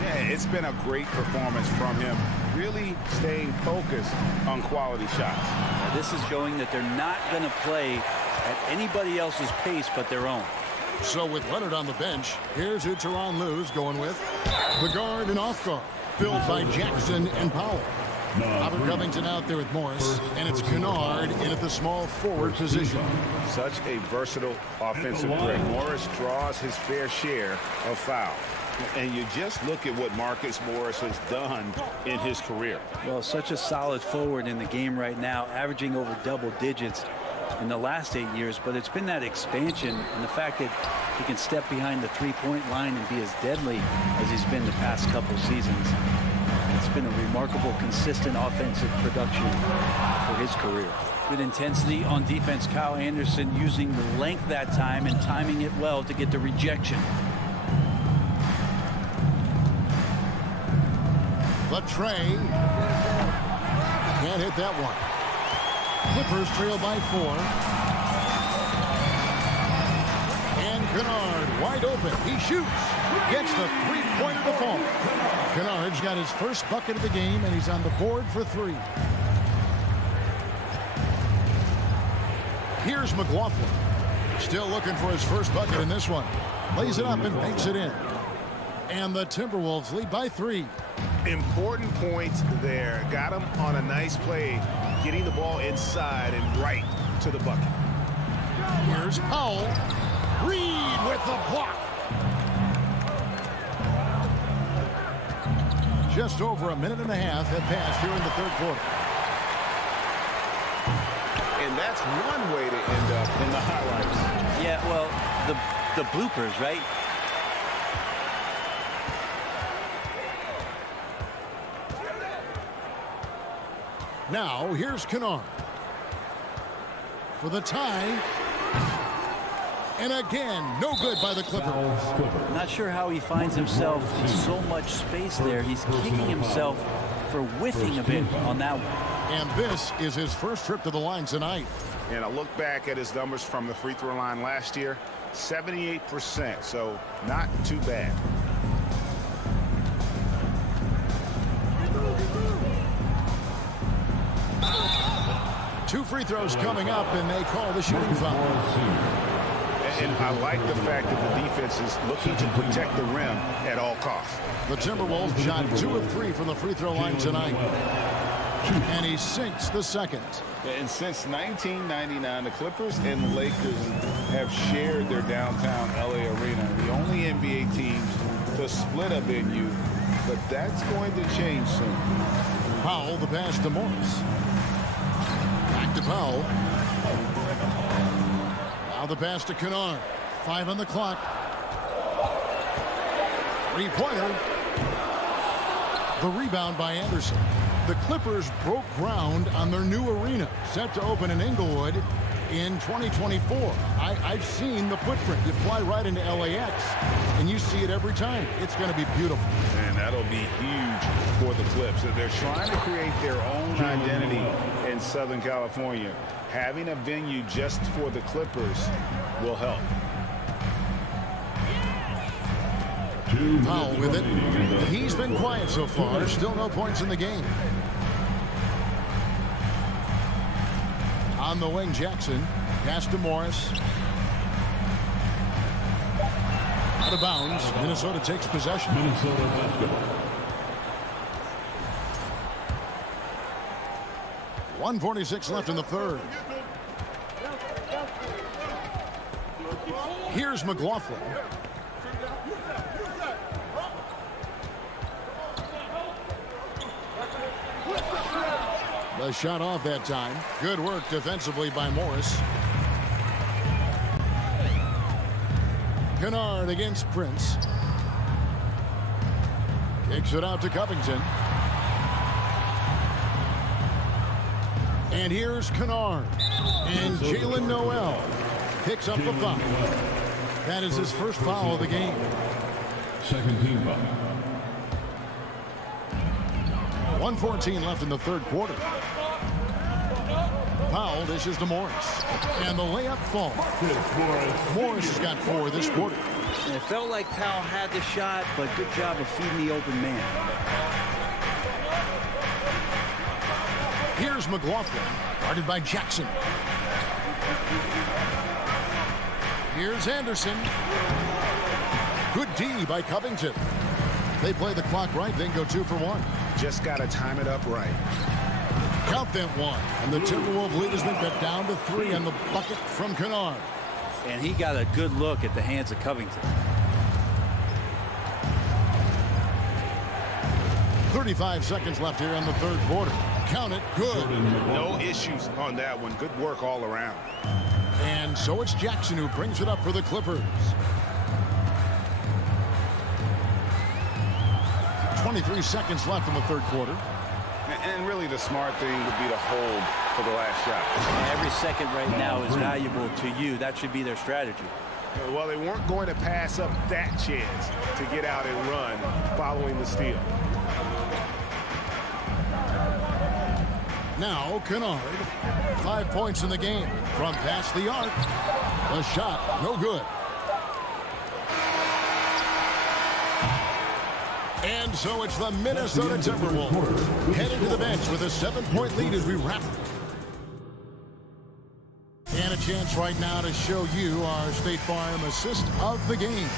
Yeah, it's been a great performance from him, really staying focused on quality shots. Now, this is showing that they're not going to play at anybody else's pace but their own. So with Leonard on the bench, here's who Tyronn Lue's going with. The guard and off guard, filled by Jackson and Powell. Robert Covington out there with Morris, and it's Kennard in at the small forward position. Such a versatile offensive threat. Morris draws his fair share of fouls. And you just look at what Marcus Morris has done in his career. Well, such a solid forward in the game right now, averaging over double digits in the last 8 years, but it's been that expansion and the fact that he can step behind the three-point line and be as deadly as he's been the past couple seasons. It's been a remarkable, consistent offensive production for his career. Good intensity on defense. Kyle Anderson using the length that time and timing it well to get the rejection. The tray. Can't hit that one. Clippers trail by 4. And Kennard wide open. He shoots. Gets the three-pointer to fall. Kennard's got his first bucket of the game, and he's on the board for 3. Here's McLaughlin. Still looking for his first bucket in this one. Lays it up and banks it in. And the Timberwolves lead by 3. Important points there. Got him on a nice play, getting the ball inside and right to the bucket. Here's Powell. Reed with the block. Just over a minute and a half have passed here in the third quarter. And that's one way to end up in the highlights. Yeah, well, the bloopers, right? Now, here's Kennard for the tie. And again, no good by the Clippers. Not sure how he finds himself in so much space there. He's kicking himself for whiffing a bit on that one. And this is his first trip to the line tonight. And I look back at his numbers from the free throw line last year, 78%, so not too bad. Two free throws coming up, and they call the shooting foul. And I like the fact that the defense is looking to protect the rim at all costs. The Timberwolves shot 2 of 3 from the free throw line tonight. And he sinks the second. And since 1999, the Clippers and the Lakers have shared their downtown LA arena. The only NBA teams to split a venue, but that's going to change soon. Powell, the pass to Morris. Back to Powell. Now the pass to Kennard. 5 on the clock. Three-pointer. The rebound by Anderson. The Clippers broke ground on their new arena, set to open in Inglewood in 2024. I've seen the footprint. You fly right into LAX, and you see it every time. It's going to be beautiful. And that'll be huge for the Clips. They're trying to create their own identity in Southern California. Having a venue just for the Clippers will help. Powell with it. He's been quiet so far. Still no points in the game. On the wing, Jackson. Pass to Morris. Out of bounds. Minnesota takes possession. Minnesota basketball. 1:46 left in the third. Here's McLaughlin. The shot off that time. Good work defensively by Morris. Kennard against Prince. Kicks it out to Covington. And here's Kennard. And Jalen Noel picks up the foul. That is his first foul of the game. Second team foul. 1:14 left in the third quarter. Powell dishes to Morris. And the layup falls. Morris has got 4 this quarter. It felt like Powell had the shot, but good job of feeding the open man. Here's McLaughlin, guarded by Jackson. Here's Anderson. Good D by Covington. They play the clock right, then go 2 for 1. Just got to time it up right. Count that 1. And the Timberwolves lead has been cut down to 3 on the bucket from Kennard. And he got a good look at the hands of Covington. 35 seconds left here in the third quarter. Count it. Good. No issues on that one. Good work all around. And so it's Jackson who brings it up for the Clippers. 23 seconds left in the third quarter. And really the smart thing would be to hold for the last shot. Every second right now is valuable to you. That should be their strategy. Well, they weren't going to pass up that chance to get out and run following the steal. Now Kennard. 5 points in the game from past the arc. The shot, no good. And so it's the Minnesota Timberwolves headed to the bench with a 7-point lead as we wrap. And a chance right now to show you our State Farm assist of the game.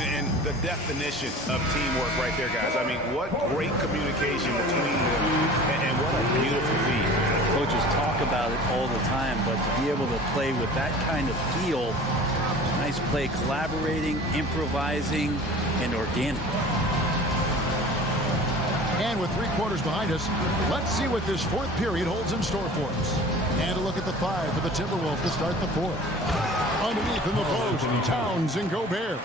And the definition of teamwork right there, guys. I mean, what great communication between them, and what a beautiful feat. Coaches talk about it all the time, but to be able to play with that kind of feel, nice play, collaborating, improvising, and organic. And with 3 quarters behind us, let's see what this fourth period holds in store for us. And a look at the 5 for the Timberwolves to start the fourth. Underneath in the post, Towns and Gobert.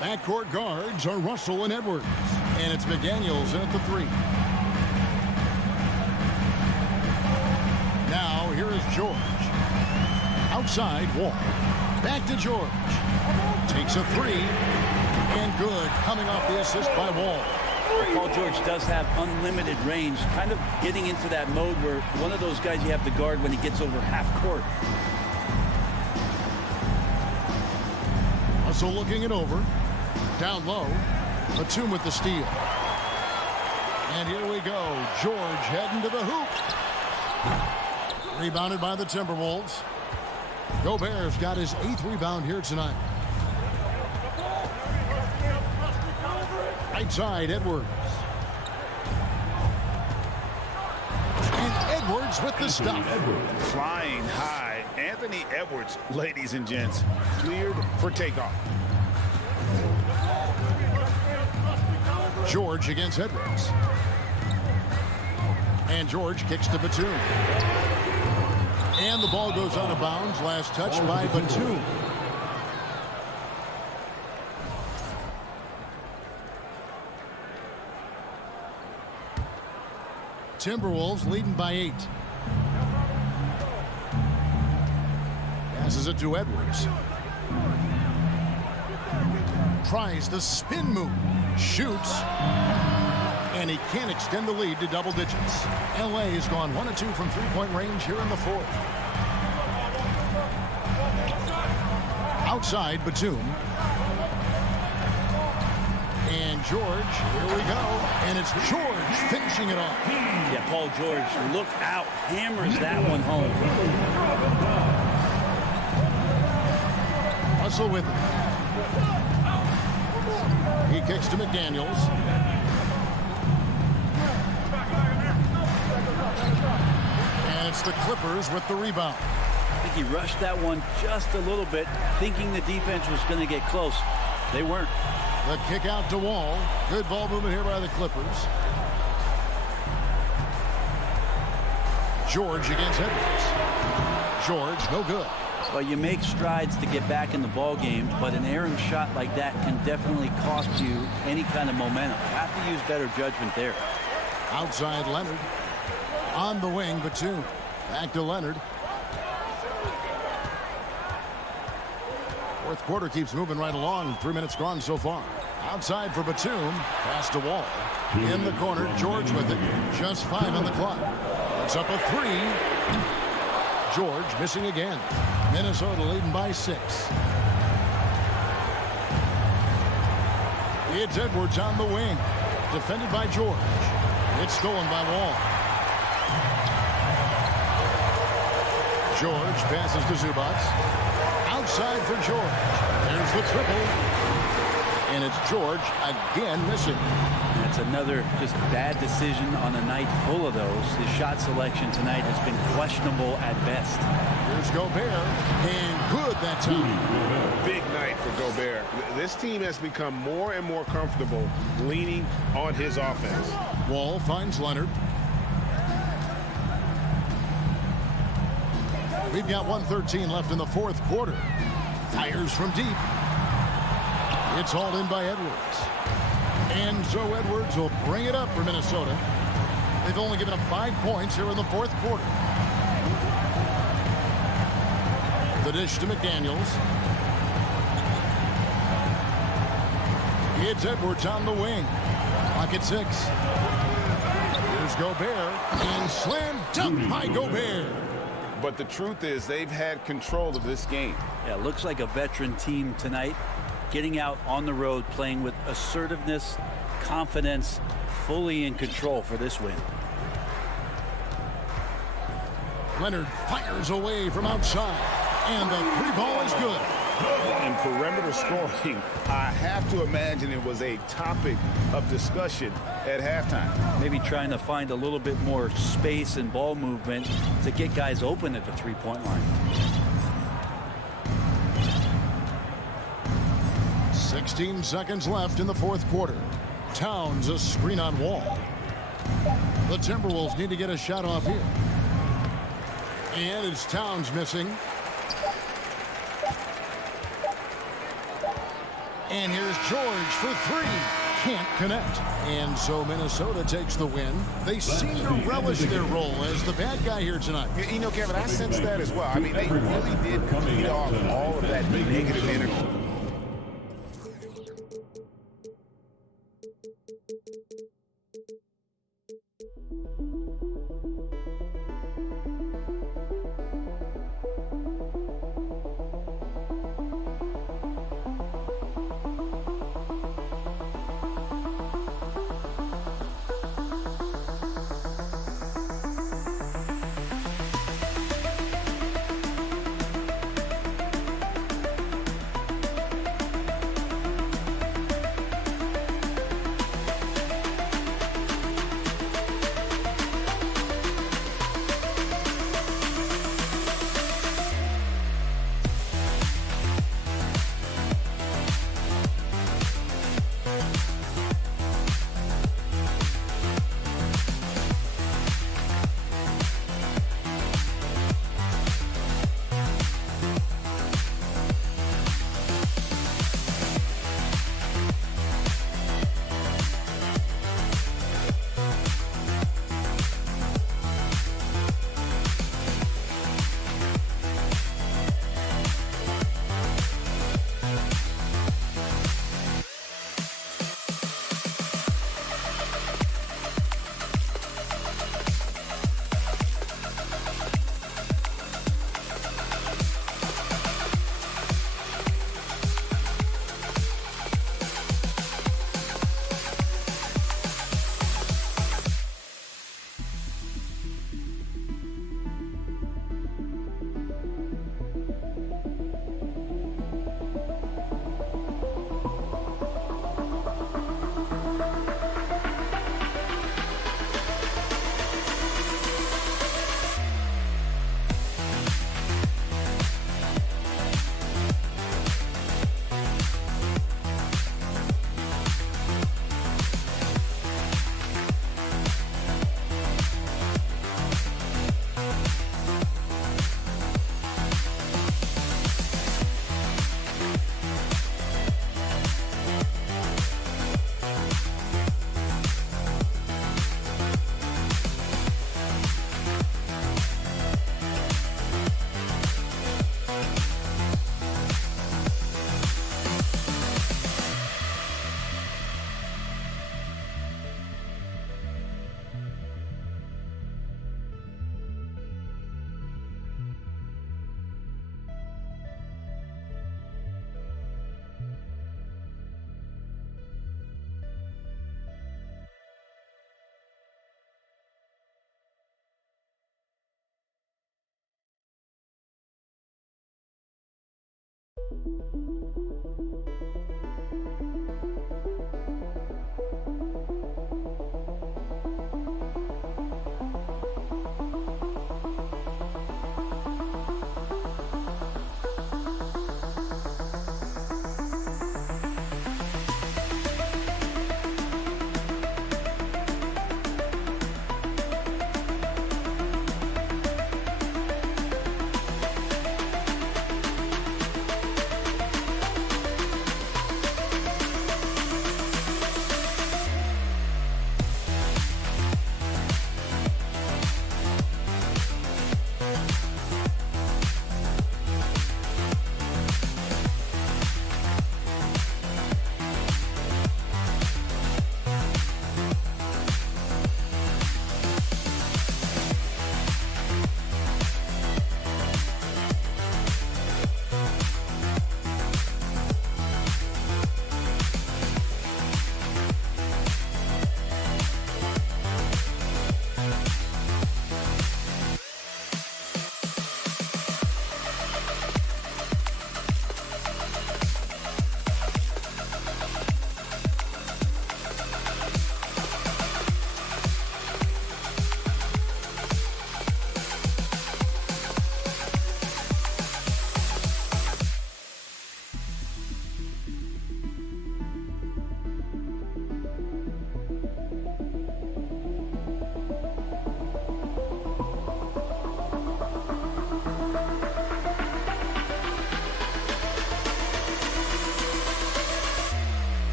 Backcourt guards are Russell and Edwards. And it's McDaniels in at the 3. here is George. Outside, Wall. Back to George. Takes a three. And good, coming off the assist by Wall. Paul George does have unlimited range, kind of getting into that mode where one of those guys you have to guard when he gets over half court. Also looking it over. Down low. Batum with the steal. And here we go. George heading to the hoop. Rebounded by the Timberwolves. Gobert's got his 8th rebound here tonight. Right side, Edwards. And Edwards with the stop. Flying high. Anthony Edwards, ladies and gents, cleared for takeoff. George against Edwards. And George kicks to Batum. And the ball goes out of bounds. Last touch by Batum. Timberwolves leading by 8. Passes it to Edwards. Tries the spin move. Shoots. And he can't extend the lead to double digits. LA has gone 1 of 2 from three-point range here in the 4th. Outside, Batum. And George, here we go. And it's George finishing it off. Yeah, Paul George, look out. Hammers that one home. Russell with it. He kicks to McDaniels. And it's the Clippers with the rebound. I think he rushed that one just a little bit, thinking the defense was going to get close. They weren't. The kick out to Wall. Good ball movement here by the Clippers. George against Edwards. George, no good. Well, you make strides to get back in the ball game, but an errant shot like that can definitely cost you any kind of momentum. You have to use better judgment there. Outside Leonard. On the wing, Batum. Back to Leonard. 4th quarter keeps moving right along. 3 minutes gone so far. Outside for Batum. Pass to Wall. In the corner, George with it. Just 5 on the clock. It's up a 3. George missing again. Minnesota leading by 6. It's Edwards on the wing. Defended by George. It's stolen by Wall. George passes to Zubac. Outside for George. There's the triple. And it's George again missing. That's another just bad decision on a night full of those. His shot selection tonight has been questionable at best. Here's Gobert. And good that time. Big night for Gobert. This team has become more and more comfortable leaning on his offense. Wall finds Leonard. We've got 1:13 left in the 4th quarter. Fires from deep. It's hauled in by Edwards. And so Edwards will bring it up for Minnesota. They've only given up 5 points here in the 4th quarter. The dish to McDaniels. It's Edwards on the wing. Clock at 6. Here's Gobert. And slam dunk by Gobert. But the truth is they've had control of this game. Yeah, looks like a veteran team tonight. Getting out on the road, playing with assertiveness, confidence, fully in control for this win. Leonard fires away from outside. And the 3 ball is good. And perimeter scoring, I have to imagine it was a topic of discussion at halftime. Maybe trying to find a little bit more space and ball movement to get guys open at the 3-point line. 16 seconds left in the 4th quarter. Towns a screen on Wall. The Timberwolves need to get a shot off here. And it's Towns missing. And here's George for 3. can't connect. And so Minnesota takes the win. They seem to relish their role as the bad guy here tonight. You know, Kevin, I sense that as well. I mean, they really did feed off all of that negative energy.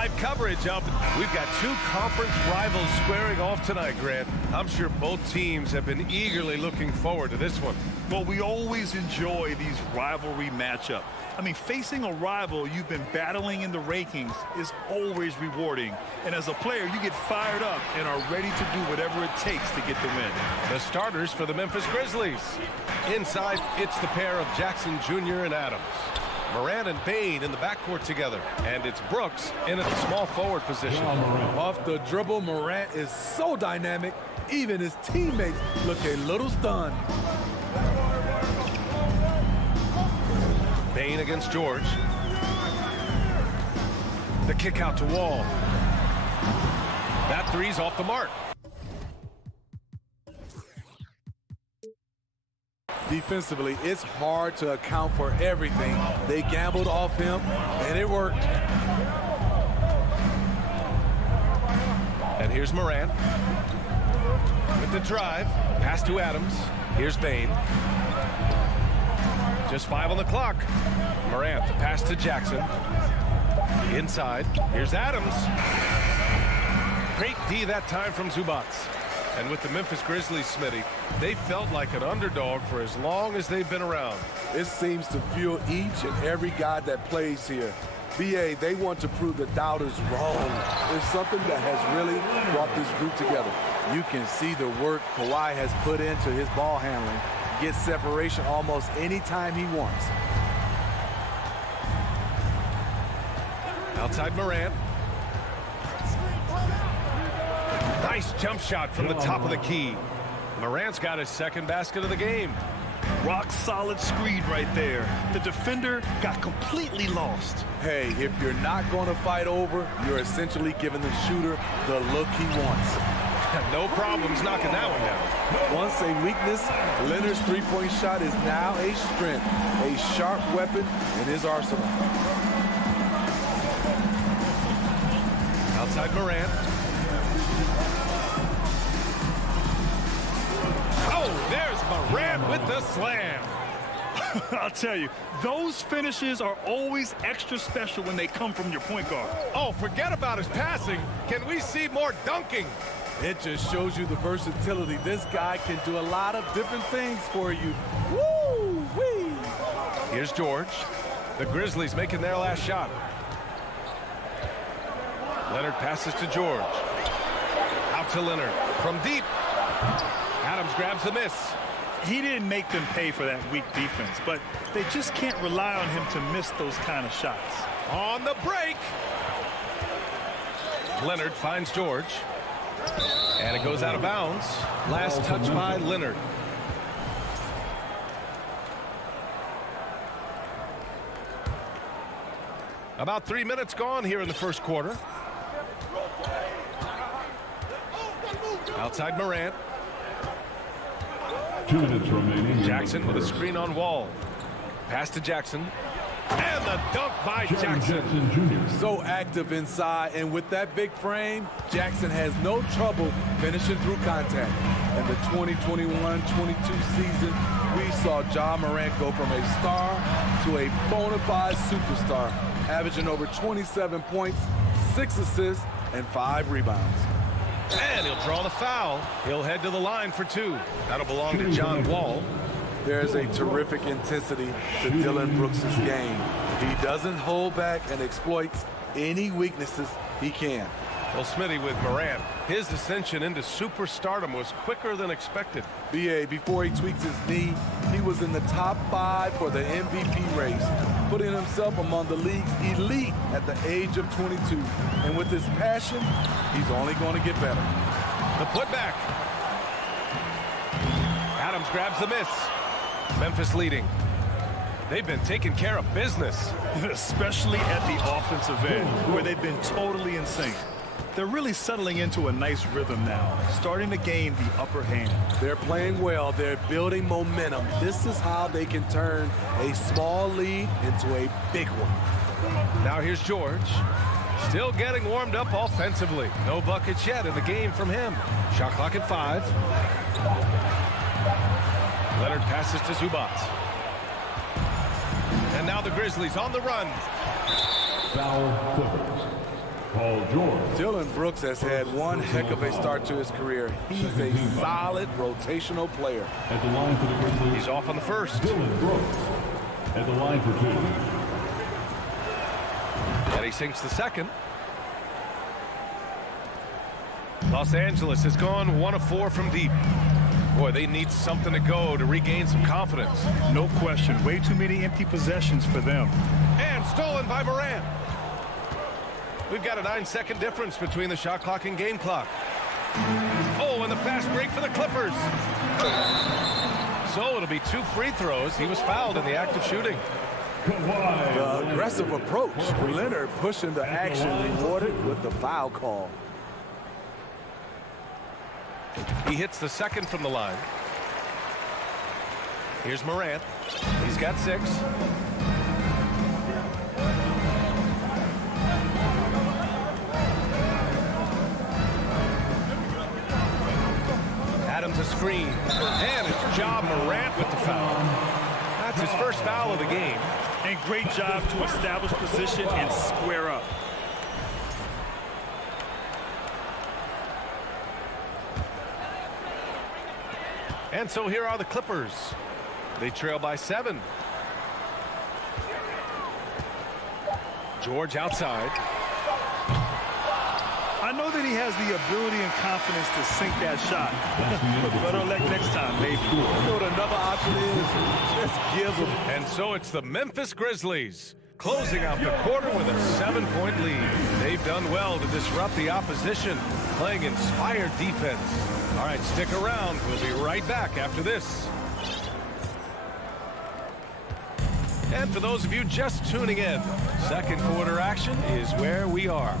live coverage up. We've got two conference rivals squaring off tonight, Grant. I'm sure both teams have been eagerly looking forward to this one. Well, we always enjoy these rivalry matchups. I mean, facing a rival you've been battling in the rankings is always rewarding. And as a player, you get fired up and are ready to do whatever it takes to get the win. The starters for the Memphis Grizzlies. Inside, it's the pair of Jackson Jr. and Adams. Morant and Bane in the backcourt together. And it's Brooks in at the small forward position. Off the dribble, Morant is so dynamic, even his teammates look a little stunned. Bane against George. The kick out to Wall. That three's off the mark. Defensively, it's hard to account for everything. They gambled off him, and it worked. And here's Morant. With the drive. Pass to Adams. Here's Bane. Just 5 on the clock. Morant, the pass to Jackson. Inside. Here's Adams. Great D that time from Zubats. And with the Memphis Grizzlies, Smitty, they felt like an underdog for as long as they've been around. It seems to fuel each and every guy that plays here. BA, they want to prove the doubters wrong. It's something that has really brought this group together. You can see the work Kawhi has put into his ball handling. Gets separation almost any time he wants. Outside Morant. Nice jump shot from the top of the key. Morant's got his second basket of the game. Rock solid screen right there. The defender got completely lost. Hey, if you're not going to fight over, you're essentially giving the shooter the look he wants. No problems knocking that one down. Once a weakness, Leonard's three-point shot is now a strength, a sharp weapon in his arsenal. Outside Morant. Oh, there's Morant with the slam. I'll tell you, those finishes are always extra special when they come from your point guard. Oh, forget about his passing. Can we see more dunking? It just shows you the versatility. This guy can do a lot of different things for you. Woo-wee! Here's George. The Grizzlies making their last shot. Leonard passes to George. Out to Leonard. From deep. Adams grabs the miss. He didn't make them pay for that weak defense, but they just can't rely on him to miss those kind of shots. On the break. Leonard finds George. And it goes out of bounds. Last touch by Leonard. About 3 minutes gone here in the first quarter. Outside Morant. 2 minutes remaining. Jackson with a screen on Wall. Pass to Jackson. And the dunk by Jackson. So active inside, and with that big frame, Jackson has no trouble finishing through contact. In the 2021-22 season, we saw Ja Morant go from a star to a bona fide superstar, averaging over 27 points, 6 assists, and 5 rebounds. And he'll draw the foul. He'll head to the line for 2. That'll belong to John Wall. There's a terrific intensity to Dylan Brooks' game. He doesn't hold back and exploits any weaknesses he can. Well, Smitty, with Morant, his ascension into superstardom was quicker than expected. BA, before he tweaks his knee, he was in the top 5 for the MVP race, putting himself among the league's elite at the age of 22. And with his passion, he's only going to get better. The putback. Adams grabs the miss. Memphis leading. They've been taking care of business. Especially at the offensive end, where they've been totally in sync. They're really settling into a nice rhythm now, starting to gain the upper hand. They're playing well. They're building momentum. This is how they can turn a small lead into a big one. Now here's George. Still getting warmed up offensively. No buckets yet in the game from him. Shot clock at 5. Leonard passes to Zubats. And now the Grizzlies on the run. Foul Clippers. Paul George. Dillon Brooks has had one heck of a start to his career. He's a solid rotational player. At the line for the Grizzlies. He's off on the first. Dillon Brooks. At the line for 2. And he sinks the second. Los Angeles has gone 1 of 4 from deep. Boy, they need something to go to regain some confidence. No question. Way too many empty possessions for them. And stolen by Morant. We've got a 9-second difference between the shot clock and game clock. Oh, and the fast break for the Clippers. So it'll be 2 free throws. He was fouled in the act of shooting. The aggressive approach. Leonard pushing the action, rewarded with the foul call. He hits the second from the line. Here's Morant. He's got 6. Adams a screen. And it's Ja Morant with the foul. That's his first foul of the game. And great job to establish position and square up. And so here are the Clippers. They trail by 7. George outside. I know that he has the ability and confidence to sink that shot. Better luck next time, maybe. You know what another option is? Just give him. And so it's the Memphis Grizzlies closing out the quarter with a 7-point lead. They've done well to disrupt the opposition, playing inspired defense. All right, stick around. We'll be right back after this. And for those of you just tuning in, second quarter action is where we are.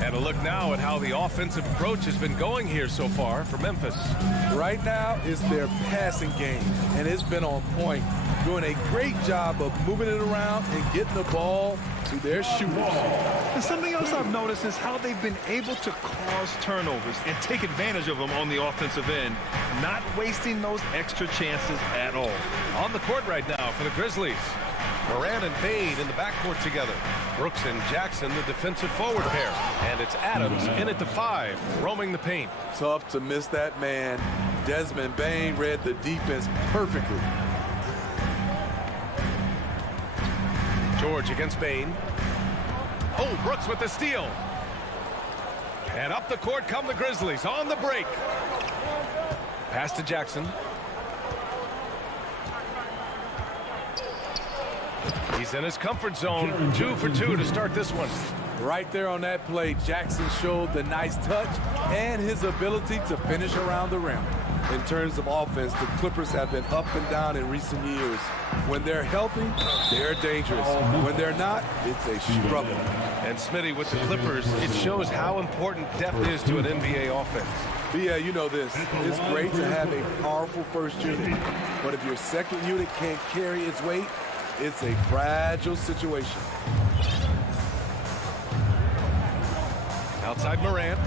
And a look now at how the offensive approach has been going here so far for Memphis. Right now is their passing game, and it's been on point. Doing a great job of moving it around and getting the ball to their shooters. And something else I've noticed is how they've been able to cause turnovers and take advantage of them on the offensive end, not wasting those extra chances at all. On the court right now for the Grizzlies. Morant and Bane in the backcourt together. Brooks and Jackson, the defensive forward pair. And it's Adams in at the 5, roaming the paint. Tough to miss that man. Desmond Bane read the defense perfectly. George against Bane. Oh, Brooks with the steal. And up the court come the Grizzlies on the break. Pass to Jackson. He's in his comfort zone. 2 for 2 to start this one. Right there on that play, Jackson showed the nice touch and his ability to finish around the rim. In terms of offense, the Clippers have been up and down in recent years. When they're healthy, they're dangerous. When they're not, it's a struggle. And Smitty with the Clippers, it shows how important depth is to an NBA offense. But yeah, you know this. It's great to have a powerful first unit. But if your second unit can't carry its weight, it's a fragile situation. Outside Morant.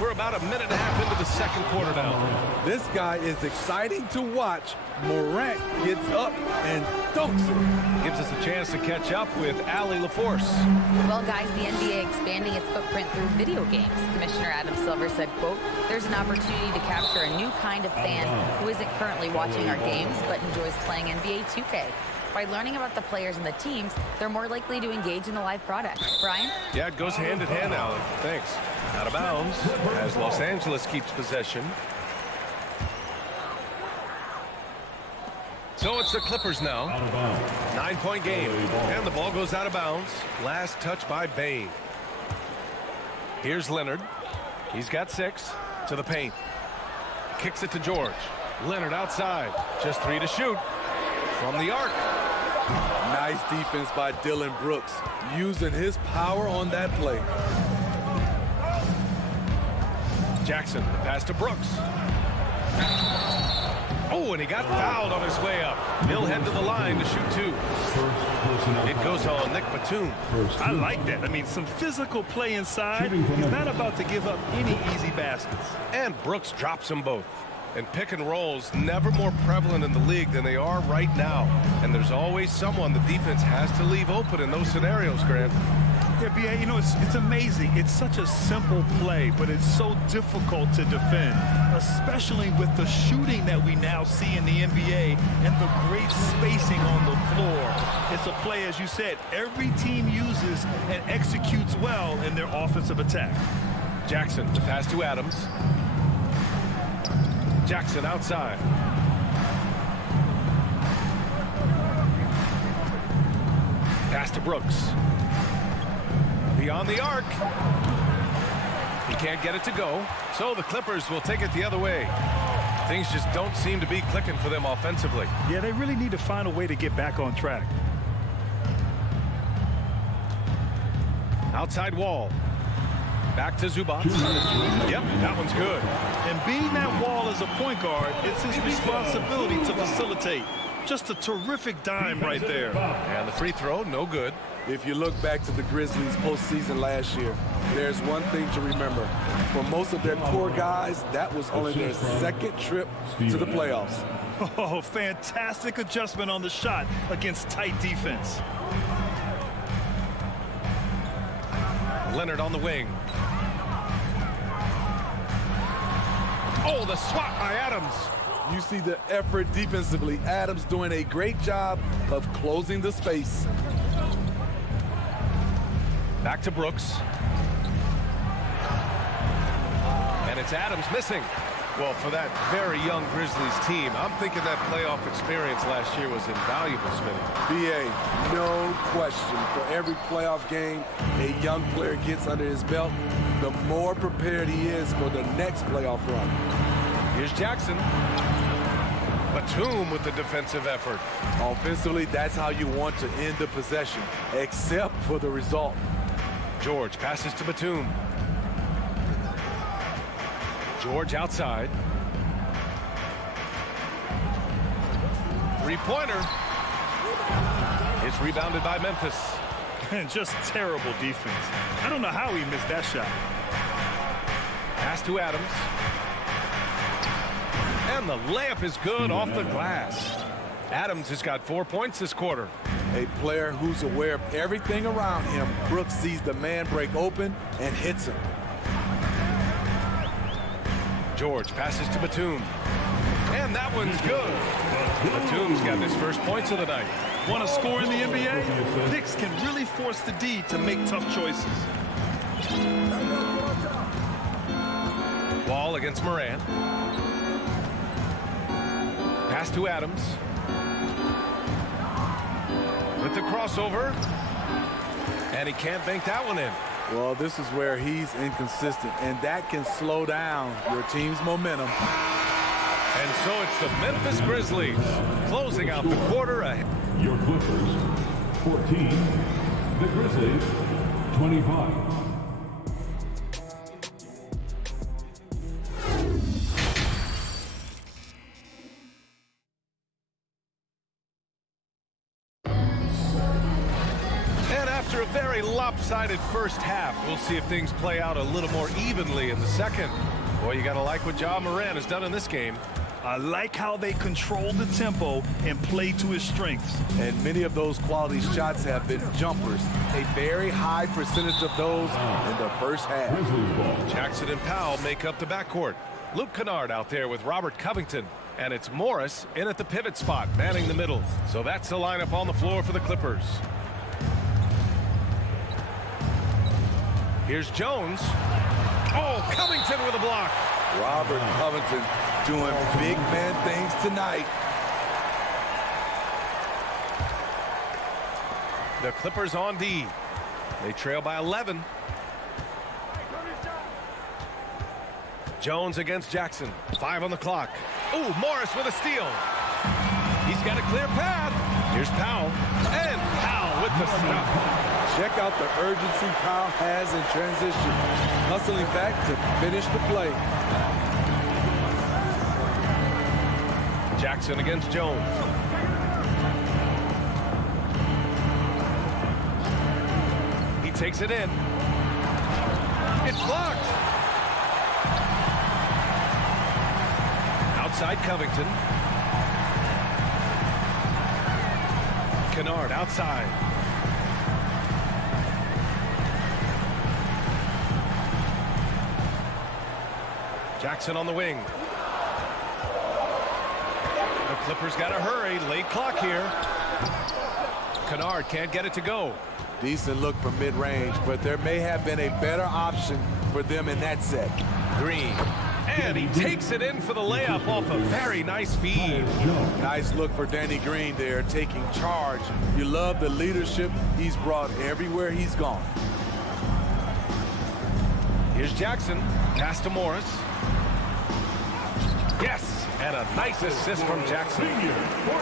We're about a minute and a half into the second quarter now. This guy is exciting to watch. Morant gets up and dunks it. Gives us a chance to catch up with Allie LaForce. Well, guys, the NBA expanding its footprint through video games. Commissioner Adam Silver said, quote, "There's an opportunity to capture a new kind of fan who isn't currently watching our games but enjoys playing NBA 2K. By learning about the players and the teams, they're more likely to engage in the live product." Brian? Yeah, it goes hand in hand, Allie. Thanks. Out of bounds as Los Angeles keeps possession. So it's the Clippers now. 9-point game. And the ball goes out of bounds. Last touch by Bane. Here's Leonard. He's got 6 to the paint. Kicks it to George. Leonard outside. Just 3 to shoot. From the arc. Nice defense by Dillon Brooks, using his power on that play. Jackson, the pass to Brooks. Oh, and he got fouled on his way up. He'll head to the line to shoot 2. It goes on Nick Batum. I like that. I mean, some physical play inside. He's not about to give up any easy baskets. And Brooks drops them both. And pick and rolls never more prevalent in the league than they are right now. And there's always someone the defense has to leave open in those scenarios, Grant. Yeah, B.A., you know, it's amazing. It's such a simple play, but it's so difficult to defend, especially with the shooting that we now see in the NBA and the great spacing on the floor. It's a play, as you said, every team uses and executes well in their offensive attack. Jackson, the pass to Adams. Jackson outside. Pass to Brooks. Beyond the arc. He can't get it to go, so the Clippers will take it the other way. Things just don't seem to be clicking for them offensively. Yeah, they really need to find a way to get back on track. Outside Wall. Back to Zubac. Yep, that one's good. And being that Wall as a point guard, it's his responsibility to facilitate. Just a terrific dime right there. And the free throw, no good. If you look back to the Grizzlies postseason last year, there's one thing to remember. For most of their core guys, that was only their second trip to the playoffs. Oh, fantastic adjustment on the shot against tight defense. Leonard on the wing. Oh, the swat by Adams. You see the effort defensively. Adams doing a great job of closing the space. Back to Brooks. And it's Adams missing. Well, for that very young Grizzlies team, I'm thinking that playoff experience last year was invaluable, Smitty. B.A., no question. For every playoff game a young player gets under his belt, the more prepared he is for the next playoff run. Here's Jackson. Batum with the defensive effort. Offensively, that's how you want to end the possession, except for the result. George passes to Batum. George outside. Three-pointer. It's rebounded by Memphis. And just terrible defense. I don't know how he missed that shot. Pass to Adams. And the layup is good off the glass. Adams has got 4 points this quarter. A player who's aware of everything around him. Brooks sees the man break open and hits him. George passes to Batum. And that one's good. Batum's got his first points of the night. Want to score in the NBA? Picks can really force the D to make tough choices. Wall against Moran. Pass to Adams. With the crossover. And he can't bank that one in. Well, this is where he's inconsistent, and that can slow down your team's momentum. And so it's the Memphis Grizzlies closing out the quarter ahead. Your Clippers, 14. The Grizzlies, 25. After a very lopsided first half, we'll see if things play out a little more evenly in the second. Boy, you got to like what Ja Morant has done in this game. I like how they control the tempo and play to his strengths. And many of those quality shots have been jumpers. A very high percentage of those in the first half. Jackson and Powell make up the backcourt. Luke Kennard out there with Robert Covington. And it's Morris in at the pivot spot, manning the middle. So that's the lineup on the floor for the Clippers. Here's Jones. Oh, Covington with a block. Robert Covington doing big man things tonight. The Clippers on D. They trail by 11. Jones against Jackson. 5 on the clock. Ooh, Morris with a steal. He's got a clear path. Here's Powell. And Powell with the stuff. Check out the urgency Powell has in transition. Hustling back to finish the play. Jackson against Jones. He takes it in. It's blocked. Outside Covington. Kennard outside. Jackson on the wing. The Clippers got to hurry. Late clock here. Kennard can't get it to go. Decent look from mid-range, but there may have been a better option for them in that set. Green. And he takes it in for the layup off a very nice feed. Nice look for Danny Green there, taking charge. You love the leadership he's brought everywhere he's gone. Here's Jackson. Pass to Morris. Yes, and a nice assist from Jackson.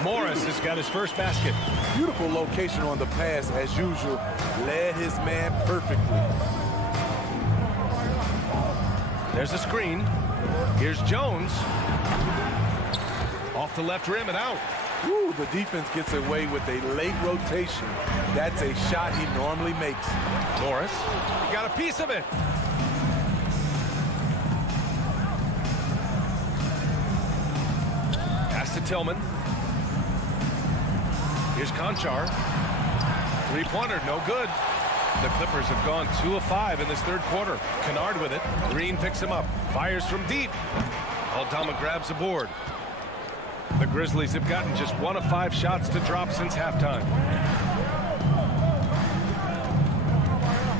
Morris has got his first basket. Beautiful location on the pass as usual. Led his man perfectly. There's a screen. Here's Jones. Off the left rim and out. Ooh, the defense gets away with a late rotation. That's a shot he normally makes. Morris, he got a piece of it. Pass to Tillman. Here's Conchar. Three-pointer, no good. The Clippers have gone 2 of 5 in this third quarter. Kennard with it. Green picks him up. Fires from deep. Aldama grabs the board. The Grizzlies have gotten just 1 of 5 shots to drop since halftime.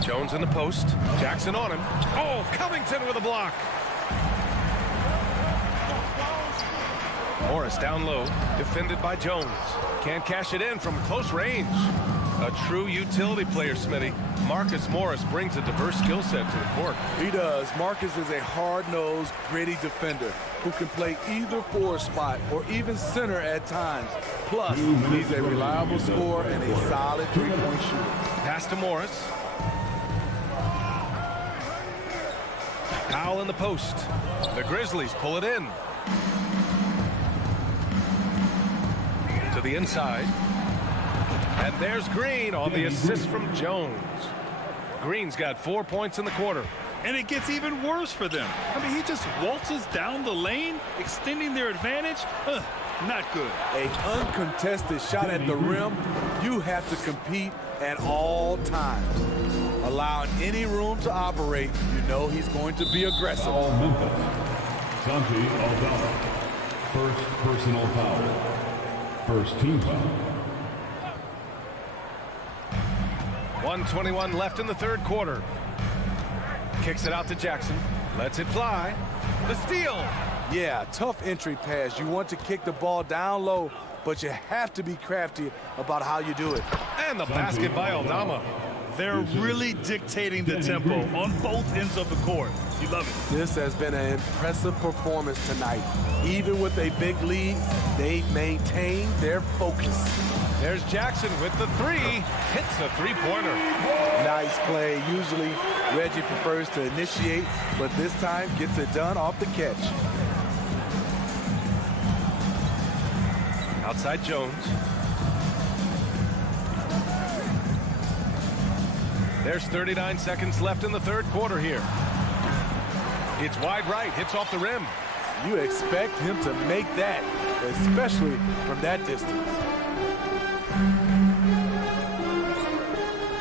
Jones in the post. Jackson on him. Oh, Covington with a block. Morris down low. Defended by Jones. Can't cash it in from close range. A true utility player, Smitty. Marcus Morris brings a diverse skill set to the court. He does. Marcus is a hard-nosed, gritty defender who can play either forward spot or even center at times. Plus, he's a reliable scorer and a solid three-point shooter. Pass to Morris. Powell in the post. The Grizzlies pull it in. To the inside. And there's Green on the assist from Jones. Green's got 4 points in the quarter. And it gets even worse for them. I mean, he just waltzes down the lane, extending their advantage. Not good. A uncontested shot at the rim. You have to compete at all times. Allowing any room to operate, you know he's going to be aggressive. All Memphis. Santi Aldama. First personal foul. First team foul. 1:21 left in the third quarter. Kicks it out to Jackson. Lets it fly. The steal. Yeah, tough entry pass. You want to kick the ball down low, but you have to be crafty about how you do it. And the basket by Aldama. They're really dictating the tempo on both ends of the court. You love it. This has been an impressive performance tonight. Even with a big lead, they've maintained their focus. There's Jackson with the three. Hits a three-pointer. Nice play. Usually, Reggie prefers to initiate, but this time gets it done off the catch. Outside Jones. There's 39 seconds left in the third quarter here. It's wide right. Hits off the rim. You expect him to make that, especially from that distance.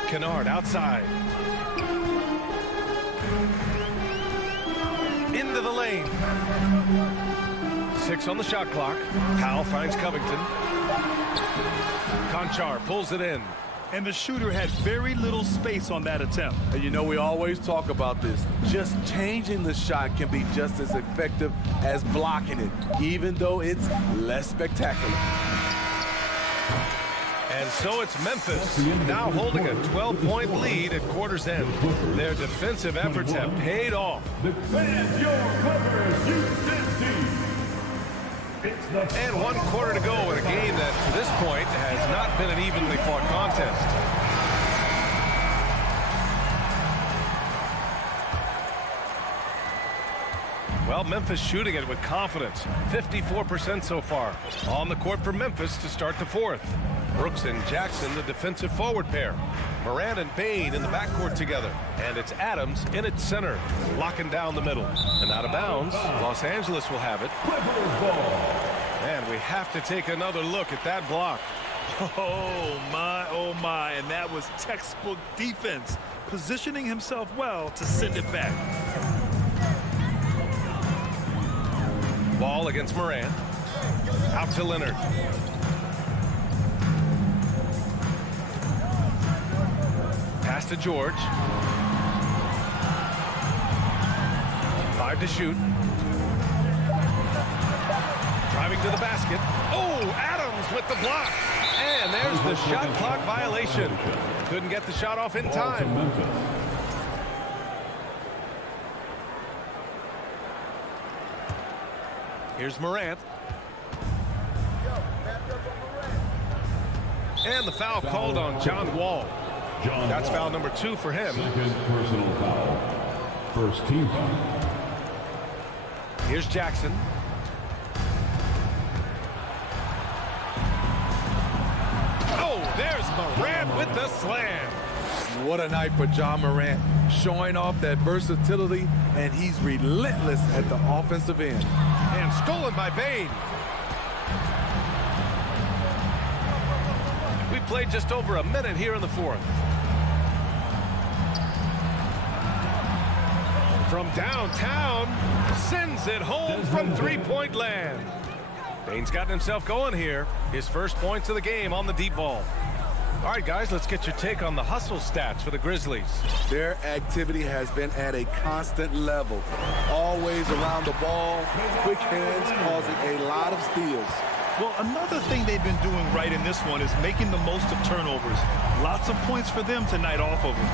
Kennard outside. Into the lane. 6 on the shot clock. Powell finds Covington. Conchar pulls it in. And the shooter had very little space on that attempt. And you know, we always talk about this. Just changing the shot can be just as effective as blocking it, even though it's less spectacular. And so it's Memphis, now holding a 12-point lead at quarter's end. Their defensive efforts have paid off. Defend your coverage, Houston team. And 1 quarter to go in a game that, to this point, has not been an evenly fought contest. Well, Memphis shooting it with confidence. 54% so far. On the court for Memphis to start the fourth. Brooks and Jackson, the defensive forward pair. Morant and Bain in the backcourt together. And it's Adams in its center, locking down the middle. And out of bounds, Los Angeles will have it. And we have to take another look at that block. Oh my, and that was textbook defense, positioning himself well to send it back. Ball against Morant. Out to Leonard. Pass to George. 5 to shoot. Driving to the basket. Oh, Adams with the block. And there's the shot clock violation. Couldn't get the shot off in time. Here's Morant. And the foul called on John Wall. That's foul number 2 for him. Second personal foul. First team foul. Here's Jackson. Oh, there's Morant with the slam. What a night for John Morant, showing off that versatility, and he's relentless at the offensive end. And stolen by Bain. We played just over a minute here in the fourth. From downtown, sends it home from three-point land. Bain's gotten himself going here. His first points of the game on the deep ball. All right, guys, let's get your take on the hustle stats for the Grizzlies. Their activity has been at a constant level. Always around the ball, quick hands causing a lot of steals. Well, another thing they've been doing right in this one is making the most of turnovers. Lots of points for them tonight off of them.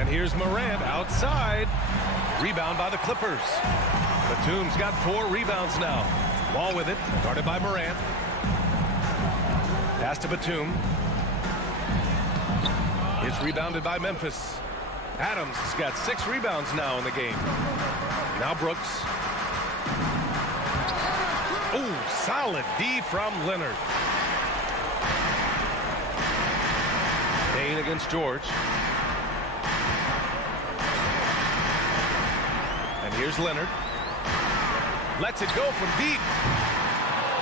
And here's Morant outside. Rebound by the Clippers. Batum's got 4 rebounds now. Ball with it, guarded by Morant. Pass to Batum. It's rebounded by Memphis. Adams has got 6 rebounds now in the game. Now Brooks. Oh, solid D from Leonard. Bain against George. And here's Leonard. Lets it go from deep.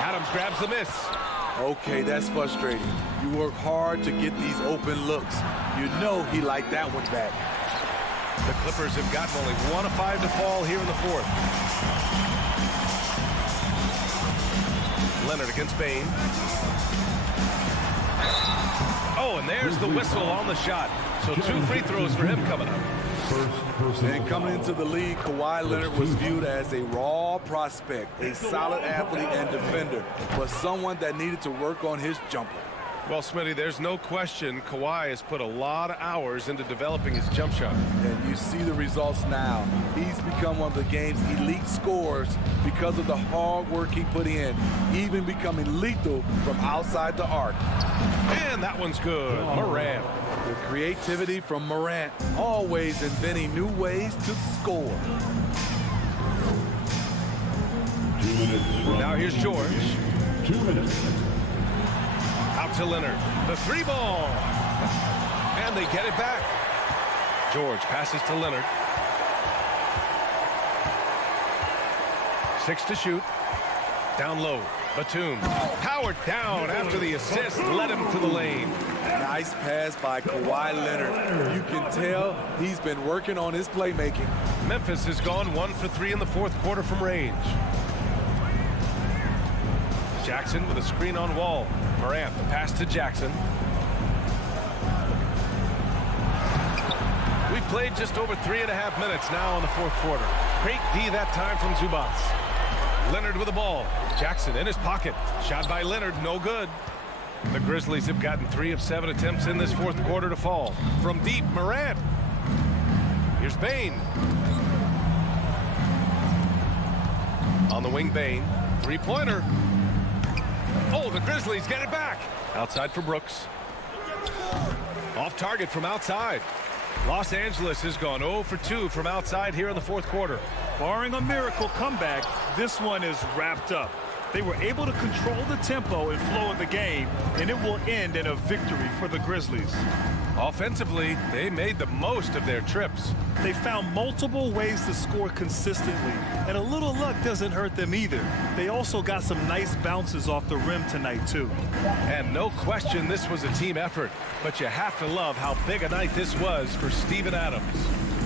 Adams grabs the miss. Okay, that's frustrating. You work hard to get these open looks. You know he liked that one back. The Clippers have gotten only 1 of 5 to fall here in the fourth. Leonard against Bain. Oh, and there's the whistle on the shot. So 2 free throws for him coming up. And coming into the league, Kawhi Leonard was viewed as a raw prospect, a solid athlete and defender, but someone that needed to work on his jumper. Well, Smitty, there's no question Kawhi has put a lot of hours into developing his jump shot. And you see the results now. He's become one of the game's elite scorers because of the hard work he put in, even becoming lethal from outside the arc. And that one's good. Morant. The creativity from Morant, always inventing new ways to score. 2 minutes. Now here's George. 2 minutes. Out to Leonard. The 3 ball. And they get it back. George passes to Leonard. 6 to shoot. Down low. Batum. Powered down after the assist. Led him to the lane. Nice pass by Kawhi Leonard. You can tell he's been working on his playmaking. Memphis has gone 1 for 3 in the fourth quarter from range. Jackson with a screen on Wall. Morant, the pass to Jackson. We've played just over 3.5 minutes now in the fourth quarter. Great D that time from Zubats. Leonard with the ball. Jackson in his pocket. Shot by Leonard, no good. The Grizzlies have gotten 3 of 7 attempts in this fourth quarter to fall. From deep, Morant. Here's Bain. On the wing, Bain. 3-pointer. Oh, the Grizzlies get it back. Outside for Brooks. Off target from outside. Los Angeles has gone 0 for 2 from outside here in the fourth quarter. Barring a miracle comeback, this one is wrapped up. They were able to control the tempo and flow of the game, and it will end in a victory for the Grizzlies. Offensively, they made the most of their trips. They found multiple ways to score consistently, and a little luck doesn't hurt them either. They also got some nice bounces off the rim tonight, too. And no question this was a team effort, but you have to love how big a night this was for Steven Adams.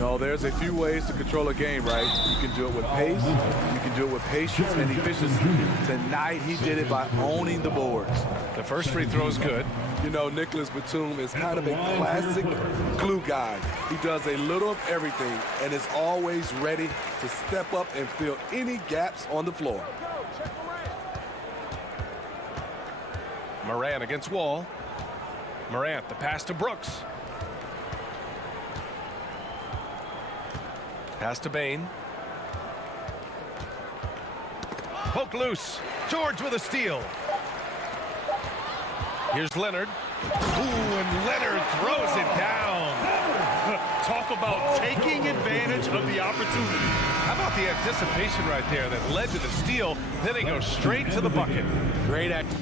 No, there's a few ways to control a game, right? You can do it with pace, you can do it with patience and efficiency. Tonight, he did it by owning the boards. The first free throw is good. You know, Nicholas Batum is kind of a classic glue guy. He does a little of everything and is always ready to step up and fill any gaps on the floor. Morant against Wall. Morant, the pass to Brooks. Pass to Bain. Poke loose. George with a steal. Here's Leonard. Ooh, and Leonard throws it down. Talk about taking advantage of the opportunity. How about the anticipation right there that led to the steal? Then he goes straight to the bucket. Great act.